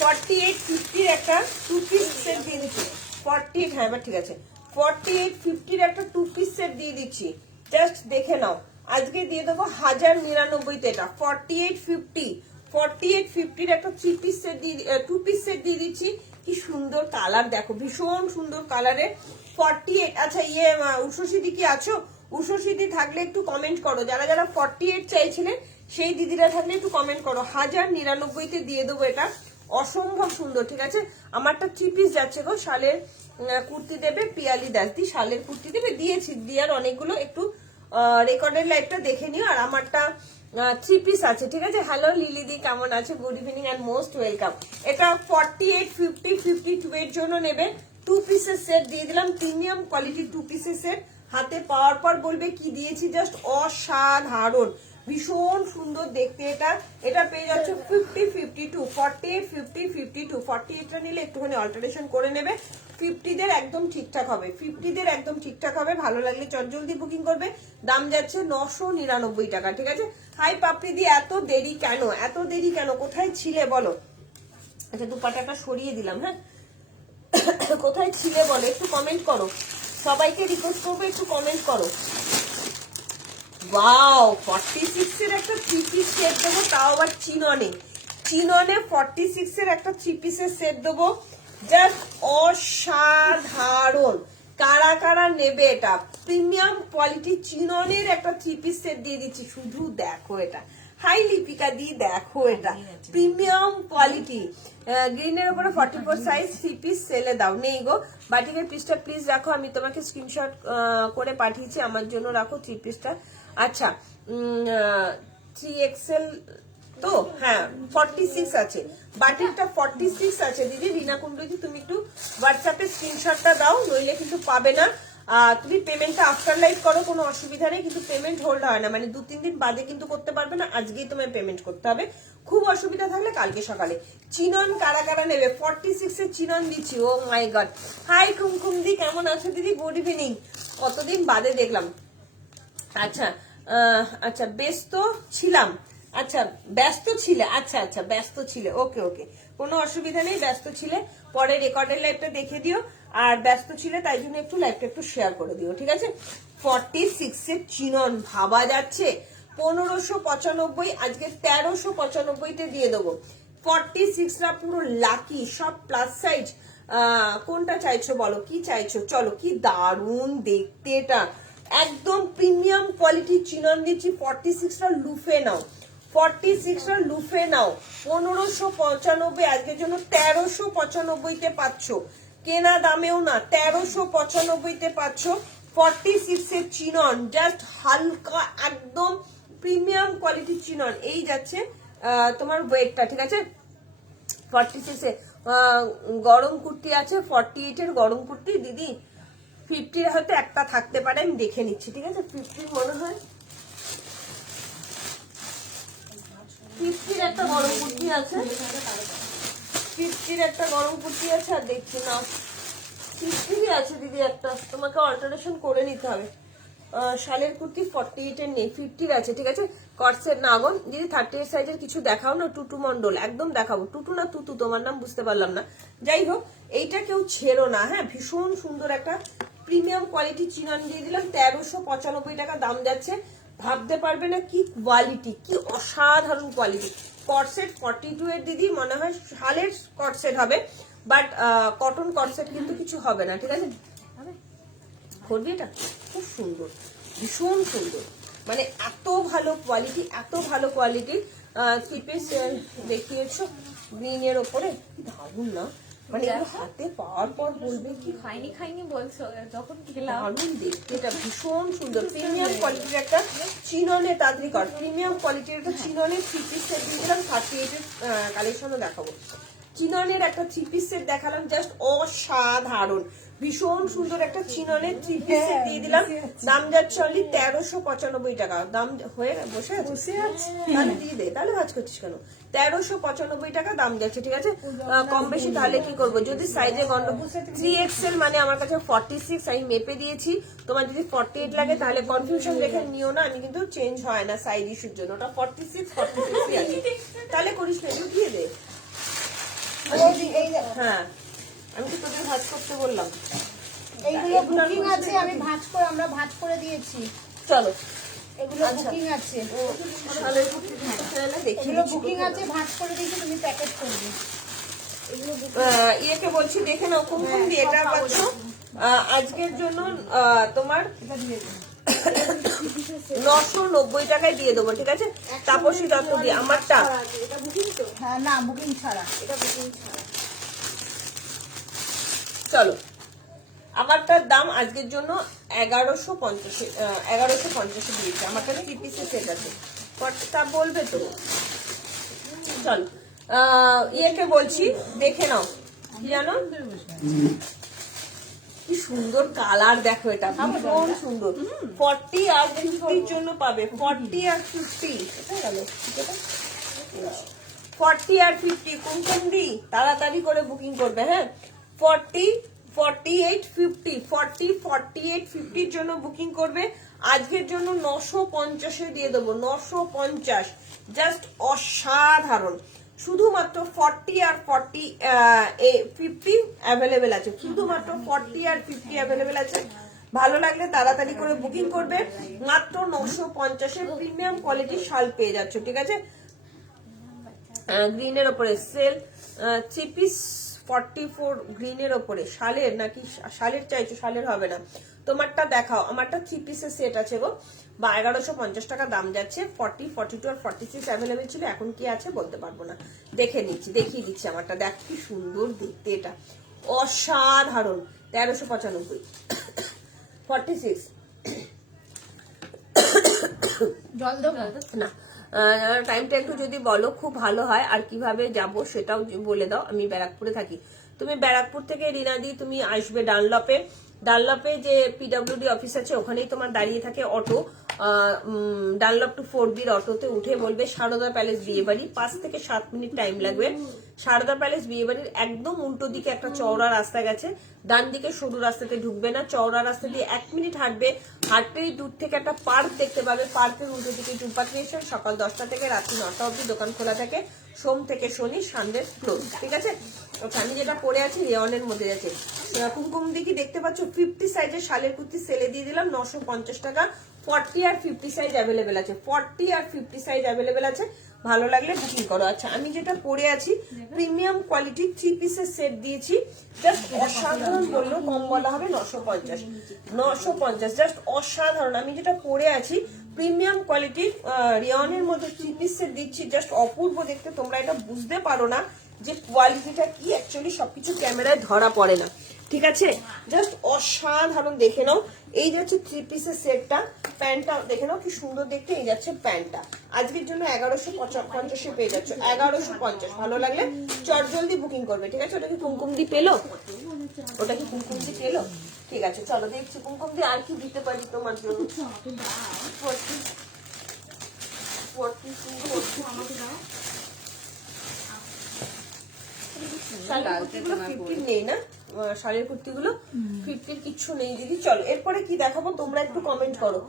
48-50 এর একটা 2 পিস সেট দিয়ে দিচ্ছি, 48। হ্যাঁ এবার ঠিক আছে, 48-50 এর একটা 2 পিস সেট দিয়ে দিচ্ছি, জাস্ট দেখে নাও। আজকে দিয়ে দেবো 1099-তে এটা 48-50 এর একটা 3 পিস সেট দিয়ে 2 পিস সেট দিয়ে দিচ্ছি। কি সুন্দর কালার দেখো, ভীষণ সুন্দর কালারের 48। আচ্ছা ইয়ে উষসিদি কি আছো? উষসিদি থাকলে একটু কমেন্ট করো, যারা যারা 48 চাইছিলেন সেই দিদিরা থাকলে একটু কমেন্ট করো। 1099-তে দিয়ে দেবো এটা, অসম্ভব সুন্দর। ঠিক আছে, আমারটা 3 পিস যাচ্ছে গো, শালের কুর্তি দেবে, পিয়ালি দাস দি শালের কুর্তি দেবে, দিয়েছি দিয়ার অনেকগুলো, একটু রেকর্ডের লাইভটা দেখে নিও। আর আমারটা 3 পিস আছে। ঠিক আছে, হ্যালো লিলিদি কেমন আছে? Good evening and most welcome. এটা 48-50-52 এর জন্য নেবে, 2 পিসের সেট দিয়ে দিলাম, প্রিমিয়াম কোয়ালিটি 2 পিসের সেট। হাতে পাওয়ার পর বলবে কি দিয়েছি, জাস্ট অসাধারণ, ভীষণ সুন্দর দেখতে। এটা এটা পেয়ে যাচ্ছে 50-52, 48-50-52। 48টা নিলে একটুখানি অল্টারেশন করে নেবে, 50-দের একদম ঠিকঠাক হবে, 50-দের একদম ঠিকঠাক হবে। ভালো লাগলে চটজলদি বুকিং করবে, দাম যাচ্ছে 999 টাকা। ঠিক আছে, হাই পাপড়ি দি, এত দেরি কেন, এত দেরি কেন, কোথায় ছিলে বলো? আচ্ছা দুপাটাটা সরিয়ে দিলাম। হ্যাঁ, কোথায় ছিলে বলো, একটু কমেন্ট করো, সবাইকে রিকোয়েস্ট করবো একটু কমেন্ট করো। ওয়াও, 46 এর একটা 3 পিস সেট দেবো, তাও আবার চিননে। 46 এর একটা 3 পিসের সেট দেবো, জাস্ট অসাধারণ। কারা কারা নেবে এটা? প্রিমিয়াম কোয়ালিটি চিননের একটা 3 পিস সেট দিয়ে দিচ্ছি, শুধু দেখো এটা। হাই লিপিকা দি দেখো এটা, প্রিমিয়াম কোয়ালিটি, গ্রিনের উপরে 44 সাইজ 3 পিস সেলে দাও। নেই গো, বাটিকের পিসটা প্লিজ রাখো, আমি তোমাকে স্ক্রিনশট করে পাঠিয়েছি, আমার জন্য রাখো 3 পিসটা। আচ্ছা 3XL তো, হ্যাঁ 46 আছে, বাটিকটা 46 আছে দিদি। রিনা কুণ্ডুজি তুমি একটু হোয়াটসঅ্যাপে স্ক্রিনশটটা দাও, নইলে কিন্তু পাবে না। তুমি পেমেন্টটা আফটার লাইফ করো, কোনো অসুবিধা নেই, কিন্তু পেমেন্ট হোল্ড হয় না, মানে 2-3 দিন বাদে কিন্তু করতে পারবে না, আজকেই তোমায় পেমেন্ট করতে হবে। খুব অসুবিধা থাকলে কালকে সকালে। চিনন কারা কারা নেবে? 46 এর চিনন দিচ্ছি। ও মাই গড, হাই কুমকুম দি, কেমন আছো দিদি? গুড ইভিনিং, কতদিন বাদে দেখলাম। আচ্ছা আচ্ছা, ব্যস্ত ছিলাম, আচ্ছা ব্যস্ত ছিলে, আচ্ছা আচ্ছা ব্যস্ত ছিলে, ওকে ওকে, কোনো অসুবিধা নেই, ব্যস্ত ছিলে, পরে রেকর্ডের লাইভটা দেখে দিও, আর ব্যস্ত ছিলে তাই জন্য একটু লাইভটা একটু শেয়ার করে দিও, ঠিক আছে? 46 এর চিনন ভাবা যাচ্ছে, 1595, আজকে 1395-তে দিয়ে দেবো। 46টা পুরো লাকি, সব প্লাস সাইজ। কোনটা চাইছো বলো, কি চাইছো? চলো, কি দারুণ দেখতে এটা, একদম প্রিমিয়াম কোয়ালিটির চিনন দিচ্ছি। 46টা লুফে নাও, 46টা লুফে নাও। 1595, আজকের জন্য 1395-তে পাচ্ছ, কেনা দামেও না, 1395-তে পাচ্ছ 46 এর চিনন। জাস্ট হালকা একদম প্রিমিয়াম কোয়ালিটির চিনন। এই যাচ্ছে তোমার ওয়েটটা, ঠিক আছে? 46 এ গরম কুর্তি আছে, 48 এর গরম কুর্তি দিদি, 50-র হয়তো একটা থাকতে পারে, আমি দেখে নিচ্ছি, ঠিক আছে? 50 মনে হয় 50-র একটা গরম কুর্তি আছে, 50-র একটা গরম কুর্তি আছে, আর দেখছি না 50-ই আছে দিদি একটা, তোমাকে অল্টারেশন করে নিতে হবে। শালের কুর্তি 48 এর নেই, 50-র আছে, ঠিক আছে? কটসেট না গন দিদি, 38 সাইজের কিছু দেখাও না। টুটু মন্ডল, একদম দেখাবো। টুটু না তুতু, তোমার নাম বুঝতে পারলাম না। যাই হোক, এইটা কেউ ছেড়ো না, হ্যাঁ, ভীষণ সুন্দর একটা প্রিমিয়াম কোয়ালিটি চিনন দিয়ে দিলাম। 1395 টাকা দাম যাচ্ছে, ভাবতে পারবে না কি কোয়ালিটি, কি অসাধারণ কোয়ালিটি। কটসেট 42 এর দিদি, মনে হয় শালের কটসেট হবে, বাট কটন কটসেট কিন্তু কিছু হবে না, ঠিক আছে? করবি এটা, খুব সুন্দর, ভীষণ সুন্দর, মানে এত ভালো কোয়ালিটি, এত ভালো কোয়ালিটি। 3 পিস দেখিয়েছো গ্রিনের ওপরে, দারুণ না? মানে এগুলো হাতে পাওয়ার পর বলবে কি খাইনি খাইনি বলছো, যখন খেলাম দারুণ দেখতে, এটা ভীষণ সুন্দর প্রিমিয়াম কোয়ালিটির একটা চিননে, তাড়াতাড়ি কর, প্রিমিয়াম কোয়ালিটির একটা চিননের 3 পিস সেট দিয়ে দিলাম। 38 এর কালেকশনও দেখাবো। চিননের একটা 3 পিস সেট দেখালাম, জাস্ট অসাধারণ, ভীষণ সুন্দর একটা চিননের 3 পিস সেট দিয়ে দিলাম। দাম যাচ্ছে অনলি 1395 টাকা। দাম হয়ে বসে আছে, তাহলে দিয়ে দে, তাহলে ভাজ করছিস কেন? 1395 টাকা দাম যাচ্ছে, ঠিক আছে? কম বেশি তাহলে কি করবো, যদি সাইজে গন্ডগোল, 3XL মানে আমার কাছে 46, আমি মেপে দিয়েছি। তোমার যদি 48 লাগে তাহলে কনফিউশন রেখে নিও না, আমি কিন্তু চেঞ্জ হয় না সাইজ ইস্যুর জন্য, ওটা 46 আছে, তাহলে করিস না, লুকিয়ে দে। হ্যাঁ, আমি তো তোদের ভাজ করতে বললাম। এইগুলো বুকিং আছে, আমি আমরা ভাঁজ করে দিয়েছি। চলো, এগুলো বুকিং আছে, দেখি এগুলো বুকিং আছে, ভাঁজ করে দিয়েছি, তুমি প্যাকেট করবে। ইয়েকে বলছি দেখে নাও, কুমকুম দিয়ে এটা পাচ্ছ আজকের জন্য তোমার 990 টাকায় দিয়ে দেবো, ঠিক আছে? তাপসী দত্ত দিয়ে আমারটা। এটা বুকিং তো? হ্যাঁ, না বুকিং ছাড়া, এটা বুকিং ছাড়া। চলো, আমারটার দাম আজকের জন্য 1150 দিয়েছে। আমারটা 3 পিসের সেট আছে, তা বলবে তো। চল, ইয়েকে বলছি দেখে নাও, কি জানো, কি সুন্দর কালার দেখো, এটা ভীষণ সুন্দর। 40 আর 50-র জন্য পাবে, 40 আর 50, 40 আর 50 কোন দি তাড়াতাড়ি করে বুকিং করবে, হ্যাঁ? 40, 48, 50, 40, 48, 50-র জন্য বুকিং করবে। আজকের জন্য 950-এ দিয়ে দেবো, 950, জাস্ট অসাধারণ। শুধুমাত্র 40 আর 50 অ্যাভেলেবেল আছে, শুধুমাত্র 40 আর 50 অ্যাভেলেবেল আছে। ভালো লাগলে তাড়াতাড়ি করে বুকিং করবে, মাত্র 950-এ প্রিমিয়াম কোয়ালিটির শাল পেয়ে যাচ্ছ, ঠিক আছে? গ্রিনের ওপরে সেল 3 পিস 44 গ্রিনের ওপরে, শালের নাকি শালের চাইছো? শালের হবে না, তোমারটা দেখাও। আমারটা 3 পিসের সেট আছে গো, বা 1150 টাকা দাম যাচ্ছে। 40, 42 আর 46 অ্যাভেলেবেল ছিল, এখন কি আছে বলতে পারবো না, দেখে নিচ্ছি, দেখিয়ে দিচ্ছি। আমারটা দেখ কি সুন্দর দেখতে, এটা অসাধারণ। 1395, 46 জল দেবো না। টাইমটা একটু যদি বলো খুব ভালো হয়, আর কিভাবে যাব সেটাও বলে দাও। আমি ব্যারাকপুরে থাকি, তুমি ব্যারাকপুর থেকে রিনাদি তুমি আসবে ডানলপে, ডানলপে যে পিডব্লিউডি অফিস আছে ওখানেই তোমার দাঁড়িয়ে থাকে অটো, ডানলপ টু 4B অটোতে উঠে বলবে সারদা প্যালেস বিয়ে বাড়ি, 5 থেকে 7 মিনিট টাইম লাগবে। সারদা প্যালেস বিয়ে বাড়ির একদম উল্টো দিকে একটা চওড়া রাস্তা গেছে, ডান দিকে সরু রাস্তাতে ঢুকবে না, চওড়া রাস্তা দিয়ে 1 মিনিট হাঁটবে, হাঁটতেই দূর থেকে একটা পার্ক দেখতে পাবে, পার্কের উল্টো দিকে টুম্পাট্রিয়েশন, সকাল 10টা থেকে রাত্রি 9টা অবধি দোকান খোলা থাকে, সোম থেকে শনি, সানডে ক্লোজ, ঠিক আছে। ওকে, আমি যেটা পরে আছি রেওয়ানের মধ্যে আছে, কুমকুম দিকে দেখতে পাচ্ছ 50 সাইজের শালের কুর্তি সেলে দিয়ে দিলাম 950 টাকা। 40 আর 50 সাইজ অ্যাভেলেবেল আছে, 40 আর 50 সাইজ অ্যাভেলেবেল আছে, ভালো লাগলে বুকিং করো। আচ্ছা, আমি যেটা পরে আছি প্রিমিয়াম কোয়ালিটি 3 পিসের সেট দিয়েছি, জাস্ট অসাধারণ, বললেও কম বলা হবে, 950 জাস্ট অসাধারণ। আমি যেটা পরে আছি প্রিমিয়াম কোয়ালিটির রিয়নের মধ্যে 3 পিস সেট দিচ্ছি, জাস্ট অপূর্ব দেখতে, তোমরা এটা বুঝতে পারো না যে কোয়ালিটিটা কি, অ্যাকচুয়ালি সবকিছু ক্যামেরায় ধরা পড়ে না, ঠিক আছে, জাস্ট অসাধারণ। দেখে নাও, এই যে হচ্ছে 3 পিসের সেটটা, প্যান্টটা দেখে নাও কি সুন্দর দেখতে, এই যাচ্ছে প্যান্টটা, আজকের জন্য 1150 পেয়ে যাচ্ছে, 1150, ভালো লাগলে চট জলদি বুকিং করবে, ঠিক আছে। ওটা কি কুমকুম দি পেলো, ওটা কি কুমকুম দি পেলো, ঠিক আছে, চলো দেখছি কুমকুম দি আর কি দিতে পারি তোমার জন্য। নেই না শাড়ির কুর্তিগুলো, 50 কিচ্ছু নেই দিদি। চলো এরপরে কি দেখাবো, তোমরা একটু কমেন্ট করো,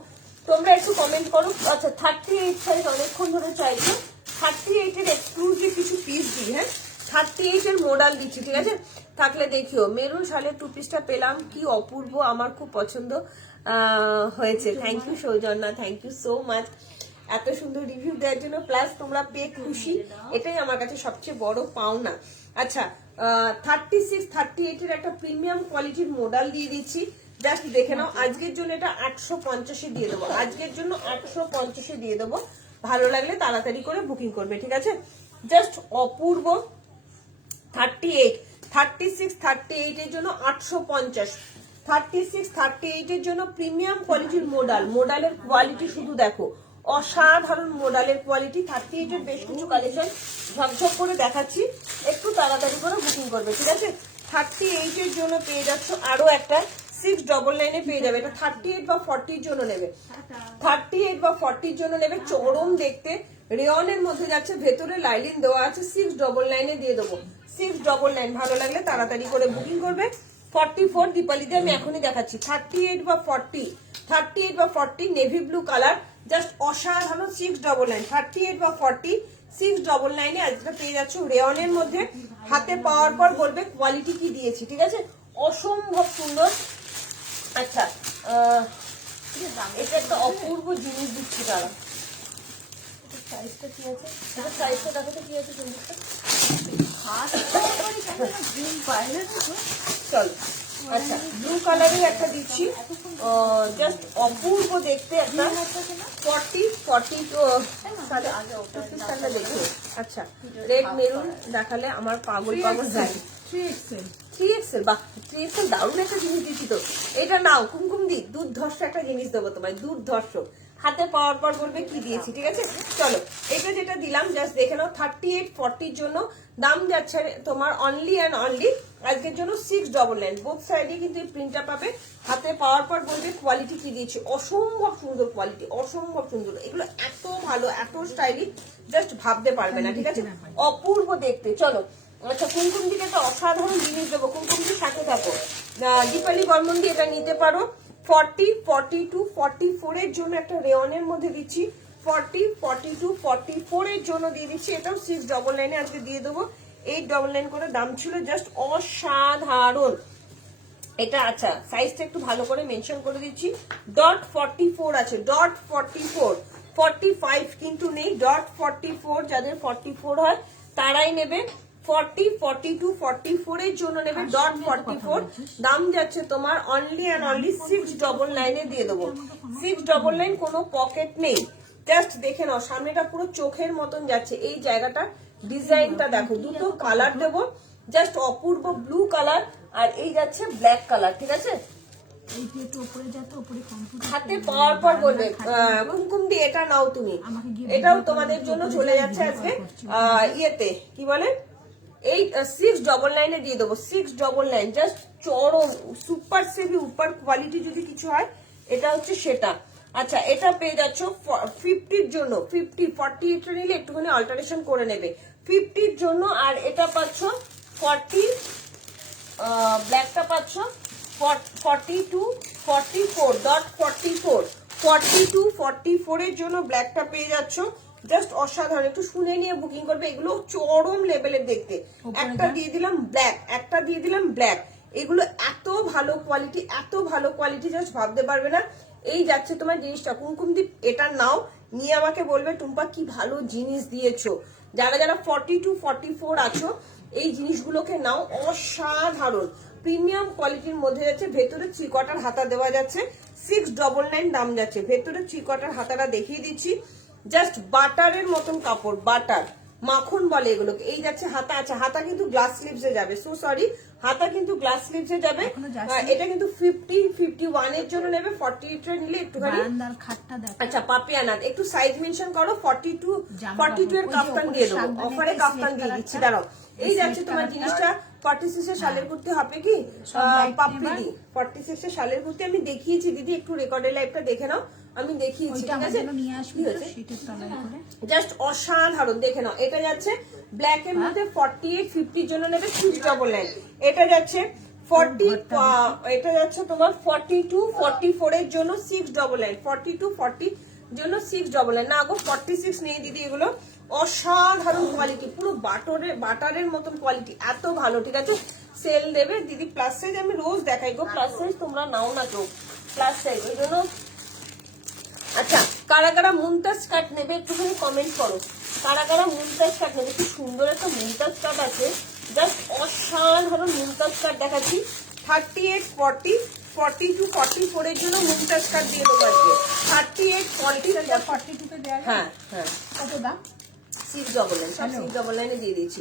আচ্ছা 38 সাইজ অনেকক্ষণ ধরে চাইছো, 38 এর এক্সক্লুসিভ কিছু পিস দিই, হ্যাঁ 38 এর মডেল দিচ্ছি, ঠিক আছে। থাকলে দেখিও, মেরুন শালের 2 পিসটা পেলাম, কি অপূর্ব, আমার খুব পছন্দ হয়েছে, thank you Soujanya, thank you so much এত সুন্দর রিভিউ দেওয়ার জন্য, প্লাস তোমরা পেয়ে খুশি, এটাই আমার কাছে সবচেয়ে বড় পাওনা। আচ্ছা 36 38 এর একটা প্রিমিয়াম কোয়ালিটির মডেল দিয়ে দিচ্ছি, জাস্ট দেখে নাও, আজকের জন্য এটা 850 দিয়ে দেবো, আজকের জন্য 850 দিয়ে দেবো, ভালো লাগলে তাড়াতাড়ি করে বুকিং করবে, ঠিক আছে, জাস্ট অপূর্ব। 38 36 38 এর জন্য 850, 36 38 এর জন্য প্রিমিয়াম কোয়ালিটির মডেলের কোয়ালিটি শুধু দেখো, অসাধারণ মডেলের কোয়ালিটি। 38 এর বেশ কিছু কালেকশন ঝকঝক করে দেখাচ্ছি, একটু তাড়াতাড়ি করে বুকিং করবে, ঠিক আছে। 38 এর জন্য পেয়ে যাচ্ছ আরো একটা 699 পেয়ে যাবে, এটা 38 বা 40 জন্য নেবে, 38 বা 40 জন্য নেবে, চরম দেখতে, রেয়নের মধ্যে যাচ্ছে, ভেতরে লাইলিন দেওয়া আছে, 699 দিয়ে দেবো, 699, ভালো লাগলে তাড়াতাড়ি করে বুকিং করবে। 44 দীপালিতে আমি এখনই দেখাচ্ছি, 38 বা 40 নেভি ব্লু কালার, জাস্ট অসাধারণ, 699, 38 বা 40 699 আজকে পেয়ে যাচ্ছ রেয়নের মধ্যে, হাতে পাওয়ার পর বলবে কোয়ালিটি কি দিয়েছি, ঠিক আছে, অসম্ভব সুন্দর। আচ্ছা এটা একটা অপূর্ব জিনিস দিচ্ছি, তারা সাইজটা কি আছে, এটা সাইজটা দেখো তো কি আছে সুন্দরটা, চলো। আচ্ছা ব্লু কালারের একটা দিচ্ছি, জাস্ট অপূর্ব দেখতে, একটা 40 দেখো। আচ্ছা রেড মেরুন দেখালে আমার পাগল যায়, 3XL, বাহ 3XL দারুণ একটা জিনিস দিচ্ছি তো, এটা নাও কুমকুম দি, দুর্ধর্ষ একটা জিনিস দেবো তোমায়, দুর্ধর্ষ, হাতে পাওয়ার পর বলবে কি দিয়েছি, ঠিক আছে। চলো এটা যেটা দিলাম জাস্ট দেখে নাও, 38 40 জন্য দাম যাচ্ছে তোমার অনলি অ্যান্ড অনলি আজকের জন্য 699, বোথ সাইডে কিন্তু এই প্রিন্টটা পাবে, হাতে পাওয়ার পর বলবে কোয়ালিটি কি দিয়েছি, অসম্ভব সুন্দর কোয়ালিটি, অসম্ভব সুন্দর, এগুলো এত ভালো এত স্টাইলিশ, জাস্ট ভাবতে পারবে না, ঠিক আছে, অপূর্ব দেখতে। চলো আচ্ছা কুমকুম দিকে একটা অসাধারণ জিনিস দেবো, কুমকুম দিকে সাথে থাকো, দীপালি বর্মন দিয়ে এটা নিতে পারো, 40 42 44 এর জন্য একটা রেয়নের মধ্যে দিচ্ছি, 40 42 44 এর জন্য দিয়ে দিচ্ছি, এটাও 699 আজকে দিয়ে দেবো, 899 করে দাম ছিল, জাস্ট অসাধারণ এটা। আচ্ছা সাইজটা একটু ভালো করে মেনশন করে দিচ্ছি, .44 আছে, .44 45 কিন্তু নেই, .44 যাদের 44 হয় তারাই নেবে, 40 42 44 এর জন্য নেবে, .44 দাম যাচ্ছে তোমার অনলি অ্যান্ড অনলি 699 দিয়ে দেবো, 699, কোনো পকেট নেই, জাস্ট দেখে নাও, সামনেটা পুরো চোখের মতন যাচ্ছে, এই জায়গাটা ডিজাইনটা দেখো, দুটো কালার দেবো, জাস্ট অপূর্ব, ব্লু কালার আর এই যাচ্ছে ব্ল্যাক কালার, ঠিক আছে। হাতে পাওয়ার পর বলবে কুমকুম দি এটা নাও তুমি, এটাও তোমাদের জন্য চলে যাচ্ছে আজকে ইয়েতে কি বলে, এই 699 দিয়ে দেবো, 699 জাস্ট চরম সুপার সেভি উপর কোয়ালিটি যদি কিছু হয় এটা হচ্ছে সেটা। আচ্ছা, এটা পেয়ে যাচ্ছ 50-র জন্য, 40 এটা নিলে একটুখানি অল্টারেশন করে নেবে 50-র জন্য। আর এটা পাচ্ছ 40, ব্ল্যাকটা পাচ্ছ 42-44 এর জন্য ব্ল্যাকটা পেয়ে যাচ্ছ। জাস্ট অসাধারণ, একটু শুনে নিয়ে বুকিং করবে, এগুলো চরম লেভেলের দেখতে। একটা দিয়ে দিলাম ব্ল্যাক, একটা দিয়ে দিলাম ব্ল্যাক, এগুলো এত ভালো কোয়ালিটি, এত ভালো কোয়ালিটি জাস্ট ভাবতে পারবে না। এই যাচ্ছে তোমার জিনিসটা কুমকুমদীপ, এটা নাও, নিয়ে আমাকে বলবে টুম্পা কি ভালো জিনিস দিয়েছো। যারা যারা 42-44 আছো এই জিনিসগুলোকে নাও, অসাধারণ প্রিমিয়াম কোয়ালিটির মধ্যে যাচ্ছে। ভেতরে 3 কোয়ার্টার হাতা দেওয়া যাচ্ছে, 699 দাম যাচ্ছে। ভেতরে 3 কোয়ার্টার হাতাটা দেখিয়ে দিচ্ছি, জাস্ট বাটারের মতন কাপড়, বাটার মাখন বলে এগুলোকে। এই যাচ্ছে হাতা। আচ্ছা, হাতা কিন্তু গ্লাস স্লিভসে যাবে, সো সরি, হাতা কিন্তু গ্লাস স্লিভসে যাবে। এটা কিন্তু 50-51 এর জন্য নেবে, 48 এর নিলে একটুখানি। আচ্ছা, পাপিয়ানা একটু সাইজ মেনশন করো, 42 এর কাফতান দিয়ে দেবো, অফারে কাফতান দিয়ে দিচ্ছি, দাঁড়াও। এই যাচ্ছে তোমার জিনিসটা 46 এর শালের কুর্তি হবে কি পাপড়ি, 46 এর শালের কুর্তি আমি দেখিয়েছি দিদি, একটু রেকর্ডের লাইভটা দেখে নাও, আমি দেখিয়েছি, ঠিক আছে? জাস্ট অসাধারণ, দেখে নাও। এটা যাচ্ছে ব্ল্যাক এর মধ্যে 48-50 জন্য নেবে 699। এটা যাচ্ছে 40, এটা যাচ্ছে তোমার 42-44 এর জন্য 699, 42-40 জন্য 699 না গো, 46 নেই দিদি, এগুলো অসাধারণ কোয়ালিটি, পুরো বাটারের মতন কোয়ালিটি, এত ভালো, ঠিক আছে? সেল দেবে দিদি। প্লাস সাইজ আমি রোজ দেখাই গো, প্লাস সাইজ তোমরা নাও না কেউ, প্লাস সাইজ ওই জন্য। আচ্ছা, কারা কারা মুমতাজ কাট নেবে একটুখানি কমেন্ট করো, কারা কারা মুমতাজ কাট নেবে। কি সুন্দর একটা মুমতাজ কাট আছে, জাস্ট অসাধারণ মুমতাজ কাট দেখাচ্ছি। 38-40, 42-44 এর জন্য মুমতাজ কাট দিয়ে দেবো আজকে। 38-40, হ্যাঁ হ্যাঁ, কত দাম? 699, সব 699 দিয়ে দিয়েছি।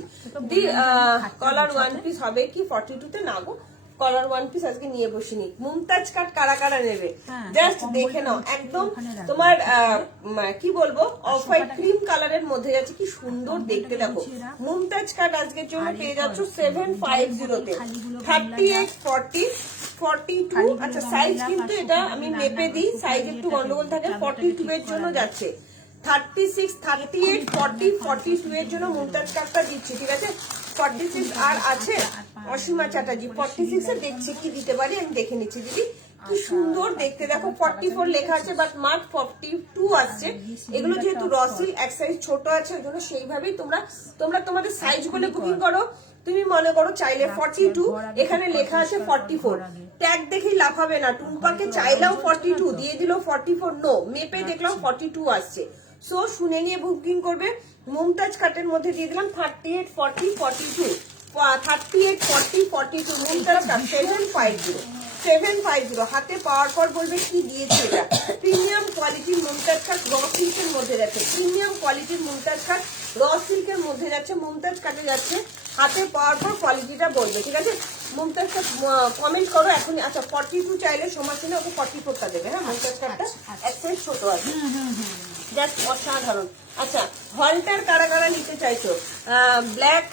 কলার ওয়ান পিস হবে কি 42 তে না গো, কলার ওয়ান পিস আজকে নিয়ে বসিনি। মুমতাজ কাট কারা কারা নেবে জাস্ট দেখে নাও, একদম তোমার কি বলবো অফ হোয়াইট ক্রিম কালারের মধ্যে যাচ্ছে, কি সুন্দর দেখতে। দেখো মুমতাজ কাট আজকের জন্য পেয়ে যাচ্ছ 750 তে, 38-40, 42। আচ্ছা, সাইজ কিন্তু এটা আমি মেপে দিই, সাইজ একটু গন্ডগোল থাকে। 42 এর জন্য যাচ্ছে, 36, 38, 40, 42 এর জন্য মুমতাজ কাটটা দিচ্ছি, ঠিক আছে? 46 আর আছে অসীমা চ্যাটার্জি, 46 এ দেখছি কি দিতে পারি, আমি দেখে নিচ্ছি দিদি। কি সুন্দর দেখতে, দেখো 44 লেখা আছে বাট মার্ক 42 আসছে। এগুলো যেহেতু রসিল এক সাইজ ছোট আছে, ওই জন্য সেইভাবেই তোমরা তোমাদের সাইজ বলে বুকিং করো। তুমি মনে করো চাইলে 42, এখানে লেখা আছে 44, ট্যাগ দেখেই লাফাবে না। টুম্পাকে চাইলাম 42, দিয়ে দিল 44, নো, মেপে দেখলাম 42 আসছে। সো শুনে নিয়ে বুকিং করবে। মুমতাজ কাটের মধ্যে দিয়ে দিলাম 38-40, 42, 38-40, 42 মুমতাজ কাট 750 হাতে পাওয়ার পর বলবে কি দিয়েছে এটা। প্রিমিয়াম কোয়ালিটির মুমতাজ কাট র সিল্কের মধ্যে যাচ্ছে, প্রিমিয়াম কোয়ালিটির মুমতাজ কাট র সিল্কের মধ্যে যাচ্ছে, মুমতাজ কাটে যাচ্ছে। হাতে পাওয়ার পর কোয়ালিটিটা বলবে, ঠিক আছে? মুমতাজ কাট কমেন্ট করো এখনই। আচ্ছা, 42 চাইলে সমাজে ওকে 44টা দেবে, হ্যাঁ? মুমতাজ কাটটা এক সাইজ ছোট আছে, জাস্ট অসাধারণ। আচ্ছা, হলটার কারা কারা নিতে চাইছো? ব্ল্যাক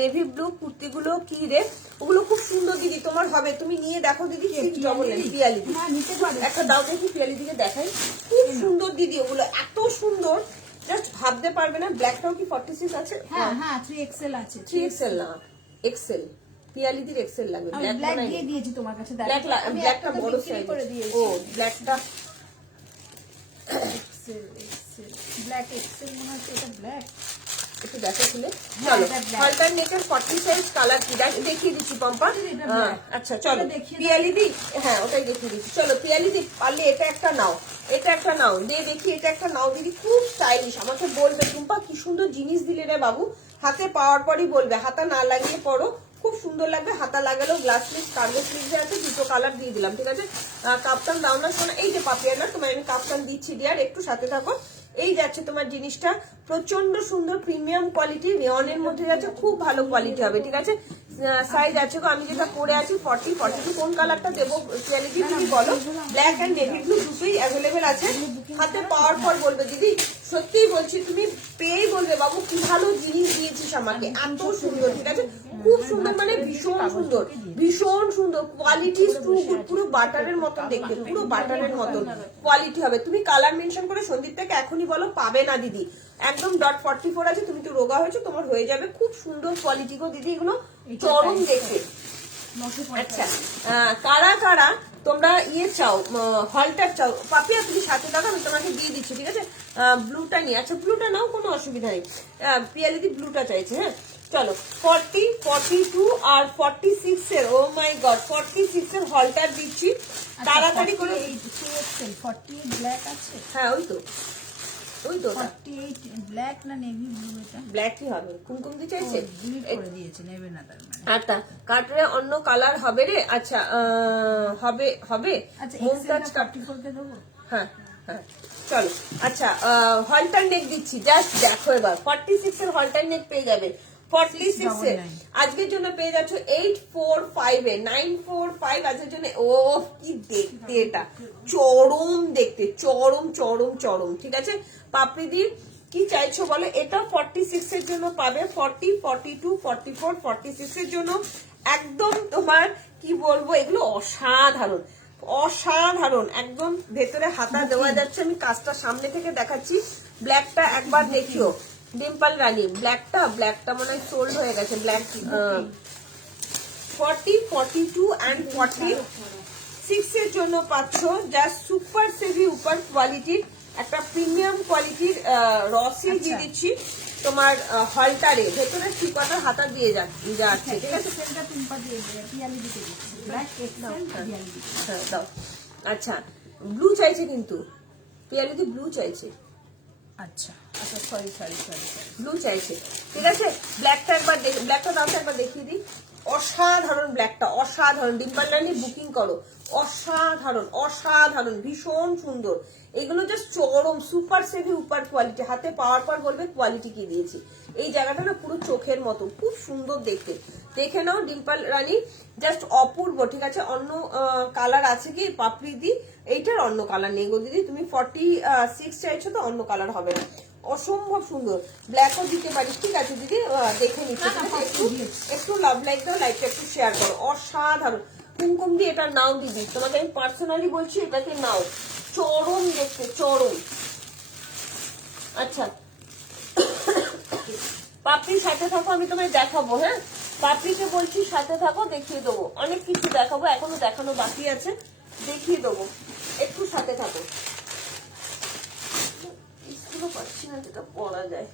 নেভি ব্লু কুর্তিগুলো কি রে, ওগুলো খুব সুন্দর দিদি, তোমার হবে, তুমি নিয়ে দেখো দিদি। পিয়ালি একটা দাও দেখি, পিয়ালি দিকে দেখাই, খুব সুন্দর দিদি, ওগুলো এত সুন্দর জাস্ট ভাবতে পারবে না। ব্ল্যাকটাও কি 46 আছে? হ্যাঁ হ্যাঁ, 3XL আছে। 3XL না, এক্সেল। পিয়ালিদির এক্সেল লাগবে। ব্ল্যাক দিয়ে দিয়েছি তোমার কাছে, ব্ল্যাকটা বড় সাইজ করে দিয়েছি। ও ব্ল্যাকটা ব্ল্যাক এক্সেল মনে হচ্ছে, এটা ব্ল্যাক একটু দেখো খুলে। চলো, হলটার নেকের 40 সাইজ কালার কি দেখিয়ে দিচ্ছি পম্পা। আচ্ছা চলো পিয়ালিদি, হ্যাঁ ওটাই দেখিয়ে দিচ্ছি। চলো পিয়ালিদি, পারলে এটা একটা নাও, এটা একটা নাও, দিয়ে দেখি এটা একটা নাও দিদি, খুব স্টাইলিশ। আমাকে বলবে টুম্পা কি সুন্দর জিনিস দিলে রে বাবু, হাতে পাওয়ার পরই বলবে, হাতা না লাগিয়ে পরো, খুব সুন্দর লাগবে। হাতা লাগালেও গ্লাস স্লিভ কার্গো স্লিভে আছে, দুটো কালার দিয়ে দিলাম, ঠিক আছে? কাপ্তান দাও না শোনা, এই যে পাপিয়ানা তোমার আমি কাপ্তান দিচ্ছি ডিয়ার, একটু সাথে থাকো। এই যাচ্ছে তোমার জিনিসটা, প্রচন্ড সুন্দর প্রিমিয়াম কোয়ালিটি, রেয়নের মধ্যে যাচ্ছে, খুব ভালো কোয়ালিটি হবে, ঠিক আছে? সাইজ আছে গো, আমি যেটা পরে আছি 40, 42। কোন কালারটা দেবো কোয়ালিটি তুমি বলো? ব্ল্যাক এন্ড নেভি ব্লু দুটোই অ্যাভেলেবেল আছে। হাতে পাওয়ার পর বলবে দিদি, সত্যিই বলছি, তুমি পেয়েই বলবে বাবু কি ভালো জিনিস দিয়েছিস আমাকে, এত সুন্দর, ঠিক আছে? খুব সুন্দর, মানে ভীষণ সুন্দর, ভীষণ সুন্দর কোয়ালিটি, পুরো বাটারের মতন দেখতে, পুরো বাটারের মতন কোয়ালিটি হবে। তুমি কালার মেনশন করে সন্দীপটাকে এখনই বলো, পাবে না দিদি, একদম .44 আছে, তুমি তো রোগা হয়েছো, তোমার হয়ে যাবে। খুব সুন্দর কোয়ালিটি গো দিদি, এগুলো চরম দেখতে। আচ্ছা, কারা কারা তোমরা ইয়ে চাও, হলটার চাও, পাপিয়া তুমি সাথে থাকো, আমি তোমাকে দিয়ে দিচ্ছি, ঠিক আছে? ব্লুটা নিয়ে, আচ্ছা ব্লুটা নাও, কোনো অসুবিধা নেই। পিয়ালিদি ব্লুটা চাইছে, হ্যাঁ চলো। 40, 42 আর 46 এর, ও মাই গড, 46 এর হলটার দিচ্ছি, তাড়াতাড়ি করে। 48 ব্ল্যাক আছে, হ্যাঁ ওই তো 48 ব্ল্যাক না নেভি ব্লু, এটা ব্ল্যাক কি হবে, কুমকুম দি চাইছে, ডিলিট করে দিয়েছে, নেবে না তার মানে। আচ্ছা কাটরে অন্য কালার হবে রে, আচ্ছা হবে হবে। আচ্ছা মুমতাজ এক্সেলটা 44 কে দেবো। হ্যাঁ হ্যাঁ চলো। আচ্ছা হলটার নেক দিচ্ছি, জাস্ট দেখো এবার 46 এর হলটার নেক পেয়ে যাবে। 46 এর আজকের জন্য পেয়ে যাচ্ছ 845 এ, 945 আজকের জন্য। ও কি দেখতে, এটা চরম দেখতে, চরম চরম চরম, ঠিক আছে? পাপড়িদি কি চাইছো বলো? এটা 46 এর জন্য পাবে, 40, 42, 44, 46 এর জন্য একদম তোমার কি বলবো, এগুলো অসাধারণ অসাধারণ, একদম ভেতরে হাতা দেওয়া যাচ্ছে। আমি কাজটা সামনে থেকে দেখাচ্ছি, ব্ল্যাকটা একবার দেখিও ডিম্পল রানী, ব্ল্যাকটা মনে হয় সোল্ড হয়ে গেছে। ব্ল্যাক 40, 42 and 46 এর জন্য পাচ্ছ জাস্ট সুপার সেভি উপর কোয়ালিটির একটা প্রিমিয়াম কোয়ালিটির রসিল দিয়ে দিচ্ছি তোমার হলটারে, ভেতরে ঠিকাটার হাতা দিয়ে যাচ্ছে, ঠিক আছে? এক্সেলটা পিম্পা দিয়ে দেবে, পিয়ালি দিতে দিচ্ছে, ব্ল্যাক এক্সেল পিয়ালি দিতে। হ্যাঁ দাও। আচ্ছা ব্লু চাইছে, কিন্তু পিয়ালিদি ব্লু চাইছে। আচ্ছা আচ্ছা সরি ব্লু চাইছে, ঠিক আছে? ব্ল্যাকটা একবার ব্ল্যাকটা দাও তো, একবার দেখিয়ে দিই। অসাধারণ ব্ল্যাকটা, অসাধারণ। ডিম্পল রানী বুকিং করো, অসাধারণ অসাধারণ, ভীষণ সুন্দর। এগুলো জাস্ট চরম সুপার সেভি উপর কোয়ালিটি, হাতে পাওয়ার পর বলবে কোয়ালিটি কি দিয়েছি। এই জায়গাটা না পুরো চোখের মতো, খুব সুন্দর দেখতে। দেখে নাও ডিম্পল রানী, জাস্ট অপূর্ব, ঠিক আছে? অন্য কালার আছে কি পাপড়ি দি? এইটার অন্য কালার নেই গো দিদি, তুমি 46 চাইছো তো, অন্য কালার হবে না। অসম্ভব সুন্দর, ব্ল্যাকও দিতে পারিস, ঠিক আছে দিদি? দেখে নিচ্ছি, একটু লাভ লাইক দাও, লাইকটা একটু শেয়ার করো। অসাধারণ কুমকুম দি, এটা নাও দিদি, তোমাকে আমি পার্সোনালি বলছি, এটাকে নাও, চরম দেখতে, চরম। আচ্ছা পাপড়ির সাথে থাকো, আমি তোমায় দেখাবো, হ্যাঁ পাপড়িকে বলছি সাথে থাকো, দেখিয়ে দেবো, অনেক কিছু দেখাবো, এখনো দেখানো বাকি আছে, দেখিয়ে দেবো, একটু সাথে থাকো। স্কুলও পাচ্ছি না যেটা পড়া যায়।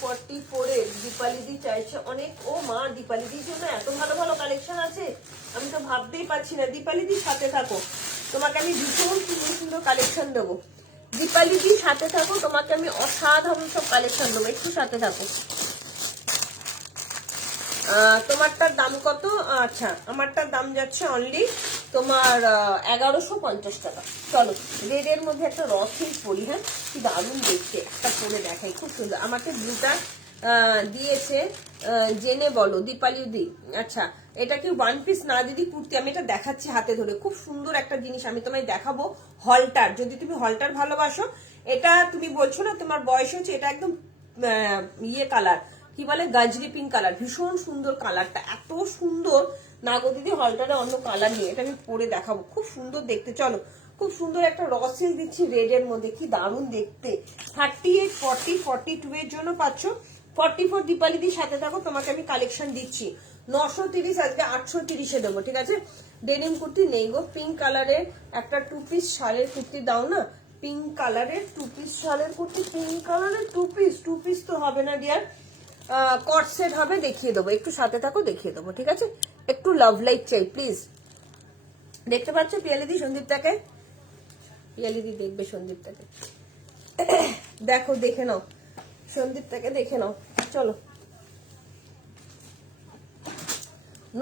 44 এর দীপালিদি চাইছে অনেক। ও মা, দীপালিদির জন্য এত ভালো ভালো কালেকশন আছে, আমি তো ভাবতেই পারছি না। দীপালিদির সাথে থাকো, তোমাকে আমি ভীষণ সুন্দর সুন্দর কালেকশন দেবো। দীপালিদির সাথে থাকো, তোমাকে আমি অসাধারণ সব কালেকশন দেবো, একটু সাথে থাকো। তোমারটার দাম কত? আচ্ছা আমারটার দাম যাচ্ছে অনলি তোমার 1150 টাকা। চলো রেডের মধ্যে একটা রসিল পরি, হ্যাঁ কি দারুণ দেখতে, একটা পরে দেখাই, খুব সুন্দর। আমাকে ব্লুটা দিয়েছে, জেনে বলো দীপালি দি। আচ্ছা এটা কি ওয়ান পিস না দিদি, কুর্তি? আমি এটা দেখাচ্ছি হাতে ধরে, খুব সুন্দর একটা জিনিস আমি তোমায় দেখাবো। হলটার, যদি তুমি হলটার ভালোবাসো, এটা তুমি বলছো না তোমার বয়স হচ্ছে, এটা একদম ইয়ে কালার, কি বলে, গাজরি পিঙ্ক কালার, ভীষণ সুন্দর কালারটা, এত সুন্দর না গো দিদি, হলটারে অন্য কালার নিয়ে, এটা আমি পরে দেখাবো, খুব সুন্দর দেখতে। চলো খুব সুন্দর একটা রসিল দিচ্ছি রেডের মধ্যে, কি দারুণ দেখতে। 38, 40, 42 এর জন্য পাচ্ছ। 44 দীপালিদির সাথে থাকো, তোমাকে আমি কালেকশন দিচ্ছি 930, আজকে 830 দেবো, ঠিক আছে? ডেনিম কুর্তি নেই গো, পিঙ্ক কালারের একটা 2 পিস শালের কুর্তি দাও না, পিঙ্ক কালারের 2 পিস শালের কুর্তি, পিঙ্ক কালারের 2 পিস তো হবে না ডিয়ার, কট সেট হবে, দেখিয়ে দেবো, একটু সাথে থাকো, দেখিয়ে দেবো, ঠিক আছে? একটু লাভ লাইক চাই প্লিজ। দেখতে পাচ্ছ পিয়ালিদি সন্দীপটাকে? পিয়ালিদি দেখবে সন্দীপটাকে, দেখো, দেখে নাও সন্দীপটাকে, দেখে নাও। চলো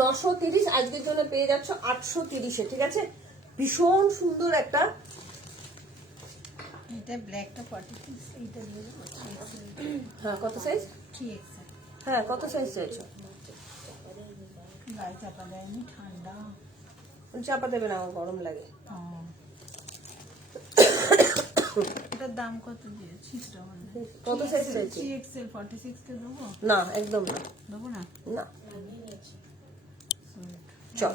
930 আজকের জন্য পেয়ে যাচ্ছ 830-এ, ঠিক আছে? ভীষণ সুন্দর একটা, এটা ব্ল্যাকটা 46, এইটা দিয়ে দেবো। হ্যাঁ কত সাইজ? 3XL। হ্যাঁ কত সাইজ চাইছো? গায়ে চাপা দেয়নি, ঠান্ডা। চাপা দেবে না, আমার গরম লাগে। এটা এটার দাম কত দিয়েছিস? কত সাইজ রয়েছে? 3XL 46 কে দেবো? না একদম না, দেবো না। না চল।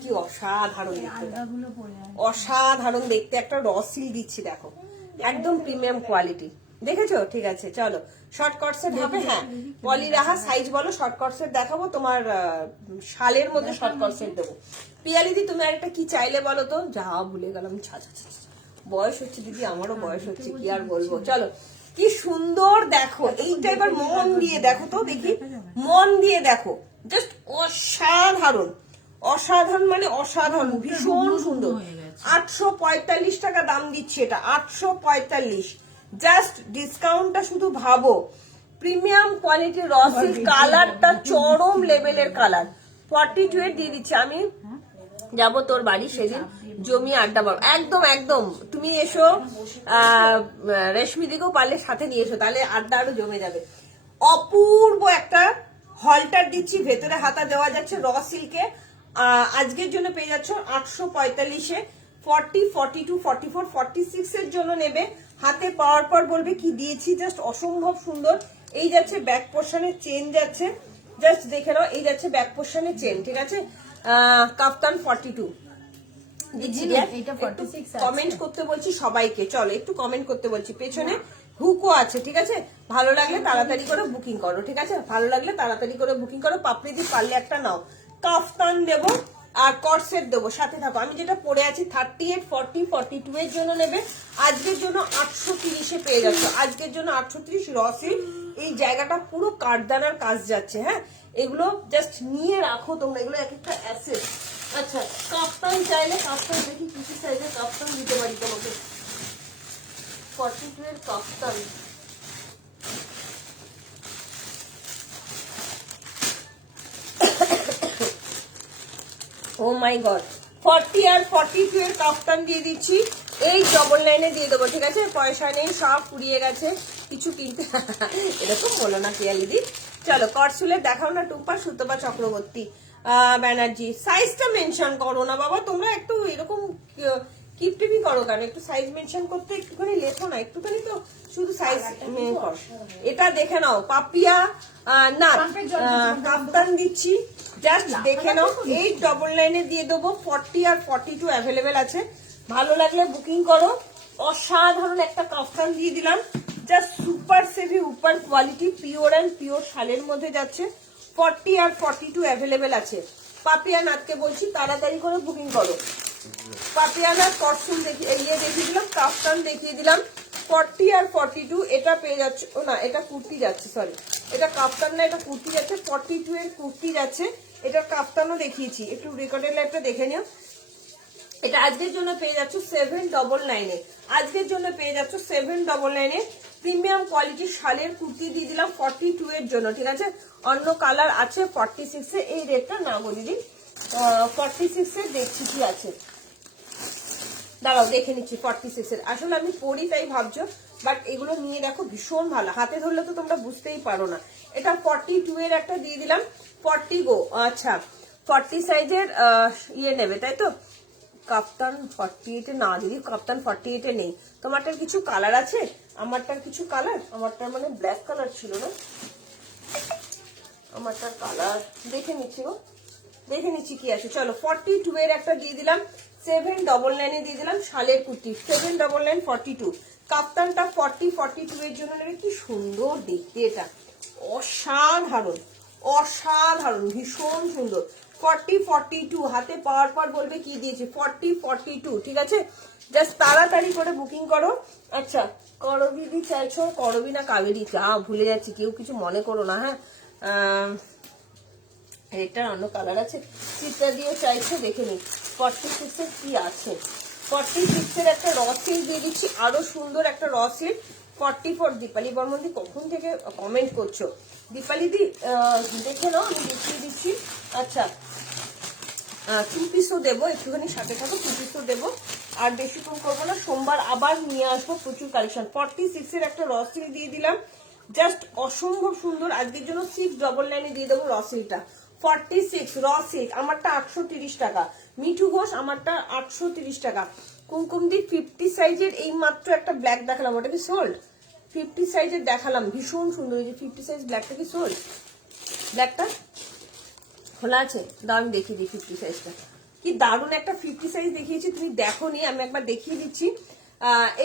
কি অসাধারণ দেখতে, আলগাগুলো পরে আছে। অসাধারণ দেখতে একটা রসিল দিচ্ছি দেখো, একদম প্রিমিয়াম কোয়ালিটি, দেখেছো? ঠিক আছে চলো, শর্ট কট সেট হবে। হ্যাঁ পলি রাহা সাইজ বলো, শর্ট কট সেট দেখাবো তোমার, শালের মধ্যে শর্ট কট সেট দেবো। পিয়ালিদি তুমি আর একটা কি চাইলে বলো তো? যা ভুলে গেলাম, ছা ছা ছা ছা। বয়স হচ্ছে দিদি, আমারও বয়স হচ্ছে, কি আর বলবো। চলো কি সুন্দর দেখো, এইটা এবার মন দিয়ে দেখো তো, দেখি মন দিয়ে দেখো, জাস্ট অসাধারণ, অসাধারণ মানে অসাধারণ, ভীষণ সুন্দর। 845 টাকা দাম দিচ্ছে এটা, 845। জাস্ট ডিসকাউন্টটা শুধু ভাবো, প্রিমিয়াম কোয়ালিটির রসিল, কালারটা চরম লেভেলের কালার। 42 এর দিয়ে দিচ্ছি আমি, যাবো তোর বাড়ি সেদিন, জমি আড্ডা মারবো। একদম একদম, তুমি এসো, রেশমি দিকেও পারলে সাথে নিয়ে এসো, তাহলে আড্ডা আরো জমে যাবে। অপূর্ব একটা হলটার দিচ্ছি, ভেতরে হাতা দেওয়া যাচ্ছে র সিল্কে। আজকের জন্য পেয়ে যাচ্ছ 845-এ। 40, 42, 44, 46 এর জন্য নেবে, হাতে পাওয়ার পর বলবে কি দিয়েছি, জাস্ট অসম্ভব সুন্দর। এই যাচ্ছে ব্যাক পোর্শনের চেন যাচ্ছে, জাস্ট দেখে নাও, এই যাচ্ছে ব্যাক পোর্শনের চেন, ঠিক আছে। কাফতান 42 দিচ্ছি। কমেন্ট করতে বলছি সবাইকে, চলো একটু কমেন্ট করতে বলছি। পেছনে হুকও আছে, ঠিক আছে। ভালো লাগলে তাড়াতাড়ি করে বুকিং করো, ঠিক আছে। ভালো লাগলে তাড়াতাড়ি করে বুকিং করো। পাপড়ি দি পারলে একটা নাও, কাফতান দেবো আর কটসেট দেবো, সাথে থাকো। আমি যেটা পরে আছি 38, 40, 42 এর জন্য নেবে। আজকের জন্য 830-এ পেয়ে যাচ্ছ, আজকের জন্য 830 রসিল। এই জায়গাটা পুরো কাঠদানার কাজ যাচ্ছে। হ্যাঁ এগুলো জাস্ট নিয়ে রাখো তোমরা, এগুলো এক একটা অ্যাসেট। আচ্ছা কাফতান চাইলে কাফতান দেখি কিছু সাইজের কাফতান দিতে পারি তোমাকে। 42 এর কাফতান, ও মাই গড, 40 আর 42 এর কাফতান দিয়ে দিচ্ছি। এই ডবল লাইনে দিয়ে দেবো, ঠিক আছে। পয়সা নেই, সব পুড়িয়ে গেছে, কিছু কিনতে এরকম বলো না পিয়ালিদি। চলো কটসুলের দেখাও না, টুম্পা সুতপা চক্রবর্তী ব্যানার্জি। সাইজটা মেনশন করো না বাবা, তোমরা একটু এরকম কিপটিপি করো কেন? একটু সাইজ মেনশন করতে একটুখানি লেখো না, একটুখানি তো শুধু সাইজ করো। এটা দেখে নাও, পাপিয়া না কাফতান দিচ্ছি, জাস্ট দেখে নাও। 8 ডবল লাইনে দিয়ে দেবো, 40 আর 42 অ্যাভেলেবেল আছে। ভালো লাগলে বুকিং করো। অসাধারণ একটা কাফতান দিয়ে দিলাম, জাস্ট সুপার সেভি উপর কোয়ালিটি, পিওর অ্যান্ড পিওর শালের মধ্যে যাচ্ছে। 40 আর 42 অ্যাভেলেবেল আছে। পাপিয়ানাথকে বলছি তাড়াতাড়ি করে বুকিং করো। পাপিয়ানাথ কটসুল দেখিয়ে দিলাম, কাফতান দেখিয়ে দিলাম। 40 আর 42 এটা পেয়ে যাচ্ছে, ও না এটা কুর্তি যাচ্ছে, সরি এটা কাফতান না, এটা কুর্তি যাচ্ছে। 42 এর কুর্তি যাচ্ছে, এটা কাফতানও দেখিয়েছি, একটু রেকর্ডের লাইভটা দেখে নিও। এটা আজকের জন্য পেয়ে যাচ্ছ 799-এ, আজকের জন্য পেয়ে যাচ্ছ 799-এ। প্রিমিয়াম কোয়ালিটির শালের কুর্তি দিয়ে দিলাম 42 এর জন্য, ঠিক আছে। অন্য কালার আছে 46-এ, এই রেটটা না গো দিদি, 46-এ দেখছি কি আছে, দাঁড়াও দেখে নিচ্ছি। 46-এর আসলে আমি পরি তাই ভাবছো, বাট এগুলো নিয়ে দেখো ভীষণ ভালো, হাতে ধরলে তো তোমরা বুঝতেই পারো না। এটা 42 এর একটা দিয়ে দিলাম, 40 গো, আচ্ছা 40 সাইজের ইয়ে নেবে তাই তো। কাপ্তান 48-এ না দিদি, কাপ্তান 48-এ নেই। তোমারটার কিছু কালার আছে, আমারটার কিছু কালার, আমারটার মানে ব্ল্যাক কালার ছিল না, আমারটার কালার দেখে নিচ্ছি গো, দেখে নিচ্ছি কি আছে। চলো 42 এর একটা দিয়ে দিলাম, 799-এ দিয়ে দিলাম শালের কুর্তি, 799, 42। কাপ্তানটা 40, 42 এর জন্য নেবে। কি সুন্দর দেখতে, এটা অসাধারণ, অসাধারণ, ভীষণ সুন্দর। 40, 42 হাতে পাওয়ার পর বলবে কি দিয়েছি, 40, 42, ঠিক আছে। জাস্ট তাড়াতাড়ি করে বুকিং করো। আচ্ছা করবি চাইছো, করবি না কাবেরি, যা ভুলে যাচ্ছি, কেউ কিছু মনে করো না। হ্যাঁ এটার অন্য কালার আছে, চিত্রা দিয়ে চাইছো, দেখে নি 46-এর কি আছে। 46-এর একটা রসিল দিয়ে দিচ্ছি, আরো সুন্দর একটা রসিল। 44 দীপালি বর্মন দি কখন থেকে কমেন্ট করছো, দীপালি দি দেখে নাও, আমি দেখিয়ে দিচ্ছি। আচ্ছা 2 পিসও দেবো, একটুখানি সাথে থাকো, 2 পিসও দেবো, আর বেশিক্ষণ করবো না, সোমবার আবার নিয়ে আসবো প্রচুর কালেকশন। 46-এর একটা রসিল দিয়ে দিলাম, জাস্ট অসম্ভব সুন্দর। আজকের জন্য 699-এ দিয়ে দেবো রসিলটা। 46 র সিল্ক, আমারটা 830 টাকা। মিঠু ঘোষ আমারটা 830 টাকা। কুমকুমদি 50 সাইজের এই মাত্র একটা ব্ল্যাক দেখালাম, ওটা কি সোল্ড? 50 সাইজের দেখালাম, ভীষণ সুন্দর। এই যে 50 সাইজ ব্ল্যাকটা কি সোল্ড? ব্ল্যাকটা খোলা আছে, দাও আমি দেখিয়ে দিই 50 সাইজটা। কি দারুণ একটা 50 সাইজ দেখিয়েছি, তুমি দেখো নি, আমি একবার দেখিয়ে দিচ্ছি।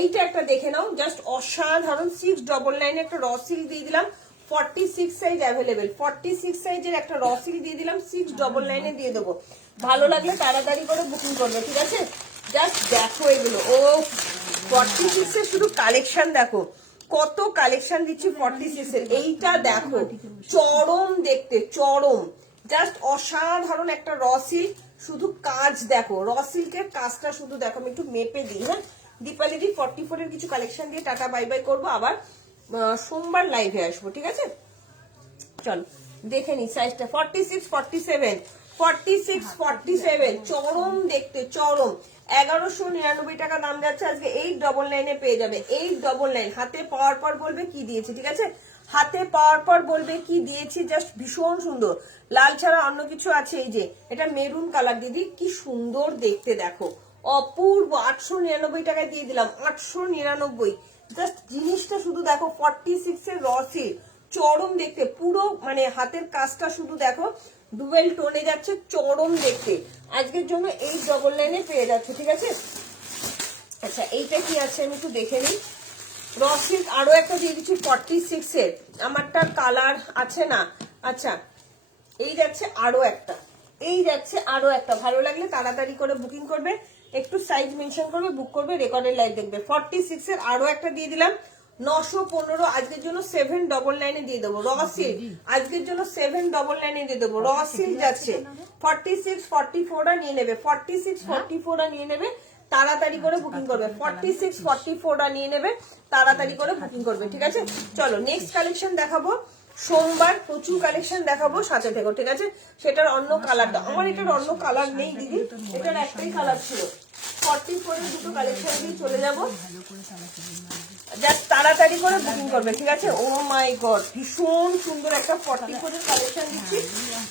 এইটা একটা দেখে নাও, জাস্ট অসাধারণ। 699 একটা র সিল্ক দিয়ে দিলাম, 46 সাইজ অ্যাভেলেবেল। 46 সাইজের একটা র সিল্ক দিয়ে দিলাম, 699 দিয়ে দেবো। ভালো লাগলে তাড়াতাড়ি করে বুকিং করবে, ঠিক আছে? জাস্ট দেখো এগুলো, ও 46 এর শুধু কালেকশন দেখো, কত কালেকশন দিচ্ছি 46 এর। এইটা দেখো, চরম দেখতে, চরম, জাস্ট অসাধারণ একটা র সিল্ক। শুধু কাজ দেখো, র সিল্কের কাজটা শুধু দেখো। আমি একটু মেপে দিই। হ্যাঁ, দীপালি দি 44 এর কিছু কালেকশন দিয়ে টাটা বাই বাই করবো, আবার সোমবার লাইভে আসবো, ঠিক আছে? চল দেখে নি সাইজটা। 46, 47, 46, 47, চরম দেখতে, চরম। 1199 টাকা দাম যাচ্ছে আজকে। 899 এ পেয়ে যাবে, 899। হাতে পাওয়ার পর বলবে কি দিয়েছি, ঠিক আছে? হাতে পাওয়ার পর বলবে কি দিয়েছি। জাস্ট ভীষণ সুন্দর। লাল ছাড়া অন্য কিছু আছে? এই যে এটা মেরুন কালার, দিদি কি সুন্দর দেখতে, দেখো অপূর্ব। 899 টাকায় দিয়ে দিলাম, 899। জাস্ট জিনিসটা শুধু দেখো, 46 এর র সিল্ক, চরম দেখতে, পুরো মানে হাতের কাজটা শুধু দেখো, ডুয়েল টোনে যাচ্ছে, চরম দেখতে। আজকের জন্য 899 পেয়ে যাচ্ছে, ঠিক আছে? আচ্ছা এইটা কি আছে আমি একটু দেখে নিই। র সিল্ক আরো একটা দিয়ে দিচ্ছি 46 এর, আমারটা কালার আছে না। আচ্ছা এই যাচ্ছে আরো একটা, এই যাচ্ছে আরো একটা। ভালো লাগলে তাড়াতাড়ি করে বুকিং করবে, একটু সাইজ মেনশন করবে, বুক করবে, রেকর্ডের লাইভ দেখবে। 46 এর আরো একটা দিয়ে দিলাম, 915। আজকের জন্য 799 এ দিয়ে দেবো র সিল্ক। আজকের জন্য 799 এ দিয়ে দেবো র সিল্ক যাচ্ছে। 46, 44 নিয়ে নেবে, 46, 44 নিয়ে নেবে, তাড়াতাড়ি করে বুকিং করবে। 46, 44 নিয়ে নেবে, তাড়াতাড়ি করে বুকিং করবে, ঠিক আছে? চলো নেক্সট কালেকশন দেখাবো। সোমবার প্রচুর কালেকশন দেখাবো, সাথে থেকো, ঠিক আছে? সেটার অন্য কালার দাও। আমার এটার অন্য কালার নেই দিদি, এটার একটাই কালার ছিল। 44 এর দুটো কালেকশন দিয়ে চলে যাবো, জাস্ট তাড়াতাড়ি করে বুকিং করবে, ঠিক আছে? ও মাই গড, ভীষণ সুন্দর একটা 44 এর কালেকশন দিচ্ছি,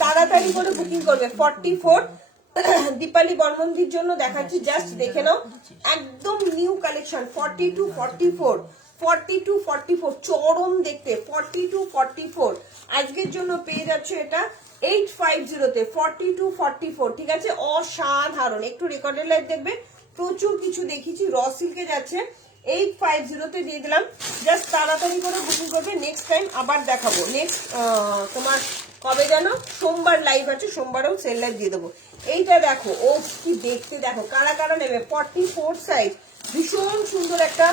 তাড়াতাড়ি করে বুকিং করবে। 44 দীপালি বর্মন্দির জন্য দেখাচ্ছি, জাস্ট দেখে নাও, একদম নিউ কালেকশন। 42, 44, 42, 44, চরম দেখতে। 42, 44 আজকের জন্য পেয়ে যাচ্ছে এটা 850 তে। 42, 44, ঠিক আছে? অসাধারণ। একটু রেকর্ডের লাইভ দেখবে, প্রচুর কিছু দেখিয়েছি। র সিল্কে যাচ্ছে 850 তে দিয়ে দিলাম, জাস্ট তাড়াতাড়ি করে বুকিং করবে। নেক্সট টাইম আবার দেখাবো। নেক্সট তোমার কবে জানো? সোমবার লাইভ আছে, সোমবারেও সেল লাইভ দিয়ে দেবো। এইটা দেখো, ও কি দেখতে দেখো, কারা কারা নেবে? 44 সাইজ, ভীষণ সুন্দর একটা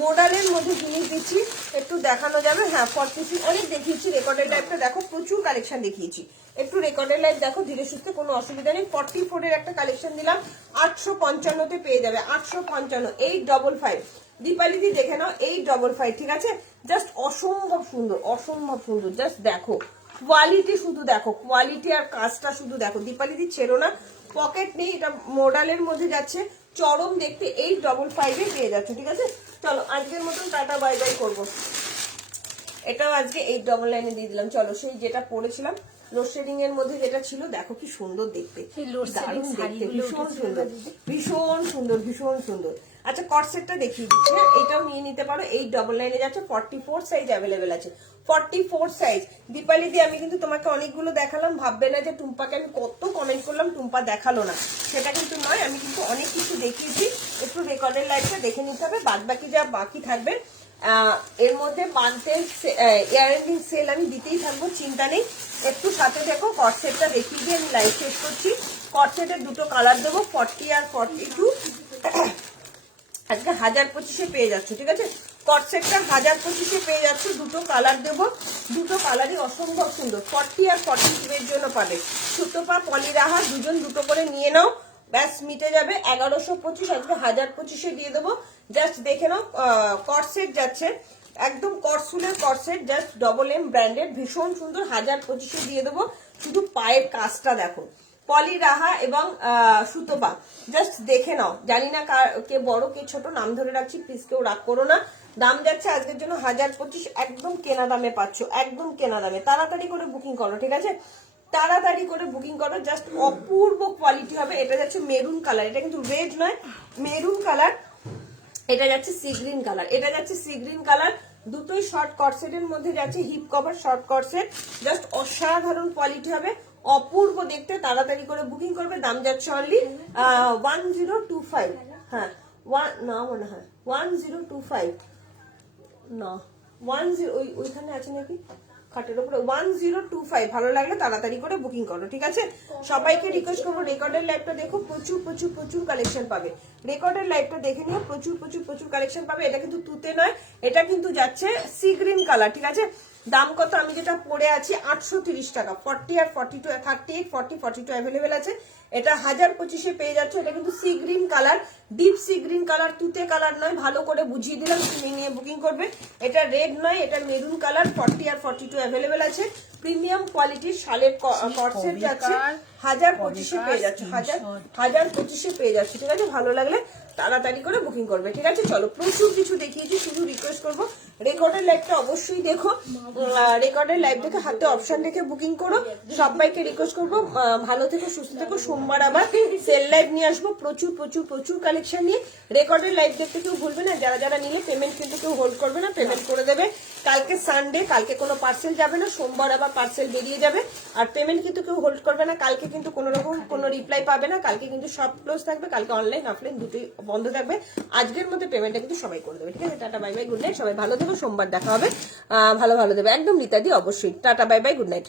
মডেলের মধ্যে জিনিস দিচ্ছি, একটু দেখানো যাবে। হ্যাঁ 46 অনেক দেখিয়েছি, রেকর্ডের লাইভটা দেখো, প্রচুর কালেকশন দেখিয়েছি। একটু রেকর্ডের লাইভ দেখো, ধীরে সুস্থে, কোনো অসুবিধা নেই। 44 এর একটা কালেকশন দিলাম, 855 তে পেয়ে যাবে। 855, 855। দীপালিদি দেখে নাও, 855, ঠিক আছে? জাস্ট অসম্ভব সুন্দর, অসম্ভব সুন্দর। জাস্ট দেখো কোয়ালিটি, শুধু দেখো কোয়ালিটি আর কাজটা শুধু দেখো। দীপালিদি ছেড়ো না, পকেট নেই, এটা মডেলের মধ্যে যাচ্ছে, চরম দেখতে। 855 এ পেয়ে যাচ্ছে, ঠিক আছে? চলো আজকের মতন টাটা বাই বাই করবো। এটাও আজকে 899 এ দিয়ে দিলাম। চলো সেই যেটা পরেছিলাম লোডশেডিং এর মধ্যে যেটা ছিল, দেখো কি সুন্দর দেখতে, দারুণ দেখতে, ভীষণ সুন্দর, ভীষণ সুন্দর, ভীষণ সুন্দর। আচ্ছা কটসেটটা দেখিয়ে দিচ্ছি। হ্যাঁ এটাও নিয়ে নিতে পারো, 899 এ যাচ্ছে। 44 সাইজ অ্যাভেলেবেল আছে, 44 সাইজ। দীপালি দি আমি কিন্তু তোমাকে অনেকগুলো দেখালাম, ভাববে না যে টুম্পাকে আমি কত কমেন্ট করলাম টুম্পা দেখালো না, সেটা কিন্তু নয়। আমি কিন্তু অনেক কিছু দেখিয়েছি, একটু রেকর্ডের লাইভটা দেখে নিতে হবে। বাদ বাকি যা বাকি থাকবে এর মধ্যে মান্থের ইয়ার এন্ডিং সেল আমি দিতেই থাকবো, চিন্তা নেই। একটু সাথে দেখো, কটসেটটা দেখিয়ে দিয়ে আমি লাইভ শেষ করছি। কটসেটের দুটো কালার দেবো, 40 আর 42। আজকে 1025 পেয়ে যাচ্ছে, ঠিক আছে? কটসেটটা 1025 পেয়ে যাচ্ছে, দুটো কালার দেবো, দুটো কালারই অসম্ভব সুন্দর। 40 আর 42 এর জন্য পাবে। সুতোপা পলিরাহা দুজন দুটো করে নিয়ে নাও, ব্যাস মিটে যাবে। 1125 আজকে 1025 দিয়ে দেবো। জাস্ট দেখে নাও, কটসেট যাচ্ছে একদম কটসুলের কটসেট, জাস্ট ডবল এম ব্র্যান্ডেড, ভীষণ সুন্দর। 1025 দিয়ে দেবো। শুধু পায়ের কাজটা দেখো, পলিরাহা এবং সুতোপা, জাস্ট দেখে নাও। জানি না কে বড় কে ছোট, নাম ধরে রাখছি, প্লিজ কেউ রাগ করো না। দাম যাচ্ছে আজকের জন্য 1025, একদম কেনা দামে পাচ্ছ, একদম কেনা দামে। তাড়াতাড়ি করে বুকিং করো, ঠিক আছে? তাড়াতাড়ি করে বুকিং করো, জাস্ট অপূর্ব কোয়ালিটি হবে। এটা যাচ্ছে মেরুন কালার, এটা কিন্তু রেড নয়, মেরুন কালার। এটা যাচ্ছে সি গ্রিন কালার, এটা যাচ্ছে সি গ্রিন কালার। দুটোই শর্ট কটসেটের মধ্যে যাচ্ছে, হিপ কভার শর্ট কটসেট, জাস্ট অসাধারণ কোয়ালিটি হবে, অপূর্ব দেখতে। তাড়াতাড়ি করে বুকিং করবে। দাম যাচ্ছে অনলি 1025। হ্যাঁ না মনে হয় 1025 না 10 ওইখানে আছে নাকি খাটের উপরে 1025। ভালো লাগলে তাড়াতাড়ি করে বুকিং করো, ঠিক আছে? সবাইকে রিকোয়েস্ট করবো রেকর্ডের লাইভটা দেখো, প্রচুর প্রচুর প্রচুর কালেকশন পাবে। রেকর্ডের লাইভটা দেখে নিও, প্রচুর প্রচুর প্রচুর কালেকশন পাবে। এটা কিন্তু তুতে নয়, এটা কিন্তু যাচ্ছে সি গ্রিন কালার, ঠিক আছে? দাম কত? আমি যেটা পরে আছি 830 টাকা। 40 আর 42, 38, 40, 42 অ্যাভেলেবেল আছে। এটা 1025-এ পেয়ে যাচ্ছে। এটা কিন্তু sea green colour, deep sea green colour, তুতে কালার নয়। ভালো করে বুঝিয়ে দিলাম, তুমি নিয়ে বুকিং করবে। এটা রেড নয়, এটা মেরুন কালার। 40 আর 42 অ্যাভেলেবেল আছে। প্রিমিয়াম কোয়ালিটির শালের কটসেট যাচ্ছে 1025-এ পেয়ে যাচ্ছে। 1025-এ পেয়ে যাচ্ছে, ঠিক আছে? ভালো লাগলে তাড়াতাড়ি করে বুকিং করবে, ঠিক আছে? চলো, প্রচুর কিছু দেখিয়েছি, শুধু রিকোয়েস্ট করবো রেকর্ডের লাইভটা অবশ্যই দেখো। রেকর্ডের লাইভ দেখে হাতে অপশন রেখে বুকিং করো। সবাইকে রিকোয়েস্ট করবো ভালো থেকো, সুস্থ থেকো। সোমবার আবার সেল লাইভ নিয়ে আসবো, প্রচুর প্রচুর প্রচুর কালেকশন নিয়ে। রেকর্ডের লাইভ দেখতে কেউ ভুলবে না। যারা যারা নিলে পেমেন্ট কিন্তু কেউ হোল্ড করবে না, পেমেন্ট করে দেবে। কালকে সানডে, কালকে কোনো পার্সেল যাবে না, সোমবার আবার পার্সেল বেরিয়ে যাবে। আর পেমেন্ট কিন্তু কেউ হোল্ড করবে না। কালকে কিন্তু কোনো রকম কোনো রিপ্লাই পাবে না। কালকে কিন্তু সব ক্লোজ থাকবে। কালকে অনলাইন অফলাইন দুটোই বন্ধ থাকবে। আজকের মধ্যে পেমেন্টটা কিন্তু সবাই করে দেবে, ঠিক আছে? Tata bye bye, good night. সবাই ভালো থেকো, সোমবার দেখা হবে। ভালো ভালো দেবে একদম, রীতাদি অবশ্যই। Tata bye bye, good night.